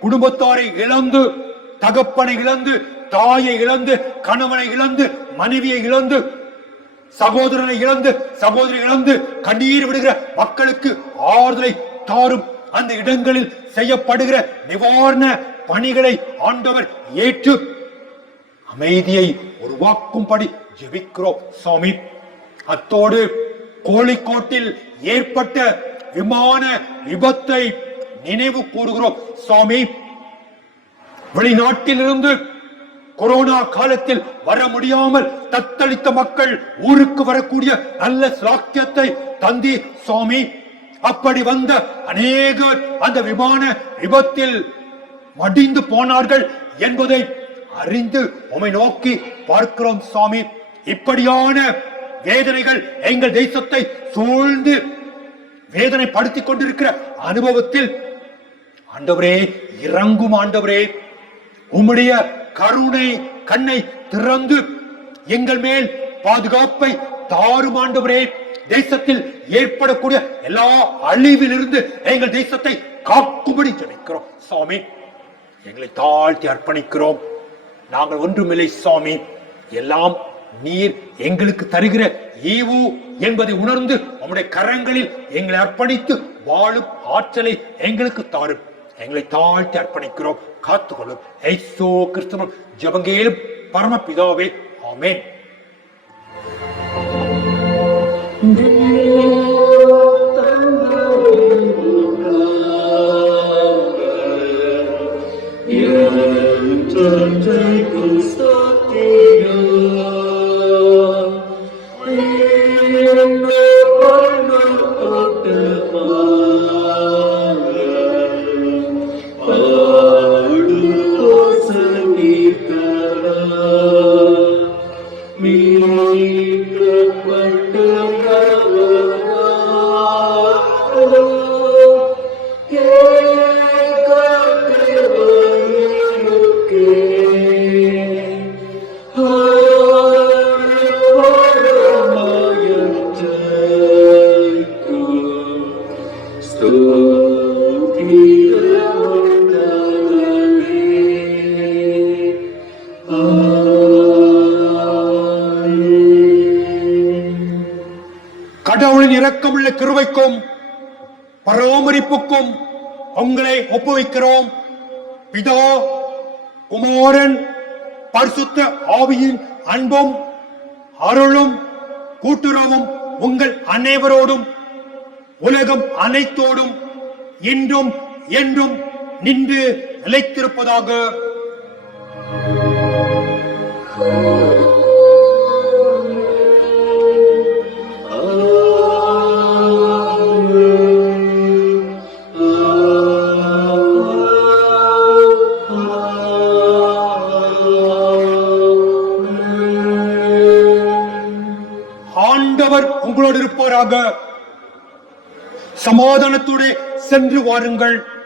குடும்பத்தாரை இழந்து, தகப்பனை இழந்து, தாயை இழந்து, கணவனை இழந்து, மனைவியை இழந்து, சகோதரனை இழந்து, சகோதரி இழந்து கண்ணீர் விடுகிற மக்களுக்கு ஆறுதலை தாரும். அந்த இடங்களில் செய்யப்படுகிற நிவாரண பணிகளை ஆண்டவர் ஏற்று அமைதியை உருவாக்கும்படி ஜெபிக்கிறோம் சுவாமி. அத்தோடு கோழிக்கோட்டில் ஏற்பட்ட விமான விபத்தை நினைவு கூறுகிறோம் சுவாமி. வெளிநாட்டிலிருந்து கொரோனா காலத்தில் வர முடியாமல் தத்தளித்த மக்கள் ஊருக்கு வரக்கூடிய நல்ல சாக்கியத்தை தந்தி சுவாமி. அப்படி வந்த அநேகர் அந்த விமான விபத்தில் மடிந்து போனார்கள் என்பதை அறிந்து உம்மை நோக்கி பார்க்கிறோம் சுவாமி. இப்படியான வேதனைகள் எங்கள் தேசத்தை சூழ்ந்து வேதனைப்படுத்திக் கொண்டிருக்கிற அனுபவத்தில் ஆண்டவரே இறங்கும். ஆண்டவரே, உம்முடைய கருணை கண்ணை திறந்து எங்கள் மேல் பாதுகாப்பை தாரும். ஆண்டவரே, தேசத்தில் ஏற்படக்கூடிய எல்லா அழிவிலிருந்து எங்கள் தேசத்தை காக்கும்படி ஜெபிக்கிறோம் சுவாமி. எங்களை தாழ்த்தி அர்ப்பணிக்கிறோம். நாங்கள் ஒன்றுமில்லை சுவாமி, எல்லாம் நீர் எங்களுக்கு தருகிற ஈவு என்பதை உணர்ந்து உம்முடைய கரங்களில் எங்களை அர்ப்பணித்து வாழும் ஆற்றலை எங்களுக்கு தாரும். எங்களை தாழ்த்தி அர்ப்பணிக்கிறோம். காத்துக்கொள்ளும். இயேசு கிறிஸ்துவின் ஜெபங்கேலும் பரமபிதாவே, ஆமென். கடவுளின் இரக்கமுள்ள கிருபைக்கும் பராமரிப்புக்கும் உங்களை ஒப்புவிக்கிறோம். பிதா, குமாரன், பரிசுத்த ஆவியின் அன்பும் அருளும் கூட்டுறவும் உங்கள் அனைவரோடும் உலகம் அனைத்தோடும் இன்றும் என்றும் நின்று நிலைத்திருப்பதாக. ஆண்டவர் உங்களோடு இருப்பாராக. சமாதானத்தோடு சென்று வாருங்கள்.